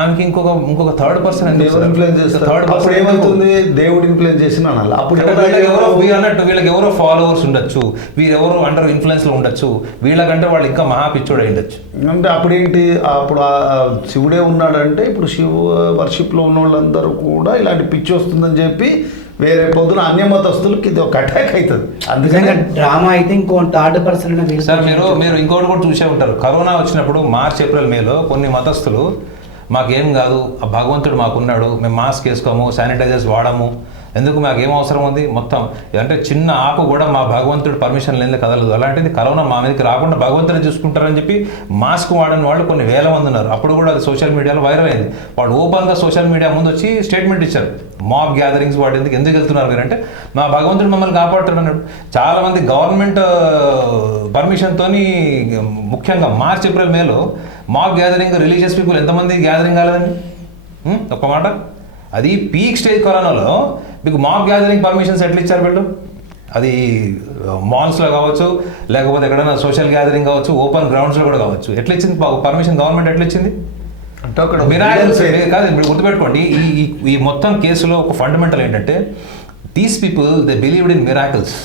ఆమెకి ఇంకొక థర్డ్ పర్సన్ ఇన్ఫ్లుయెన్స్ చేస్తారు. థర్డ్ పర్సన్ ఏమవుతుంది, దేవుడు ఇన్ఫ్లుయెన్స్ చేసిన అప్పుడు అన్నట్టు వీళ్ళకి ఎవరో ఫాలోవర్స్ ఉండొచ్చు, వీరెవరో అండర్ ఇన్ఫ్లుయెన్స్లో ఉండొచ్చు, వీళ్ళకంటే వాళ్ళు ఇంకా మహా పిచ్చోడు ఉండొచ్చు. అంటే అప్పుడేంటి, అప్పుడు శివుడే ఉన్నాడంటే ఇప్పుడు శివ వర్షిప్లో ఉన్న వాళ్ళందరూ కూడా ఇలాంటి పిచ్చి వస్తుందని చెప్పి వేరే పొద్దున అన్యమతస్తులకి ఇది ఒక అటాక్ అవుతుంది. అందుకని డ్రామా అయితే ఇంకో థర్డ్ పర్సన్. సార్ మీరు ఇంకోటి కూడా చూసే ఉంటారు, కరోనా వచ్చినప్పుడు మార్చ్ ఏప్రిల్ మేలో కొన్ని మతస్థులు మాకేం కాదు, ఆ భగవంతుడు మాకున్నాడు, మేము మాస్క్ వేసుకోము, శానిటైజర్స్ వాడము, ఎందుకు మాకేం అవసరం ఉంది, మొత్తం అంటే చిన్న ఆకు కూడా మా భగవంతుడు పర్మిషన్ లేని కదలదు, అలాంటిది కరోనా మా మీదకి రాకుండా భగవంతుడే చూసుకుంటారని చెప్పి మాస్క్ వాడని వాళ్ళు కొన్ని వేల మంది ఉన్నారు. అప్పుడు కూడా అది సోషల్ మీడియాలో వైరల్ అయింది. వాళ్ళు ఓపెన్గా సోషల్ మీడియా ముందు వచ్చి స్టేట్మెంట్ ఇచ్చారు, మాబ్ గ్యాదరింగ్స్ వాటి ఎందుకు వెళ్తున్నారు మీరు అంటే, మా భగవంతుడు మమ్మల్ని కాపాడుతాడు అన్నాడు. చాలామంది గవర్నమెంట్ పర్మిషన్తో ముఖ్యంగా మార్చ్ ఏప్రిల్ మేలో మాబ్ గ్యాదరింగ్, రిలీజియస్ పీపుల్ ఎంతమంది గ్యాదరింగ్ కాలేదండి? ఒక్క మాట, అది పీక్ స్టేజ్ కరోనాలో మీకు మాబ్ గ్యాదరింగ్ పర్మిషన్స్ ఎట్లా ఇచ్చారు వీళ్ళు? అది మాల్స్లో కావచ్చు, లేకపోతే ఎక్కడైనా సోషల్ గ్యాదరింగ్ కావచ్చు, ఓపెన్ గ్రౌండ్స్లో కూడా కావచ్చు. ఎట్లా ఇచ్చింది పర్మిషన్? గవర్నమెంట్ ఎట్లా ఇచ్చింది? అంటే అక్కడ మిరాకిల్స్ కాదు. ఇప్పుడు గుర్తుపెట్టుకోండి, ఈ మొత్తం కేసులో ఒక ఫండమెంటల్ ఏంటంటే these people they believed in miracles.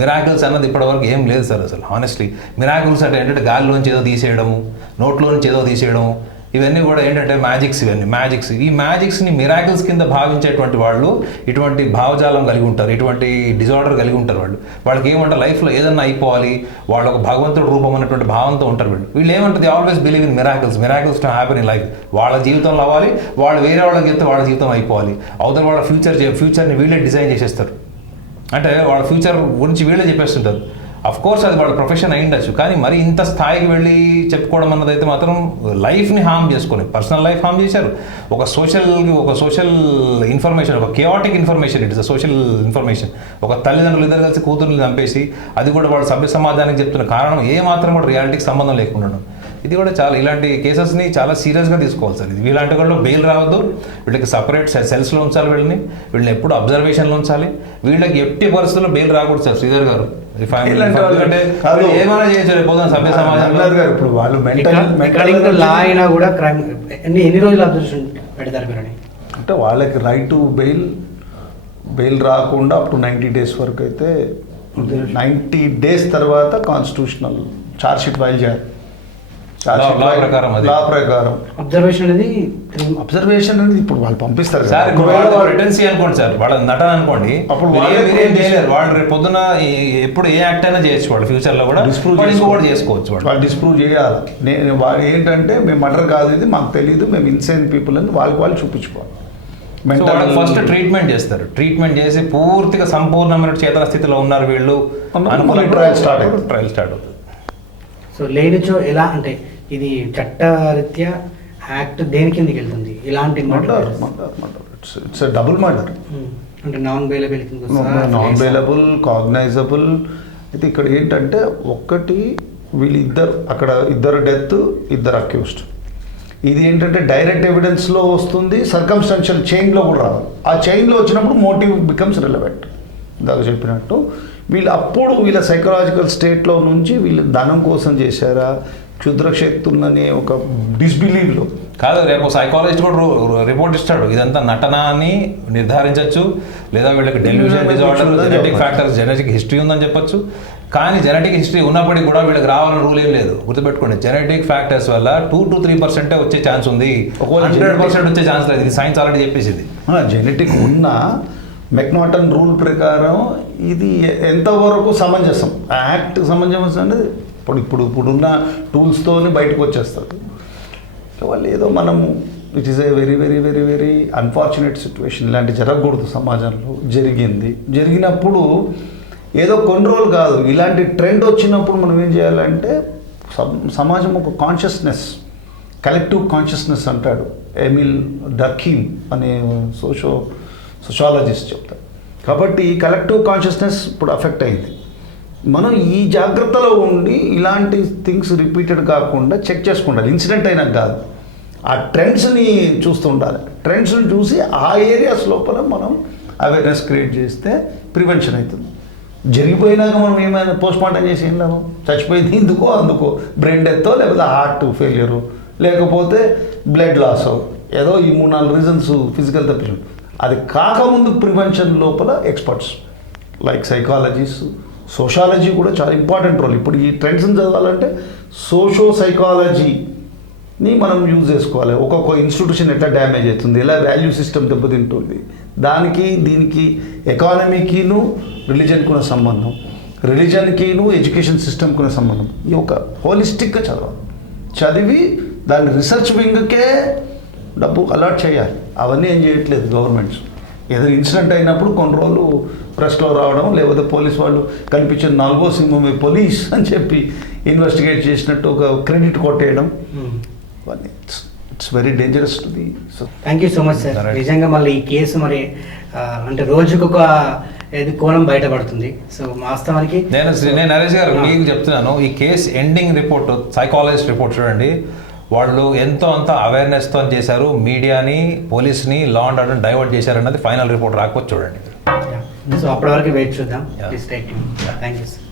Miracles అన్నది ఇప్పటివరకు ఏం లేదు సార్ అసలు. హానెస్ట్లీ మిరాకిల్స్ అంటే ఏంటంటే గాలిలోంచి ఏదో తీసేయడము, నోట్లో నుంచి ఏదో తీసేయడము, ఇవన్నీ కూడా ఏంటంటే మ్యాజిక్స్. ఇవన్నీ మ్యాజిక్స్. ఈ మ్యాజిక్స్ని మిరాకిల్స్ కింద భావించేటువంటి వాళ్ళు ఇటువంటి భావజాలం కలిగి ఉంటారు, ఇటువంటి డిజార్డర్ కలిగి ఉంటారు. వాళ్ళకి ఏమంటారు, లైఫ్లో ఏదన్నా అయిపోవాలి, వాళ్ళు ఒక భగవంతుడు రూపం అన్నటువంటి భావంతో ఉంటారు. వీళ్ళు ఏమంటుంది, always believe in miracles to happen in life. వాళ్ళ జీవితంలో అవ్వాలి, వాళ్ళు వేరే వాళ్ళకి చెప్తే వాళ్ళ జీవితం అయిపోవాలి, అవతల వాళ్ళ ఫ్యూచర్ని వీళ్ళే డిజైన్ చేసేస్తారు. అంటే వాళ్ళ ఫ్యూచర్ గురించి వీళ్ళే చెప్పేస్తుంటారు. అఫ్ కోర్స్ అది వాళ్ళ ప్రొఫెషన్ అయ్యిండొచ్చు, కానీ మరి ఇంత స్థాయికి వెళ్ళి చెప్పుకోవడం అన్నది అయితే మాత్రం లైఫ్ని హామ్ చేసుకొని, పర్సనల్ లైఫ్ హామ్ చేశారు. ఒక సోషల్ ఇన్ఫర్మేషన్, ఒక chaotic information, it is a social information. ఒక తల్లిదండ్రులు ఇద్దరు కలిసి కూతుర్ని చంపేసి అది కూడా వాళ్ళ సభ్య సమాజానికి చెప్తున్న కారణం ఏ మాత్రం కూడా రియాలిటీకి సంబంధం లేకుండా. ఇది కూడా చాలా ఇలాంటి కేసెస్ని చాలా సీరియస్గా తీసుకోవాలి సార్. ఇది ఇలాంటి వాళ్ళు బెయిల్ రావద్దు, వీళ్ళకి సపరేట్ సెల్స్లో ఉంచాలి, వీళ్ళని ఎప్పుడు అబ్జర్వేషన్లో ఉంచాలి. వీళ్ళకి ఎట్టి పరిస్థితుల్లో బెయిల్ రాకూడదు సార్. శ్రీధర్ గారు ఏమైనా చేయొచ్చు పోతున్న సభ్య సమాజంలో. ఇప్పుడు వాళ్ళు అకార్డింగ్ టు లా అయినా కూడా క్రైమ్ ఎన్ని రోజులు అబ్జర్వేషన్ పెడతారు మీరు? అంటే వాళ్ళకి రైట్ టు బెయిల్ రాకుండా అప్ టు 90 days వరకు అయితే 90 days తర్వాత కాన్స్టిట్యూషనల్ ఛార్జ్ షీట్ ఫైల్ చేయాలి. లా ప్రకారం అబ్జర్వేషన్ అనేది ఇప్పుడు వాళ్ళు పంపిస్తారు సార్. రిటెన్సీ అనుకోండి సార్, వాళ్ళ నటన అనుకోండి, అప్పుడు మీరేం చేయలేరు. వాళ్ళు రేపు పొద్దున ఎప్పుడు ఏ యాక్ట్ అయినా చేయొచ్చు, వాళ్ళు ఫ్యూచర్లో కూడా కూడా చేసుకోవచ్చు. వాళ్ళు డిస్ప్రూవ్ చేయాలి. వాళ్ళు ఏంటంటే మేము మర్డర్ కాదు, ఇది మాకు తెలియదు, మేము ఇన్సేన్ పీపుల్ అని వాళ్ళు చూపించుకోవాలి. ఫస్ట్ ట్రీట్మెంట్ చేస్తారు, ట్రీట్మెంట్ చేసి పూర్తిగా సంపూర్ణమైన చేతన స్థితిలో ఉన్నారు వీళ్ళు అనుకున్న ట్రయల్ స్టార్ట్ అవుతుంది. సో లేనిచో ఎలా అంటే ఇది చట్టరీత్యా యాక్ట్ దేని కిందకి వెళ్తుంది? ఇలాంటి మర్డర్ ఇట్స్ డబుల్ మర్డర్. అంటే నాన్ బెయిలబుల్ కాగ్నైజబుల్. అయితే ఇక్కడ ఏంటంటే ఒక్కటి వీళ్ళిద్దరు, అక్కడ ఇద్దరు డెత్, ఇద్దరు అక్యూస్డ్. ఇది ఏంటంటే డైరెక్ట్ ఎవిడెన్స్లో వస్తుంది, సర్కమ్స్టాన్షియల్ చైన్లో కూడా రావాలి. ఆ చైన్లో వచ్చినప్పుడు మోటివ్ బికమ్స్ రిలవెంట్. ఇందాక చెప్పినట్టు వీళ్ళ సైకలాజికల్ స్టేట్లో నుంచి వీళ్ళు ధనం కోసం చేశారా, క్షుద్రశక్తులనే ఒక డిస్బిలీవ్లో కాదు. రేపు సైకాలజిస్ట్ కూడా రిపోర్ట్ ఇస్తాడు, ఇదంతా నటన అని నిర్ధారించవచ్చు, లేదా వీళ్ళకి delusion disorder, genetic factors, genetic history ఉందని చెప్పొచ్చు. కానీ జెనెటిక్ హిస్టరీ ఉన్నప్పటికీ కూడా వీళ్ళకి రావాలని రూల్ ఏం లేదు. గుర్తుపెట్టుకోండి, జెనెటిక్ ఫ్యాక్టర్స్ వల్ల 2 to 3% వచ్చే ఛాన్స్ ఉంది, 100% వచ్చే ఛాన్స్ లేదు. ఇది సైన్స్ ఆల్రెడీ చెప్పేసింది. జెనెటిక్ ఉన్న మెక్నాటన్ రూల్ ప్రకారం ఇది ఎంతవరకు సమంజసం, యాక్ట్ సమంజసం అనేది ఇప్పుడున్న టూల్స్తోనే బయటకు వచ్చేస్తుంది. వాళ్ళు ఏదో మనము it is a very very very very unfortunate situation. ఇలాంటి జరగకూడదు సమాజంలో. జరిగినప్పుడు ఏదో కొన్ని రోజులు కాదు, ఇలాంటి ట్రెండ్ వచ్చినప్పుడు మనం ఏం చేయాలంటే సమాజం ఒక కాన్షియస్నెస్, కలెక్టివ్ కాన్షియస్నెస్ అంటాడు ఎమిల్ డర్కీమ్ అనే సోషాలజిస్ట్ చెప్తారు. కాబట్టి కలెక్టివ్ కాన్షియస్నెస్ ఇప్పుడు అఫెక్ట్ అయింది. మనం ఈ జాగ్రత్తలో ఉండి ఇలాంటి థింగ్స్ రిపీటెడ్ కాకుండా చెక్ చేసుకుంటారు. ఇన్సిడెంట్ అయినా కాదు, ఆ ట్రెండ్స్ని చూస్తూ ఉండాలి. ట్రెండ్స్ని చూసి ఆ ఏరియాస్ లోపల మనం అవేర్నెస్ క్రియేట్ చేస్తే ప్రివెన్షన్ అవుతుంది. జరిగిపోయినాక మనం ఏమైనా పోస్ట్ మార్టం చేసి వెళ్ళాము, చచ్చిపోయింది ఇందుకో అందుకో, బ్రెయిన్ డెత్తో, లేకపోతే హార్ట్ ఫెయిల్యూరు, లేకపోతే బ్లడ్ లాస్, ఏదో ఈ 3-4 రీజన్స్ ఫిజికల్ తప్పించు. అది కాకముందు ప్రివెన్షన్ లోపల ఎక్స్పర్ట్స్ లైక్ సైకాలజిస్ట్, సోషాలజీ కూడా చాలా ఇంపార్టెంట్ రోల్. ఇప్పుడు ఈ ట్రెండ్స్ని చదవాలంటే సైకాలజీని మనం యూజ్ చేసుకోవాలి. ఒక్కొక్క ఇన్స్టిట్యూషన్ ఎట్లా డ్యామేజ్ అవుతుంది, ఎలా వాల్యూ సిస్టమ్ దెబ్బతింటుంది, దీనికి ఎకానమీకిను రిలీజన్కున్న సంబంధం, రిలీజన్కిను ఎడ్యుకేషన్ సిస్టమ్కున్న సంబంధం. ఈ ఒక హోలిస్టిక్గా చదివి దాని రీసెర్చ్ వింగ్కే డబ్బు అలాట్ చేయాలి. అవన్నీ ఏం చేయట్లేదు గవర్నమెంట్స్. ఏదైనా ఇన్సిడెంట్ అయినప్పుడు కొన్ని రోజులు ప్రెస్లో రావడం, లేకపోతే పోలీస్ వాళ్ళు కనిపించిన 4వ సింహమే పోలీస్ అని చెప్పి ఇన్వెస్టిగేట్ చేసినట్టు ఒక క్రెడిట్ కొట్టేయడం, it's very dangerous to the. Thank you so much sir. నిజంగా మళ్ళీ ఈ కేసు మరి అంటే రోజుకొక కోణం బయటపడుతుంది. సో వాస్తవానికి నేను నరేష్ గారు మీకు చెప్తున్నాను, ఈ case ending report, psychologist report చూడండి. వాళ్ళు ఎంతో అంత అవేర్నెస్తో చేశారు, మీడియాని, పోలీస్ని, లా అండ్ ఆర్డర్ని డైవర్ట్ చేశారన్నది ఫైనల్ రిపోర్ట్ రాకపోతే చూడండి. సో అప్పటి వరకు వెయిట్ చూద్దాం. Yeah. Please stay tune. Yeah. Thank you sir.